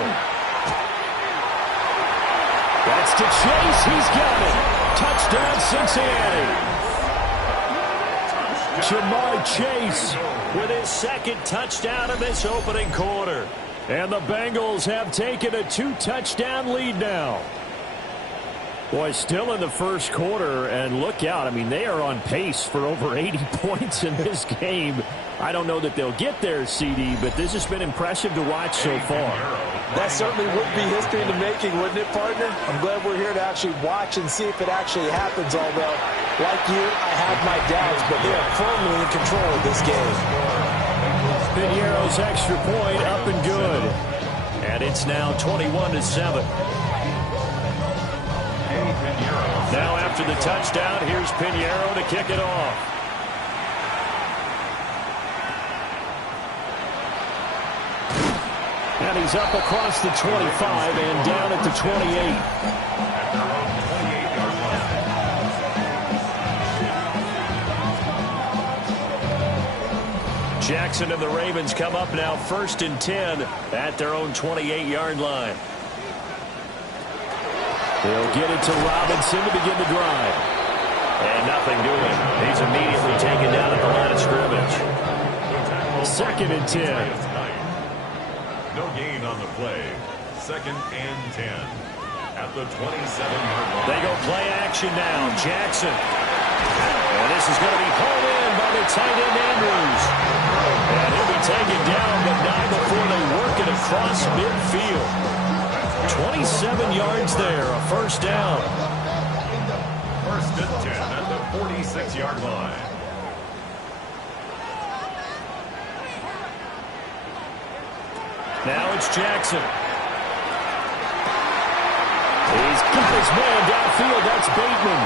That's to Chase. He's got it. Touchdown, Cincinnati. Jamar Chase with his 2nd touchdown of this opening quarter. And the Bengals have taken a 2-touchdown lead now. Boy, still in the first quarter, and look out. I mean, they are on pace for over 80 points in this game. I don't know that they'll get there, CD, but this has been impressive to watch so far. That certainly would be history in the making, wouldn't it, partner? I'm glad we're here to actually watch and see if it actually happens, although, like you, I have my doubts, but they are firmly in control of this game. Piniero's extra point up and good. And it's now 21-7. Now after the touchdown, here's Piniero to kick it off. And he's up across the 25 and down at the 28. Jackson and the Ravens come up now 1st and 10 at their own 28-yard line. They'll get it to Robinson to begin the drive. And nothing doing. He's immediately taken down at the line of scrimmage. 2nd and 10. No gain on the play. 2nd and 10. At the 27-yard line. They go play action now. Jackson. And this is going to be pulled in by the tight end Andrews. And he'll be taken down, but not before they work it across midfield. 27 yards there, a first down. 1st and 10 at the 46-yard line. Now it's Jackson. He's got his man downfield. That's Bateman.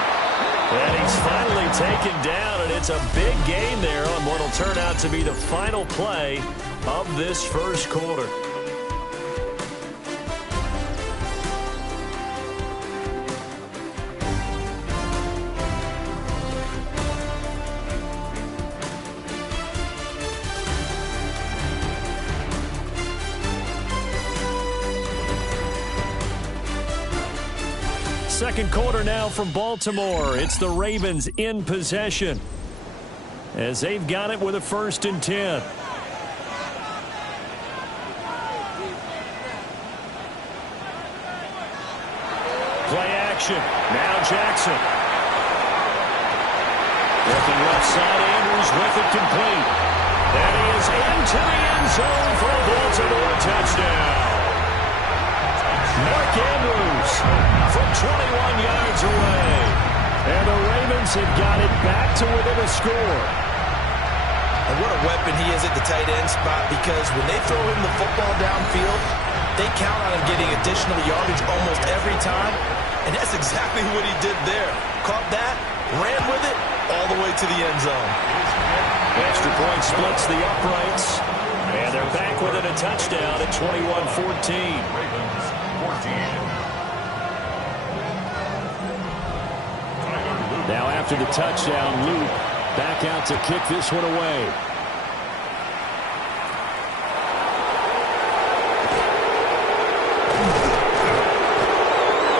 And he's finally taken down, and it's a big gain there on what will turn out to be the final play of this first quarter. Second quarter now from Baltimore. It's the Ravens in possession as they've got it with a 1st and 10. Play action. Now Jackson. Looking left side, Andrews with it complete. And he is into the end zone for a Baltimore touchdown. Mark Andrews from 21 yards away. And the Ravens Ravens have got it back to within a score. And what a weapon he is at the tight end spot, because when they throw him the football downfield, they count on him getting additional yardage almost every time. And that's exactly what he did there. Caught that, ran with it, all the way to the end zone. Extra point splits the uprights. And they're back within a touchdown at 21-14. Ravens 14. Now after the touchdown, Luke back out to kick this one away.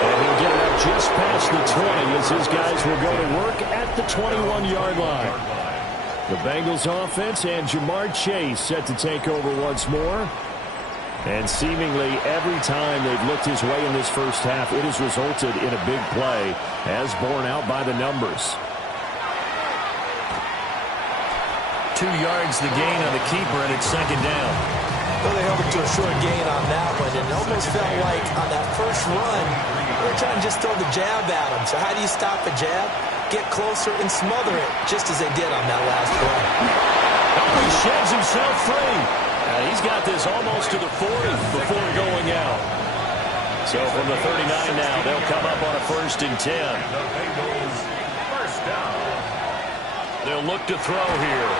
And he'll get it up just past the 20 as his guys will go to work at the 21-yard line. The Bengals offense and Jamar Chase set to take over once more. And seemingly every time they've looked his way in this first half, it has resulted in a big play, as borne out by the numbers. 2 yards the gain on the keeper, and it's second down. Well, they held him to a short gain on that one, and it almost felt like on that first run, they were trying to just throw the jab at him. So how do you stop a jab? Get closer and smother it, just as they did on that last play. Oh, he sheds himself free. He's got this almost to the 40 before going out. So from the 39 now, they'll come up on a 1st and 10. The Bengals first down. They'll look to throw here.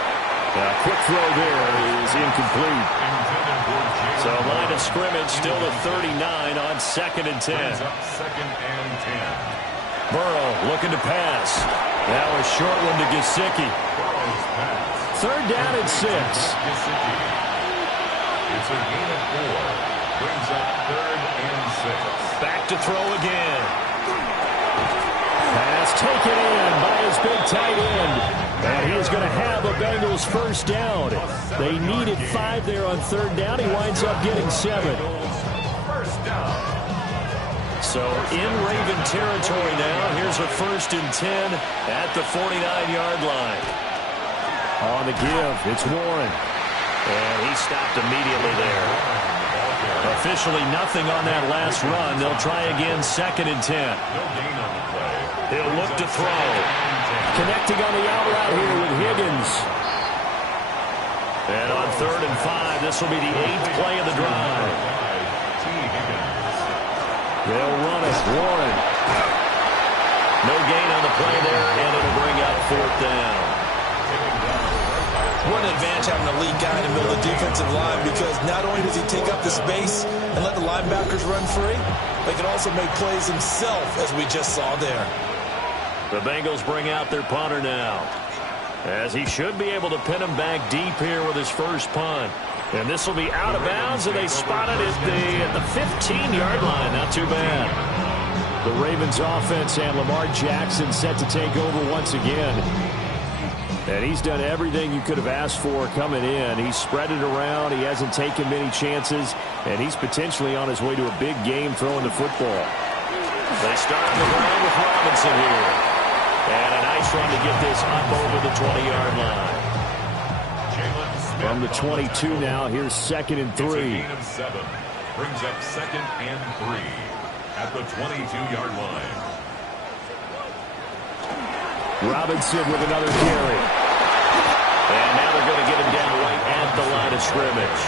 Quick throw there is incomplete. So line of scrimmage still at 39 on 2nd and 10. Second and 10. Burrow looking to pass. Now a short one to Gesicki. 3rd down and 6. It's a gain of 4. Brings up 3rd and 6. Back to throw again. Pass taken in by his big tight end. And he is going to have a Bengals 1st down. They needed 5 there on 3rd down. He winds up getting 7. First down. So in Raven territory now. Here's a 1st and 10 at the 49-yard line. On the give, it's Warren. And he stopped immediately there. Officially nothing on that last run. They'll try again 2nd and 10. No gain on the play. He'll look to throw. Connecting on the out route here with Higgins. And on 3rd and 5, this will be the 8th play of the drive. They'll run it. Warren. No gain on the play there, and it'll bring up 4th down. What an advantage having a elite guy in the middle of the defensive line, because not only does he take up the space and let the linebackers run free, but he can also make plays himself, as we just saw there. The Bengals bring out their punter now, as he should be able to pin him back deep here with his first punt. And this will be out of bounds, and they spot it at the 15-yard line. Not too bad. The Ravens offense and Lamar Jackson set to take over once again. And he's done everything you could have asked for coming in. He's spread it around. He hasn't taken many chances. And he's potentially on his way to a big game throwing the football. They start on the ground with Robinson here. And a nice run to get this up over the 20-yard line. From the 22 now, here's 2nd and 3. It's a gain of 7. Brings up 2nd and 3 at the 22-yard line. Robinson with another carry. And now they're going to get him down right at the line of scrimmage.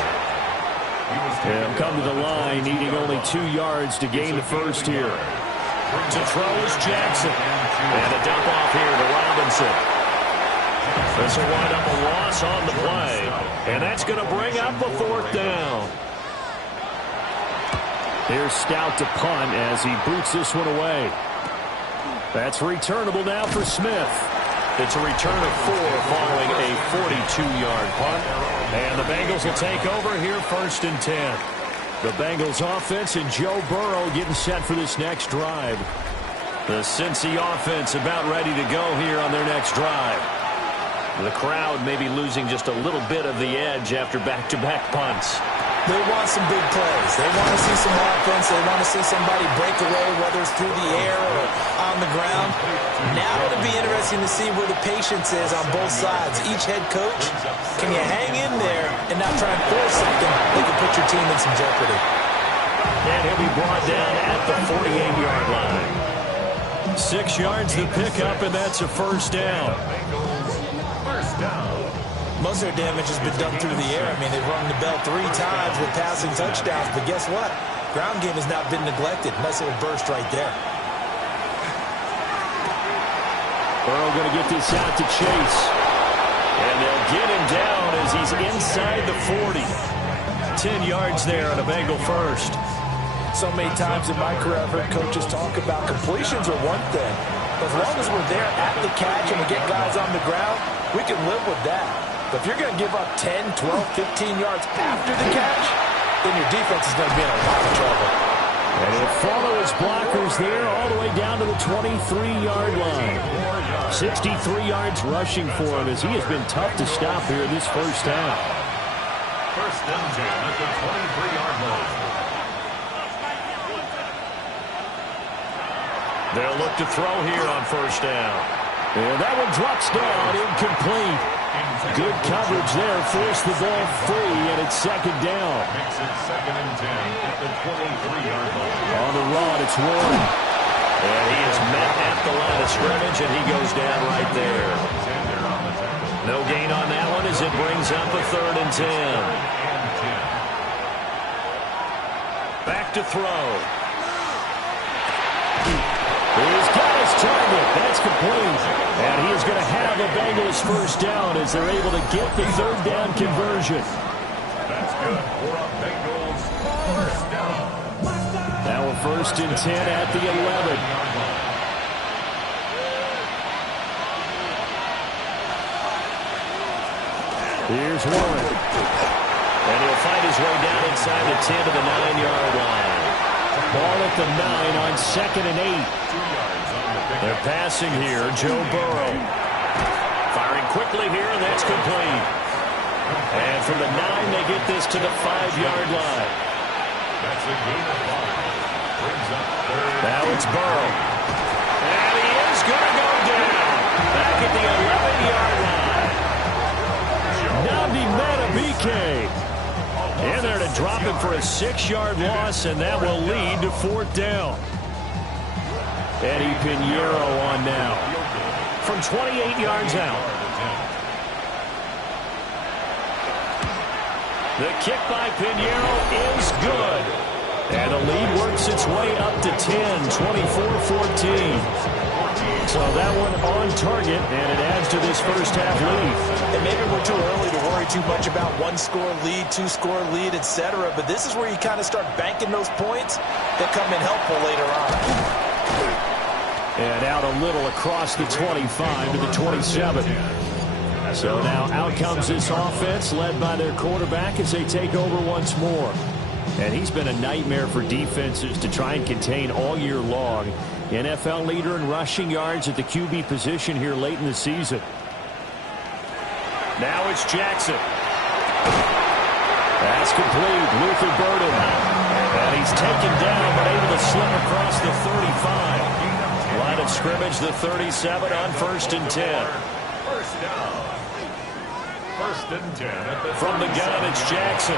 He'll come to the line, needing only 2 yards to gain the first here. To throw is Jackson. And a dump off here to Robinson. This will wind up a loss on the play. And that's going to bring up a 4th down. Here's Stout to punt as he boots this one away. That's returnable now for Smith. It's a return of 4 following a 42-yard punt. And the Bengals will take over here 1st and 10. The Bengals offense and Joe Burrow getting set for this next drive. The Cincy offense about ready to go here on their next drive. The crowd may be losing just a little bit of the edge after back-to-back punts. They want some big plays. They want to see some offense. They want to see somebody break away, whether it's through the air or on the ground. Now it'll be interesting to see where the patience is on both sides. Each head coach, can you hang in there and not try and force something that can put your team in some jeopardy? And he'll be brought down at the 48-yard line. 6 yards to pick up, and that's a first down. First down. Most of their damage has been done through the air. I mean, they've rung the bell 3 times with passing touchdowns, but guess what? Ground game has not been neglected. Nice little burst right there. Burrow going to get this out to Chase. And they'll get him down as he's inside the 40. 10 yards there on a Bengal first. So many times in my career I've heard coaches talk about completions are one thing. But as long as we're there at the catch and we get guys on the ground, we can live with that. But if you're going to give up 10, 12, 15 yards after the catch, then your defense is going to be in a lot of trouble. And he'll follow his blockers there all the way down to the 23-yard line. 63 yards rushing for him as he has been tough to stop here this first half. First and 10 at the 23-yard line. They'll look to throw here on first down. And that one drops down, incomplete. Good coverage there, forced the ball free, and it's second down. Makes it second and 10 at the 23-yard line. On the run, it's Warren. And he is met at the line of scrimmage, and he goes down right there. No gain on that one as it brings up a 3rd and 10. Back to throw. He's got his target. That's complete. And he is going to have a Bengals first down as they're able to get the 3rd down conversion. That's good for a Bengals first down. Now a 1st and 10 at the 11. Here's Warren. And he'll find his way down inside the 10 to the 9-yard line. Ball at the 9 on 2nd and 8. They're passing here, Joe Burrow. Firing quickly here, and that's complete. And from the 9, they get this to the 5-yard line. That's a gain of 5. Brings up 3rd. Now it's Burrow. And he is going to go down. Back at the 11-yard line. Nabi Madden in there to drop him for a 6-yard loss, and that will lead to 4th down. Eddie Pinheiro on now from 28 yards out. The kick by Pinheiro is good. And the lead works its way up to 10, 24-14. So that one on target, and it adds to this first half lead. And maybe we're too early to worry too much about 1-score lead, 2-score lead, etc. But this is where you kind of start banking those points that come in helpful later on. And out a little across the 25 to the 27. So now out comes this offense led by their quarterback as they take over once more. And he's been a nightmare for defenses to try and contain all year long. NFL leader in rushing yards at the QB position here late in the season. Now it's Jackson. That's complete. Luther Burden. And he's taken down but able to slip across the 35. Line of scrimmage, the 37 on 1st and 10. First down. 1st and 10 at the from the gun, it's Jackson.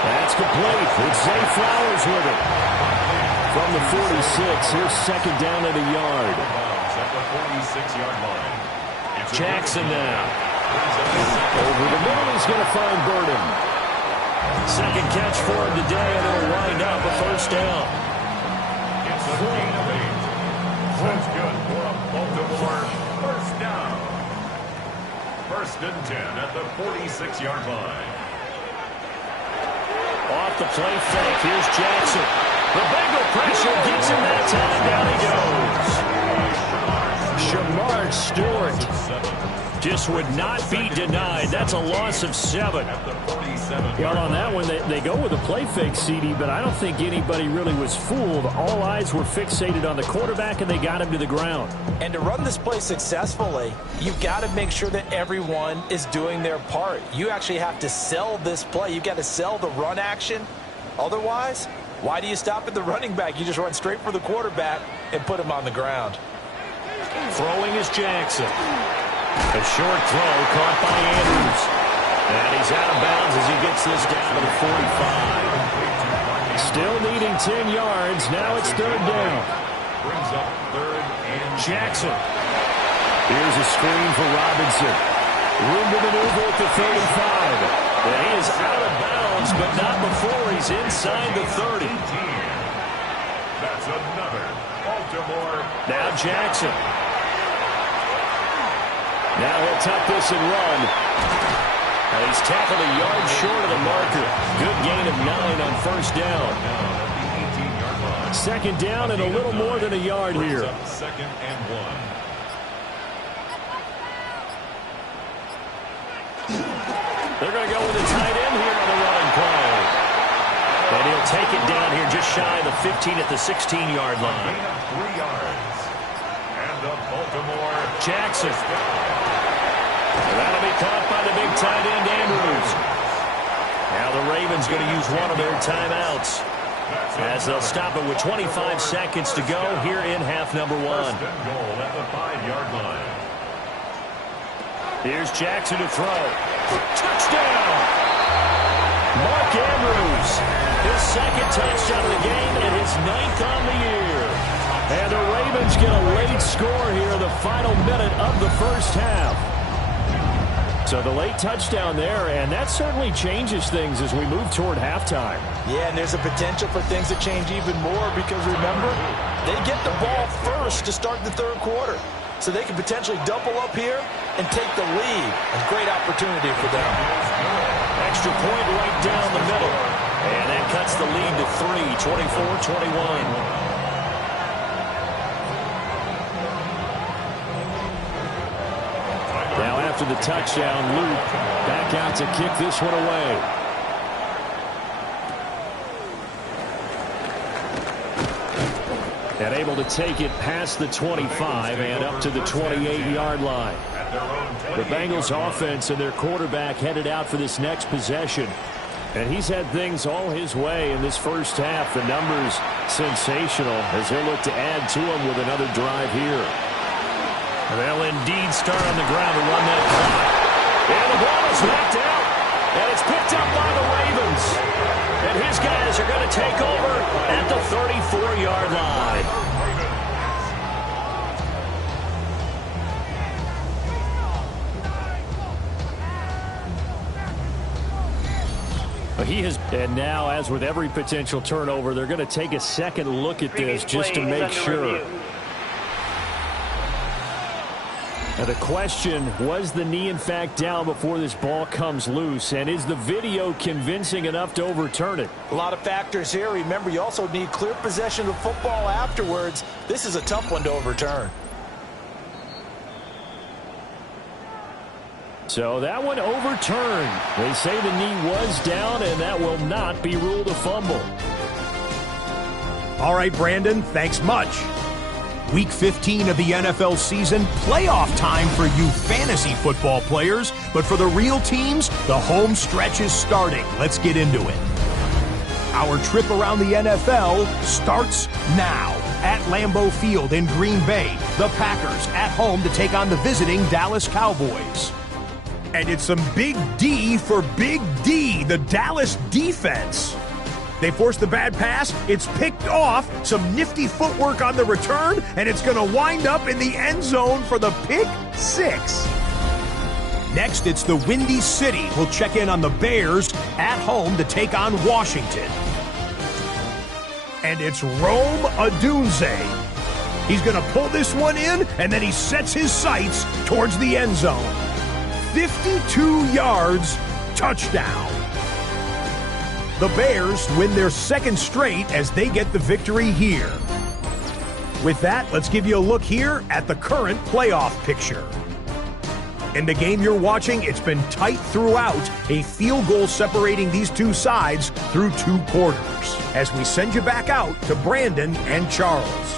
That's complete. It's Zay Flowers with it. From the 46, here's 2nd down at a yard. At the 46-yard line. Jackson now. Over the middle, he's going to find Burden. 2nd catch for him today, and it'll wind up a 1st down. It's a gain of 8. That's good for a Baltimore first down. 1st and 10 at the 46-yard line. Off the play fake, here's Jackson. The Bengal pressure gets him that time. Down he goes. Shamar Stewart just would not be denied. That's a loss of 7. Well, on that one, they go with a play fake, CD, but I don't think anybody really was fooled. All eyes were fixated on the quarterback, and they got him to the ground. And to run this play successfully, you've got to make sure that everyone is doing their part. You actually have to sell this play. You've got to sell the run action. Otherwise, why do you stop at the running back? You just run straight for the quarterback and put him on the ground. Throwing is Jackson. A short throw caught by Andrews. And he's out of bounds as he gets this down to the 45. Still needing 10 yards. Now it's 3rd down. brings up 3rd and Jackson. Here's a screen for Robinson. Room to maneuver at the 35. And he is out of bounds, but not before he's inside the 30. That's another Baltimore. Now Jackson. Now he'll tuck this and run. And he's tackled a yard short of the marker. Good gain of 9 on first down. Second down and a little more than a yard here. 2nd and 1. They're going to go with a tight end here on the running play. And he'll take it down here just shy of the 15 at the 16-yard line. 3 yards. And the Baltimore Jackson. That'll be caught by the big tight end, Andrews. Now the Ravens going to use one of their timeouts as they'll stop it with 25 seconds to go here in half number 1. First and goal at the 5-yard line. Here's Jackson to throw. Touchdown! Mark Andrews, his second touchdown of the game and his 9th on the year. And the Ravens get a late score here in the final minute of the first half. So the late touchdown there, and that certainly changes things as we move toward halftime. Yeah, and there's a potential for things to change even more because, remember, they get the ball first to start the 3rd quarter. So they can potentially double up here and take the lead. A great opportunity for them. Extra point right down the middle. And that cuts the lead to 3, 24-21. Now after the touchdown, Luke back out to kick this one away. And able to take it past the 25 and up to the 28-yard line. The Bengals offense and their quarterback headed out for this next possession. And he's had things all his way in this first half. The numbers sensational as he'll look to add to them with another drive here. They'll indeed start on the ground to run that clock. And the ball is knocked out. And it's picked up by the Ravens. And his guys are going to take over at the 34-yard line. And now, as with every potential turnover, they're going to take a second look at this just to make sure. Now the question, was the knee in fact down before this ball comes loose? And is the video convincing enough to overturn it? A lot of factors here. Remember, you also need clear possession of football afterwards. This is a tough one to overturn. So that one overturned. They say the knee was down, and that will not be ruled a fumble. All right, Brandon, thanks much. Week 15 of the NFL season, playoff time for you fantasy football players. But for the real teams, the home stretch is starting. Let's get into it. Our trip around the NFL starts now. At Lambeau Field in Green Bay, the Packers at home to take on the visiting Dallas Cowboys. And it's some big D for Big D, the Dallas defense. They force the bad pass, it's picked off, some nifty footwork on the return, and it's going to wind up in the end zone for the pick six. Next, it's the Windy City. We'll check in on the Bears at home to take on Washington. And it's Rome Odunze. He's going to pull this one in, and then he sets his sights towards the end zone. 52 yards, touchdown. The Bears win their second straight as they get the victory here. With that, let's give you a look here at the current playoff picture. In the game you're watching, it's been tight throughout, a field goal separating these two sides through two quarters. As we send you back out to Brandon and Charles.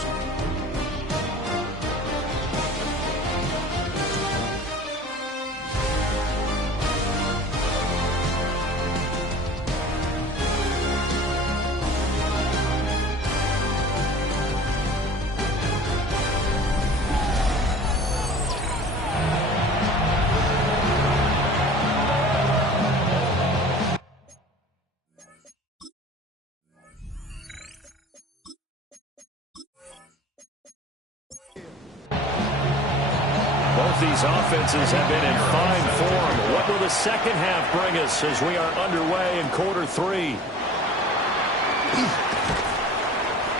Both these offenses have been in fine form. What will the second half bring us as we are underway in quarter 3?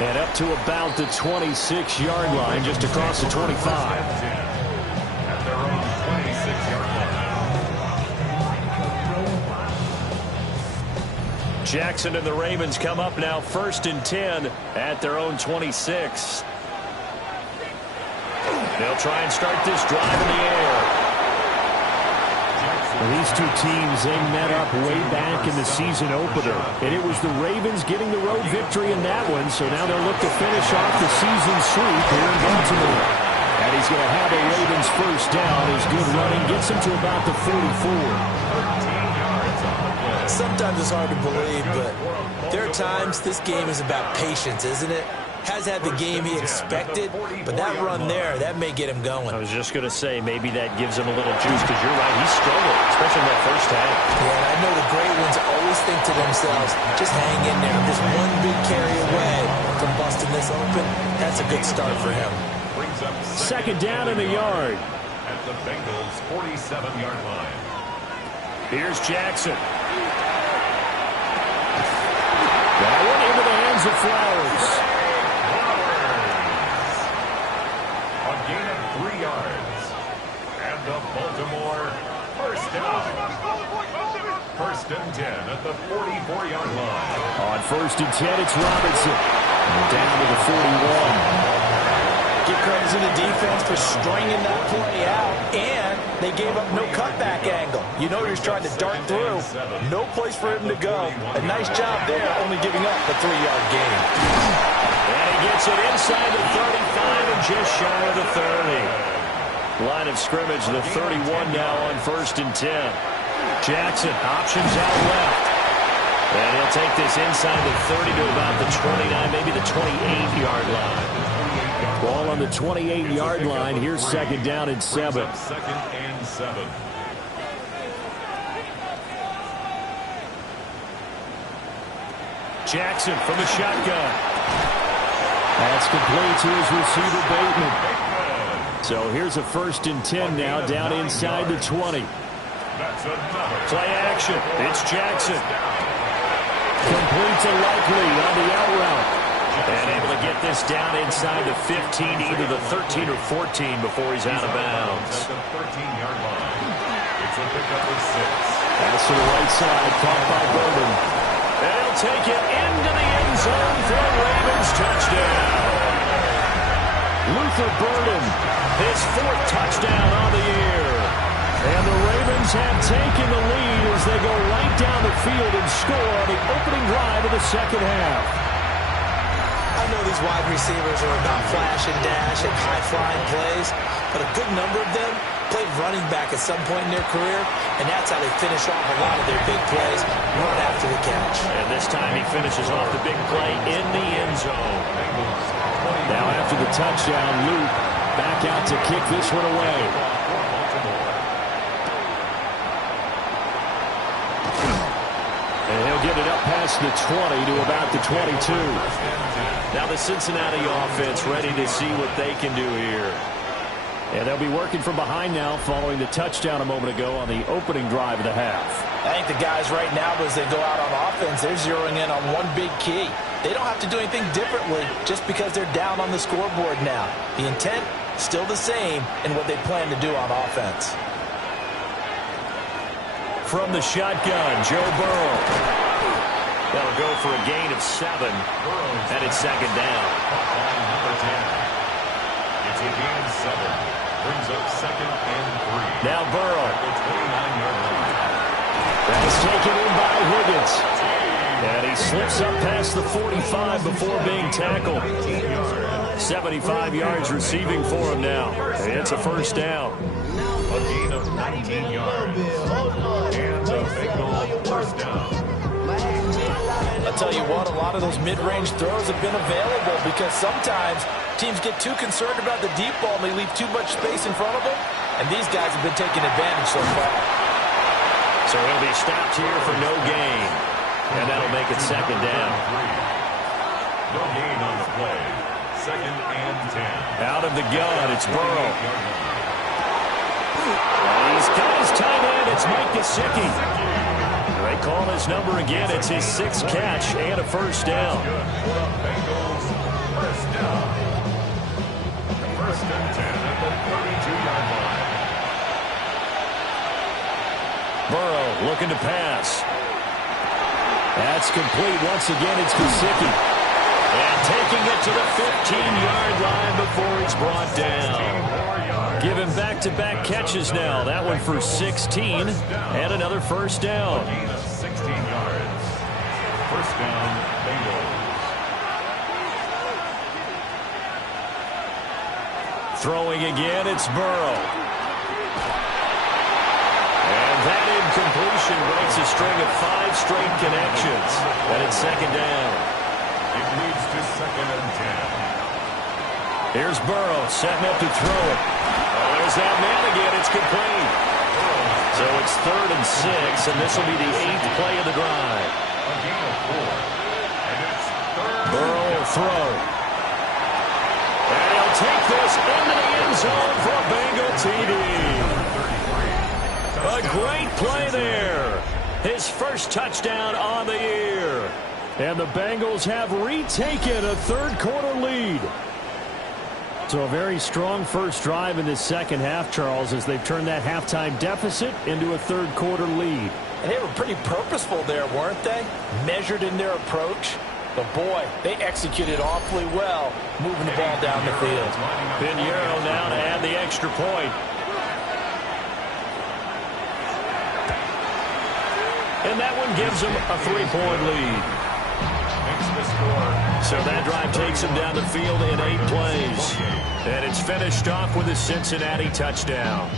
And up to about the 26-yard line, just across the 25. At their own 26-yard line. Jackson and the Ravens come up now 1st and 10 at their own 26. They'll try and start this drive in the air. These two teams, they met up way back in the season opener. And it was the Ravens getting the road victory in that one. So now they'll look to finish off the season sweep here in Baltimore. And he's going to have a Ravens first down. His good running gets him to about the 44. Sometimes it's hard to believe, but there are times this game is about patience, isn't it? Has had the game he expected, but that run there, that may get him going. I was just going to say, maybe that gives him a little juice, because you're right, he struggled, especially in that first half. Yeah, and I know the great ones always think to themselves, just hang in there. Just one big carry away from busting this open. That's a good start for him. Second down in the yard. At the Bengals' 47-yard line. Here's Jackson. That one into the hands of Flowers. A gain of 3 yards. And the Baltimore first down. 1st and 10 at the 44-yard line. On 1st and 10, it's Robinson. Down to the 41. Give credit to the defense for stringing that play out, and they gave up no cutback angle. You know he's trying to dart through. No place for him to go. A nice job there, only giving up a 3-yard gain. And he gets it inside the 35 and just shy of the 30. Line of scrimmage, the 31 now on 1st and 10. Jackson options out left. And he'll take this inside the 30 to about the 29, maybe the 28-yard line. Ball on the 28-yard line. Here's 2nd down and 7. 2nd and 7. Jackson from the shotgun. That's complete to his receiver, Bateman. So here's a 1st and 10 now, down inside the 20. Play action. It's Jackson. Complete to Likely on the out route. And able to get this down inside the 15, either the 13 or 14 before he's out of bounds. At the 13-yard line. It's a pickup of 6. That's to the right side, caught by Burden. And he'll take it into the end zone for a Ravens touchdown. Luther Burden, his 4th touchdown on the year. And the Ravens have taken the lead as they go right down the field and score on the opening drive of the second half. I know these wide receivers are about flash and dash and high-flying plays, but a good number of them played running back at some point in their career, and that's how they finish off a lot of their big plays, run after the catch. And this time he finishes off the big play in the end zone. Now after the touchdown, Luke back out to kick this one away. And he'll get it up past the 20 to about the 22. Now the Cincinnati offense ready to see what they can do here. And they'll be working from behind now following the touchdown a moment ago on the opening drive of the half. I think the guys right now, as they go out on offense, they're zeroing in on one big key. They don't have to do anything differently just because they're down on the scoreboard now. The intent, still the same in what they plan to do on offense. From the shotgun, Joe Burrow. That'll go for a gain of 7, and it's 2nd down. Number 10. It's a gain of 7. Brings up 2nd and 3. Now Burrow. At the 29-yard line. That's taken in by Higgins. And he slips up past the 45 before being tackled. 75 yards receiving for him now. It's a 1st down. A gain of 19 yards. And a Bengal 1st down. I'll tell you what, a lot of those mid-range throws have been available because sometimes teams get too concerned about the deep ball and they leave too much space in front of them, and these guys have been taking advantage so far. So he'll be stopped here for no gain, and that'll make it 2nd down. No gain on the play. 2nd and 10. Out of the gun, it's Burrow. Gesicki. They call his number again. It's his 6th catch and a first down. First down. First and 10 at the 32-yard line. Burrow looking to pass. That's complete. Once again, it's Gesicki. And taking it to the 15-yard line before he's brought down. Give him back-to-back catches now. That one for 16 and another first down. Gain of 16 yards. First down, Bengals. Throwing again, it's Burrow. And that incompletion breaks a string of 5 straight connections. And it's second down. It leads to second and 10. Here's Burrow setting up to throw it. Oh, there's that man again. It's complete. So it's 3rd and 6, and this will be the 8th play of the drive. A gain of 4. And it's third. Burrow will throw. And he'll take this into the end zone for a Bengal TD. A great play there. His first touchdown on the year. And the Bengals have retaken a third-quarter lead. So a very strong first drive in this second half, Charles, as they've turned that halftime deficit into a third-quarter lead. And they were pretty purposeful there, weren't they? Measured in their approach. But, boy, they executed awfully well, moving the ball down the field. Pinheiro now to add the extra point. And that one gives them a 3-point lead. So that drive takes him down the field in 8 plays. And it's finished off with a Cincinnati touchdown.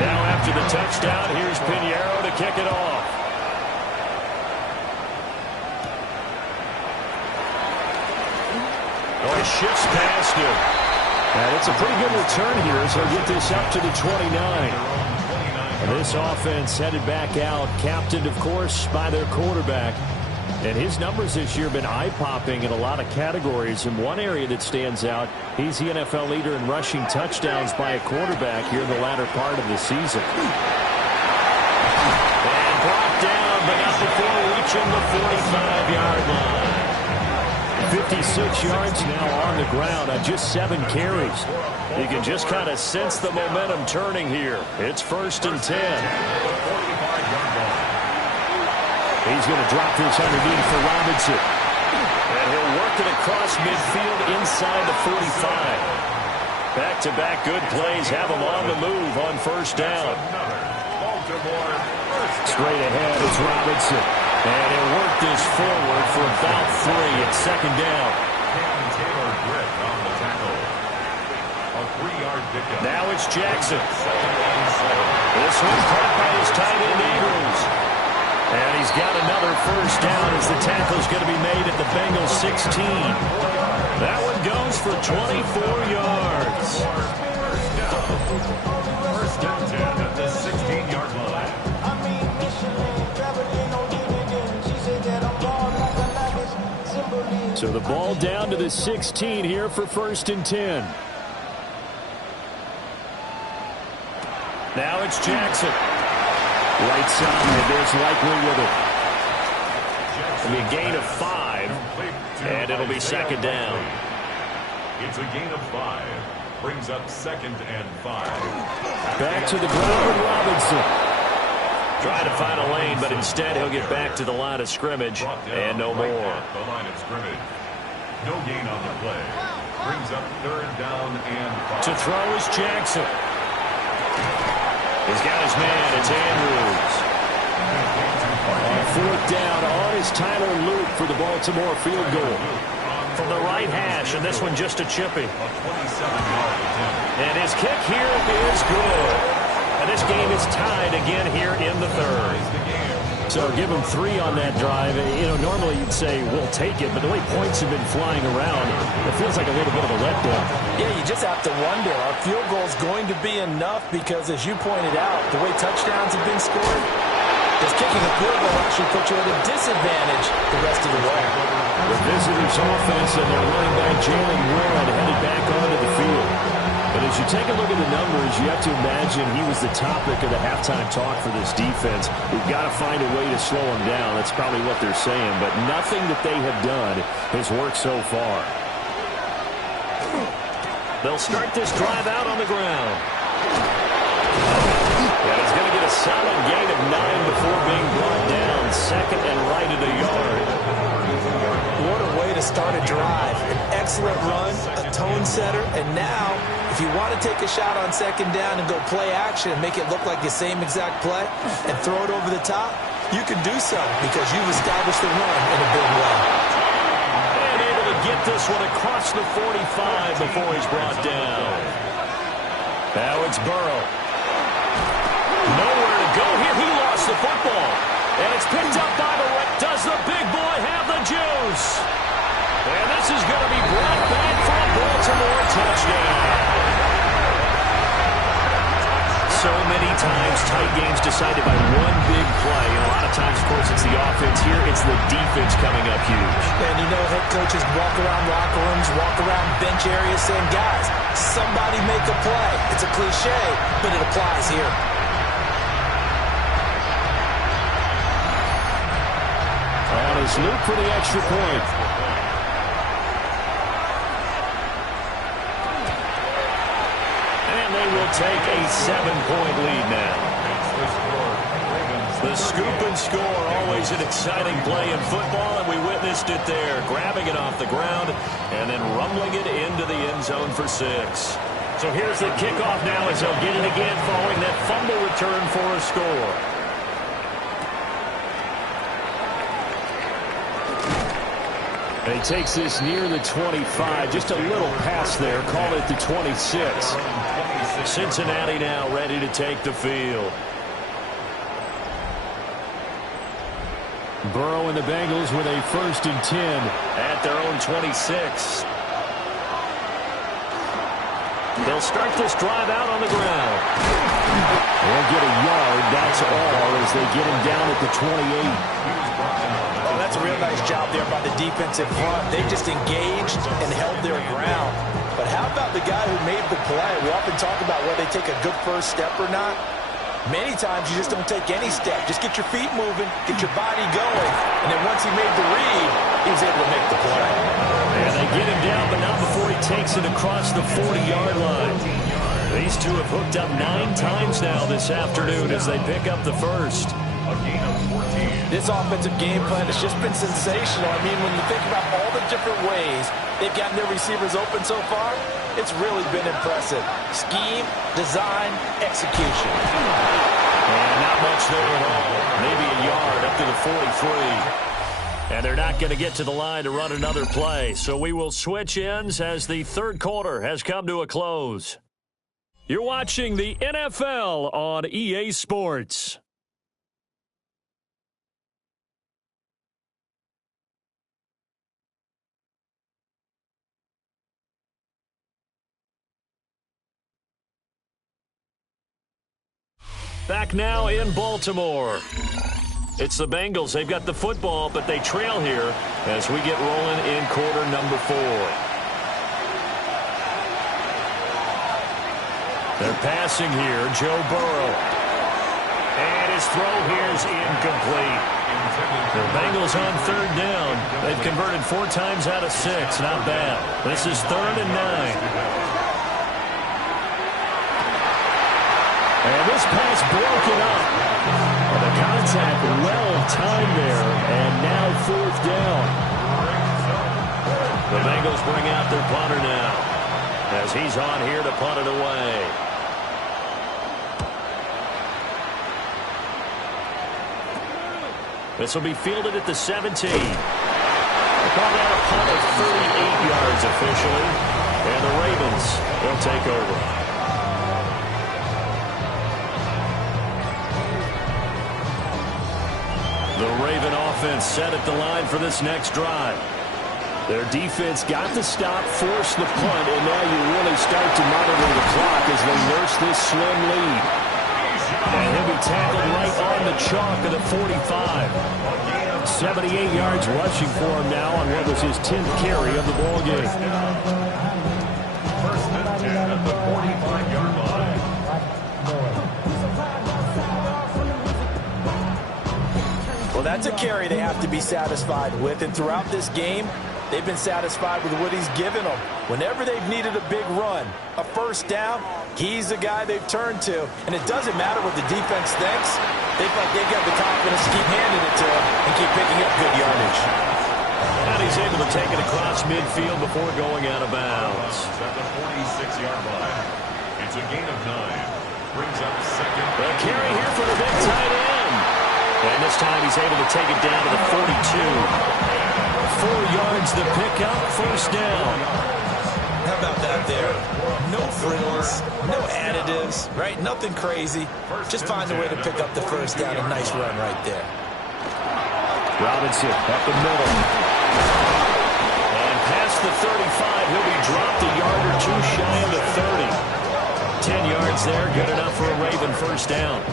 Now after the touchdown, here's Pinheiro to kick it off. Oh, he shifts past him. And it's a pretty good return here as he'll get this up to the 29. And this offense headed back out, captained, of course, by their quarterback. And his numbers this year have been eye-popping in a lot of categories. In one area that stands out, he's the NFL leader in rushing touchdowns by a quarterback here in the latter part of the season. And brought down, but not before reaching the 45-yard line. 56 yards now on the ground on just 7 carries. You can just kind of sense the momentum turning here. It's 1st and 10. He's going to drop this underneath for Robinson. And he'll work it across midfield inside the 45. Back-to-back good plays have him on the move on first down. Straight ahead is Robinson. And he'll work this forward for about 3 at second down. Now it's Jackson. This one caught by his tight end Eagles. And he's got another first down as the tackle's going to be made at the Bengals 16. That one goes for 24 yards. First down 10 at the 16-yard line. So the ball down to the 16 here for 1st and 10. Now it's Jackson. Right side, there's Likely with it. It'll be a gain of 5, and it'll be second down. It's a gain of 5. Brings up 2nd and 5. Back to the ground with Robinson. Trying to find a lane, but instead he'll get back to the line of scrimmage, and no more. The line of scrimmage. No gain on the play. Brings up 3rd down and 5. To throw is Jackson. He's got his man. It's Andrews. On 4th down on is Tyler Luke for the Baltimore field goal. From the right hash, and this one just a chippy. And his kick here is good. And this game is tied again here in the 3rd. So give him 3 on that drive. You know, normally you'd say, we'll take it, but the way points have been flying around, it feels like a little bit of a letdown. Yeah, you just have to wonder, are field goals going to be enough? Because as you pointed out, the way touchdowns have been scored, does kicking a field goal actually put you at a disadvantage the rest of the way? The visitors' offense and their running back Jalen Warren headed back onto the field. But as as you take a look at the numbers, you have to imagine he was the topic of the halftime talk for this defense. We've got to find a way to slow him down. That's probably what they're saying, but nothing that they have done has worked so far. They'll start this drive out on the ground. And he's going to get a solid gain of 9 before being brought down. Second and right at a yard. What a way to start a drive. An excellent run, a tone setter, and now, if you want to take a shot on second down and go play action and make it look like the same exact play and throw it over the top, you can do so because you've established the run in a big way. And able to get this one across the 45 before he's brought down. Now it's Burrow. Nowhere to go here. He lost the football. And it's picked up by the right. Does the big boy have the juice? And this is going to be brought back for a Baltimore touchdown. So many times tight games decided by one big play. And a lot of times, of course, it's the offense. Here, it's the defense coming up huge. And you know, head coaches walk around locker rooms, walk around bench areas saying, guys, somebody make a play. It's a cliche, but it applies here. On his loop for the extra point. And they will take a 7-point lead now. The scoop and score, always an exciting play in football, and we witnessed it there. Grabbing it off the ground and then rumbling it into the end zone for 6. So here's the kickoff now as they'll get it again following that fumble return for a score. And he takes this near the 25. Just a little pass there. Call it the 26. Cincinnati now ready to take the field. Burrow and the Bengals with a 1st and 10 at their own 26. They'll start this drive out on the ground. They'll get a yard, that's all, as they get him down at the 28. Oh, that's a real nice job there by the defensive front. They just engaged and held their ground. But how about the guy who made the play? We often talk about whether they take a good first step or not. Many times you just don't take any step. Just get your feet moving, get your body going. And then once he made the read, he was able to make the play. And they get him down, but not before he takes it across the 40-yard line. These two have hooked up 9 times now this afternoon as they pick up the first. This offensive game plan has just been sensational. I mean, when you think about all the different ways they've gotten their receivers open so far, it's really been impressive. Scheme, design, execution. And not much there at all. Maybe a yard up to the 43. And they're not going to get to the line to run another play. So we will switch ends as the third quarter has come to a close. You're watching the NFL on EA Sports. Back now in Baltimore. It's the Bengals. They've got the football, but they trail here as we get rolling in quarter number 4. They're passing here. Joe Burrow. And his throw here is incomplete. The Bengals on 3rd down. They've converted 4 times out of 6. Not bad. This is 3rd and 9. And this pass broken up. The contact well-timed there, and now 4th down. The Bengals bring out their punter now, as he's on here to punt it away. This will be fielded at the 17. They call that a punt of 38 yards officially, and the Ravens will take over. The Raven offense set at the line for this next drive. Their defense got the stop, forced the punt, and now you really start to monitor the clock as they nurse this slim lead. And he'll be tackled right on the chalk of the 45. 78 yards rushing for him now on what was his 10th carry of the ball game. and 10 at the 45-yard line. Well, that's a carry they have to be satisfied with. And throughout this game, they've been satisfied with what he's given them. Whenever they've needed a big run, a first down, he's the guy they've turned to. And it doesn't matter what the defense thinks. They feel like they've got the confidence to keep handing it to him and keep picking up good yardage. And he's able to take it across midfield before going out of bounds. At the 46-yard line. It's a gain of 9. Brings up second. A carry here for the big tight end. And this time he's able to take it down to the 42. 4 yards the pickup, first down. How about that there? No frills, no additives, right? Nothing crazy. Just find a way to pick up the first down. A nice run right there. Robinson up the middle. And past the 35, he'll be dropped a yard or two shy of the 30. 10 yards there, good enough for a Raven first down.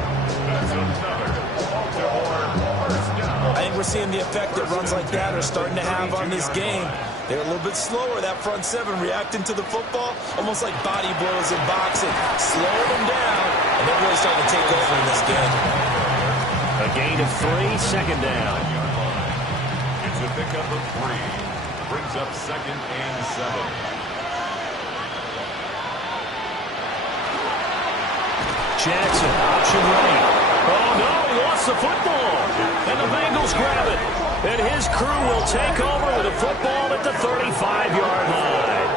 I think we're seeing the effect that runs like that are starting to have on this game. They're a little bit slower, that front seven, reacting to the football, almost like body blows in boxing. Slowing them down, and they're really starting to take over in this game. A gain of 3, second down. It's a pickup of 3. Brings up second and 7. Jackson, option right. Oh, no, he lost the football. And the Bengals grab it. And his crew will take over with a football at the 35-yard line.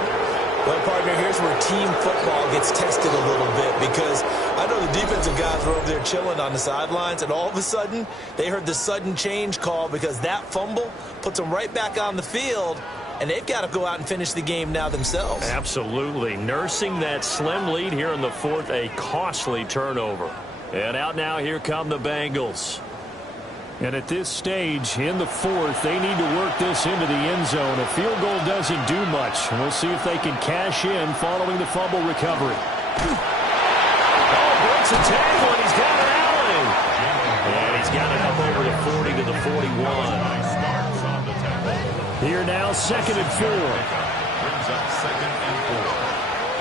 Well, partner, here's where team football gets tested a little bit, because I know the defensive guys were over there chilling on the sidelines, and all of a sudden, they heard the sudden change call because that fumble puts them right back on the field, and they've got to go out and finish the game now themselves. Absolutely. Nursing that slim lead here in the fourth, a costly turnover. And out now, here come the Bengals. And at this stage, in the fourth, they need to work this into the end zone. A field goal doesn't do much. We'll see if they can cash in following the fumble recovery. Oh, breaks a tackle, and he's got it Allen. And he's got it up over the 40 to the 41. Here now, second and 4. Brings up second and 4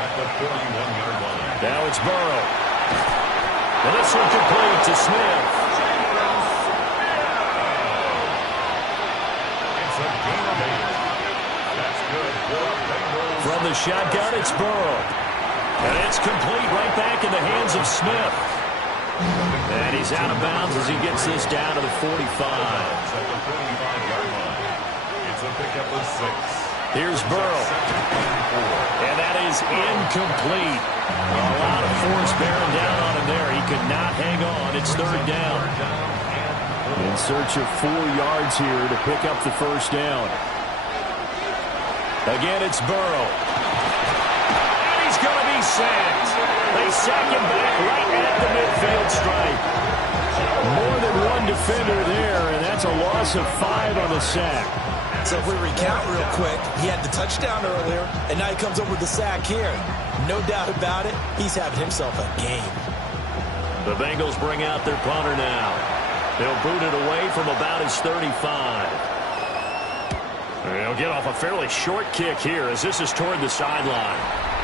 at the 41-yard line. Now it's Burrow. And this one complete to Smith. From the shotgun, it's Burrow. And it's complete right back in the hands of Smith. And he's out of bounds as he gets this down to the 45. At the 45-yard line. It's a pickup of 6. Here's Burrow. And that is incomplete. A lot of force bearing down on him there. He could not hang on. It's third down. In search of 4 yards here to pick up the first down. Again, it's Burrow. And he's going to be sacked. They sack him back right at the midfield stripe. More than one defender there, and that's a loss of 5 on the sack. So if we recount real quick, he had the touchdown earlier, and now he comes up with the sack here. No doubt about it, he's having himself a game. The Bengals bring out their punter now. They'll boot it away from about his 35. They'll get off a fairly short kick here as this is toward the sideline.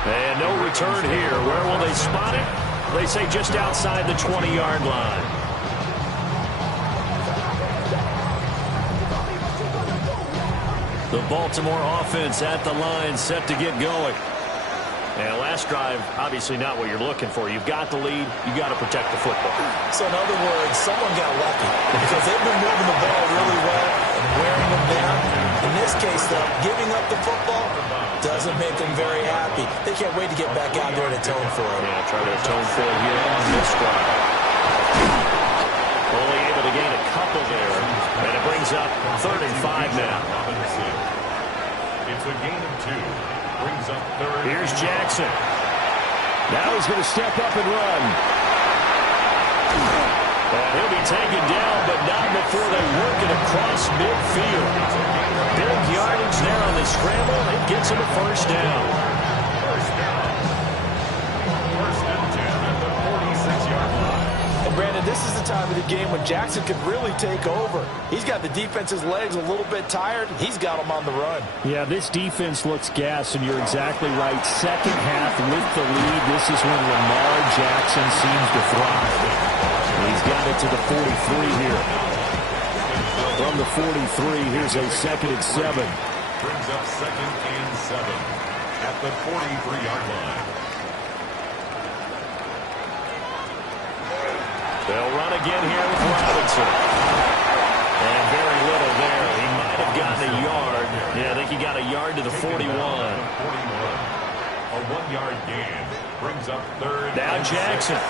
And no return here. Where will they spot it? They say just outside the 20-yard line. The Baltimore offense at the line, set to get going. And last drive, obviously not what you're looking for. You've got the lead. You've got to protect the football. So in other words, someone got lucky because they've been moving the ball really well and wearing them down. In this case, though, giving up the football doesn't make them very happy. They can't wait to get back out there and atone for it. Yeah, try to atone for it here on this drive. Only able to gain a couple there. And it brings up 3rd and 5 now. It's a gain of 2. Brings up 3rd. Here's Jackson. Now he's going to step up and run. And he'll be taken down, but not before they work it across midfield. Big yardage there on the scramble. It gets him a first down. First and 10 at the 46-yard line. And Brandon, this is the time of the game when Jackson could really take over. He's got the defense's legs a little bit tired. He's got them on the run. Yeah, this defense looks gassed, and you're exactly right. Second half with the lead, this is when Lamar Jackson seems to thrive. He's got it to the 43 here. From the 43, here's a 2nd and 7. Brings up 2nd and 7 at the 43-yard line. They'll run again here with Robinson. And very little there. He might have gotten a yard. Yeah, I think he got a yard to the 41. A 1-yard gain brings up 3rd. Now Jackson.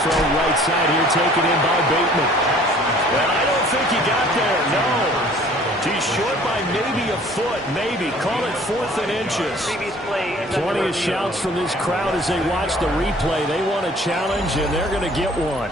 Throw right side here, taken in by Bateman. Well, I don't think he got there, no. He's short by maybe a foot, maybe. Call it 4th and inches. Plenty of shouts from this crowd as they watch the replay. They want a challenge, and they're going to get one.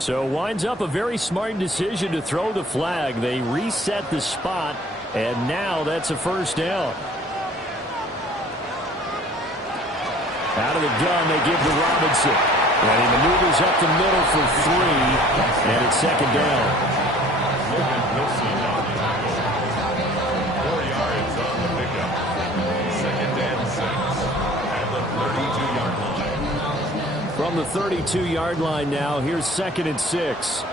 So winds up a very smart decision to throw the flag. They reset the spot, and now that's a 1st down. Out of the gun, they give to Robinson. And he maneuvers up the middle for 3, and it's 2nd down. 4 yards on the pickup. 2nd and 6 at the 32-yard line. From the 32-yard line now, here's 2nd and 6.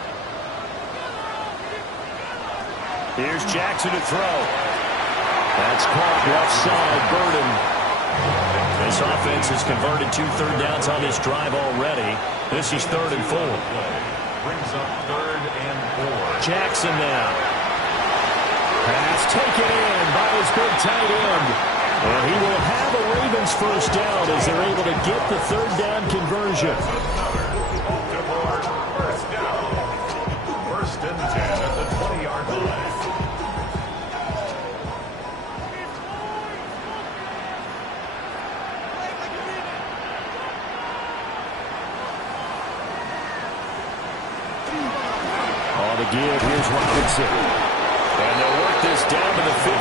Here's Jackson to throw. That's caught left side, Burden. This offense has converted 2 third downs on this drive already. This is 3rd and 4. Brings up 3rd and 4. Jackson now. Pass taken in by his big tight end. And he will have a Ravens 1st down as they're able to get the 3rd down conversion. 1st down. 1st and 10 at the 20-yard line. On the give, here's Robinson. And they'll work this down to the 15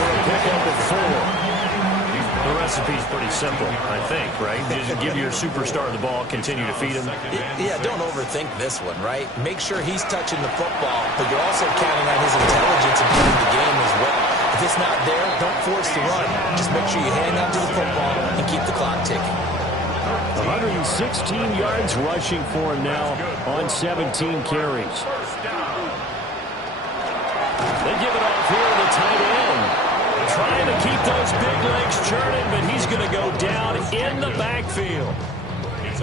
for a pickup of 4. The recipe's pretty simple, I think, right? Just give your superstar the ball, continue to feed him. Yeah, don't overthink this one, right? Make sure he's touching the football, but you're also counting on his intelligence in playing the game as well. If it's not there, don't force the run. Just make sure you hang on to the football and keep the clock ticking. 116 yards rushing for him now on 17 carries. They give it off here to the tight end. Trying to keep those big legs churning, but he's going to go down in the backfield.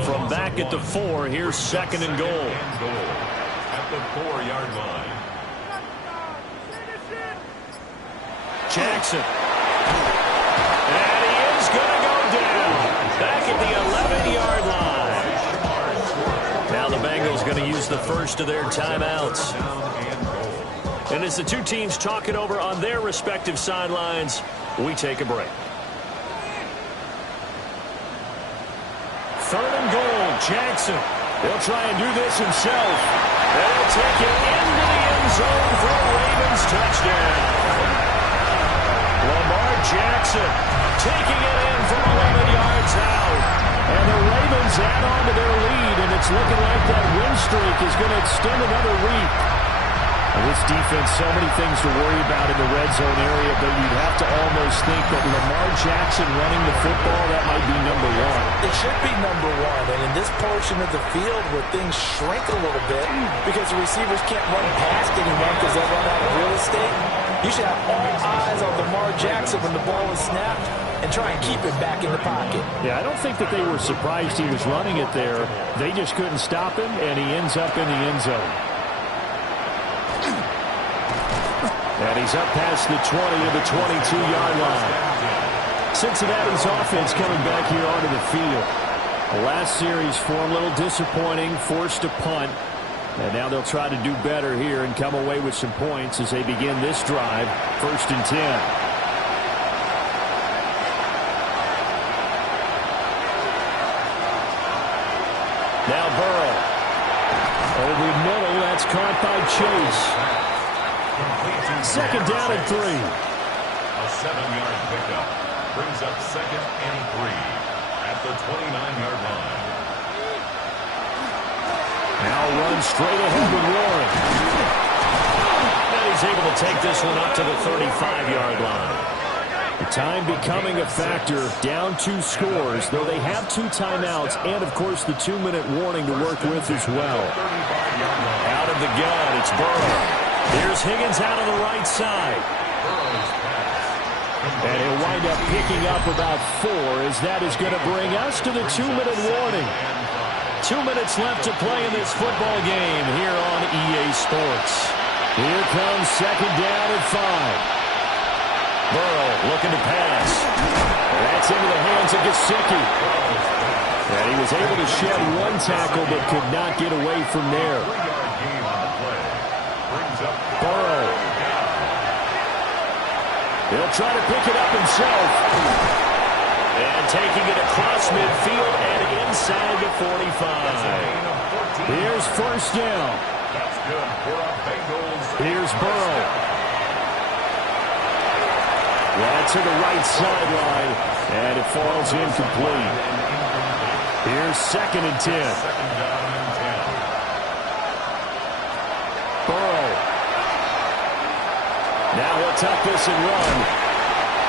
From back at the 4, here's 2nd and goal. At the 4-yard line. Jackson. And he is going to go down. Back at the 11-yard line. Now the Bengals going to use the first of their timeouts. And as the two teams talk it over on their respective sidelines, we take a break. 3rd and goal, Jackson. He'll try and do this himself. And he'll take it into the end zone for a Ravens touchdown. Lamar Jackson taking it in from 11 yards out. And the Ravens add on to their lead, and it's looking like that win streak is going to extend another week. This defense, so many things to worry about in the red zone area, but you'd have to almost think that Lamar Jackson running the football, that might be number 1. It should be number 1, and in this portion of the field where things shrink a little bit because the receivers can't run past anyone because they'll run out of real estate, you should have all eyes on Lamar Jackson when the ball is snapped and try and keep it back in the pocket. Yeah, I don't think that they were surprised he was running it there. They just couldn't stop him, and he ends up in the end zone. And he's up past the 20 to the 22-yard line. Cincinnati's offense coming back here onto the field. The last series for him, a little disappointing, forced to punt. And now they'll try to do better here and come away with some points as they begin this drive, 1st and 10. Now Burrow. Over the middle, that's caught by Chase. Second down and 3. A 7-yard pickup brings up 2nd and 3 at the 29-yard line. Now run straight ahead with Warren. And he's able to take this one up to the 35-yard line. The time becoming a factor, down 2 scores, though they have 2 timeouts and, of course, the 2-minute warning to work with as well. Out of the gun, it's Burrow. Here's Higgins out on the right side. And he'll wind up picking up about 4, as that is going to bring us to the 2-minute warning. 2 minutes left to play in this football game here on EA Sports. Here comes second down and 5. Burrow looking to pass. That's into the hands of Gesicki. And he was able to shed 1 tackle but could not get away from there. Burrow. He'll try to pick it up himself. And taking it across midfield and inside the 45. Here's first down. That's good for our Bengals. Here's Burrow. Right to the right sideline, and it falls incomplete. Here's 2nd and 10. Burrow. Now he'll tuck this and run.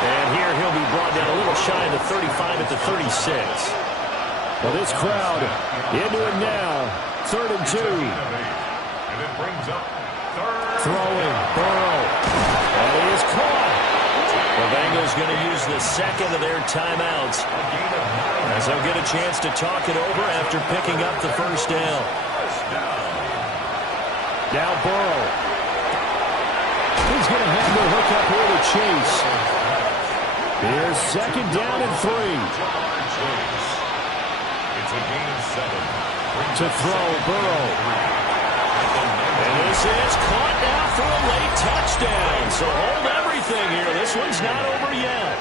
And here he'll be brought down a little shy of the 35 at the 36. Well, this crowd into it now. 3rd and 2. And it brings up 3rd. Throwing. Burrow. And he is caught. The Bengals going to use the 2nd of their timeouts as they'll get a chance to talk it over after picking up the first down. Now Burrow. He's going to have the hook up here to Chase. Here's second down and 3. It's a gain of 7. To throw, Burrow. And this is caught now for a late touchdown. So hold everything here. This one's not over yet.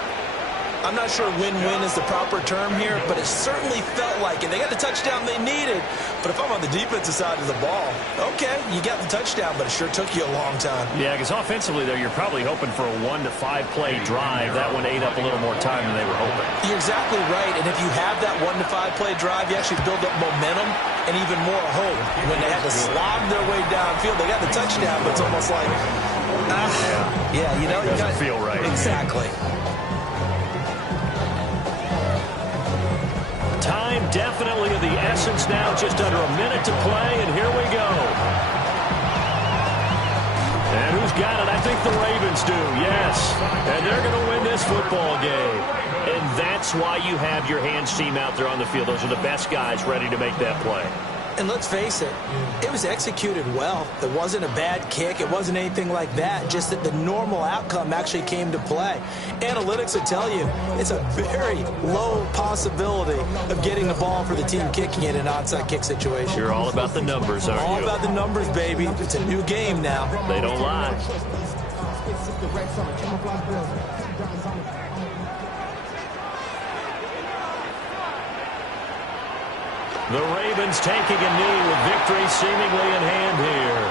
I'm not sure win-win is the proper term here, but it certainly felt like it. They got the touchdown they needed. But if I'm on the defensive side of the ball, okay, you got the touchdown, but it sure took you a long time. Yeah, because offensively, though, you're probably hoping for a 1 to 5 play drive. That one ate up a little more time than they were hoping. You're exactly right. And if you have that 1 to 5 play drive, you actually build up momentum and even more hope. When they had to slob their way downfield, they got the touchdown, but it's almost like, yeah, you know, it doesn't feel right. Exactly. Time definitely of the essence now, just under a minute to play, and here we go. And who's got it? I think the Ravens do, yes. And they're going to win this football game. And that's why you have your hands team out there on the field. Those are the best guys ready to make that play. And let's face it, it was executed well. It wasn't a bad kick. It wasn't anything like that. Just that the normal outcome actually came to play. Analytics will tell you it's a very low possibility of getting the ball for the team kicking it in an onside kick situation. You're all about the numbers, aren't you? All about the numbers, baby. It's a new game now. They don't lie. The Ravens taking a knee with victory seemingly in hand here.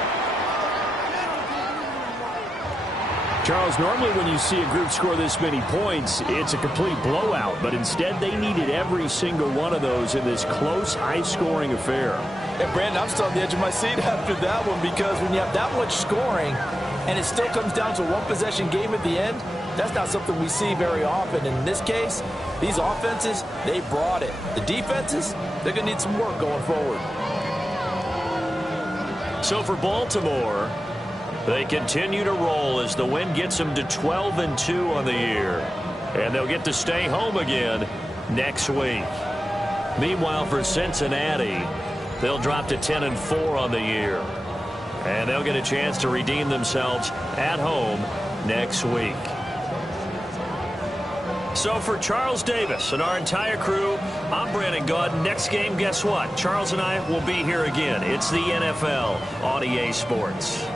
Charles, normally when you see a group score this many points, it's a complete blowout. But instead, they needed every single one of those in this close, high-scoring affair. And, Brandon, I'm still on the edge of my seat after that one because when you have that much scoring and it still comes down to a one-possession game at the end, that's not something we see very often. And in this case, these offenses, they brought it. The defenses, they're going to need some work going forward. So for Baltimore, they continue to roll as the win gets them to 12-2 on the year. And they'll get to stay home again next week. Meanwhile, for Cincinnati, they'll drop to 10-4 on the year. And they'll get a chance to redeem themselves at home next week. So for Charles Davis and our entire crew, I'm Brandon Gaudin. Next game, guess what? Charles and I will be here again. It's the NFL on EA Sports.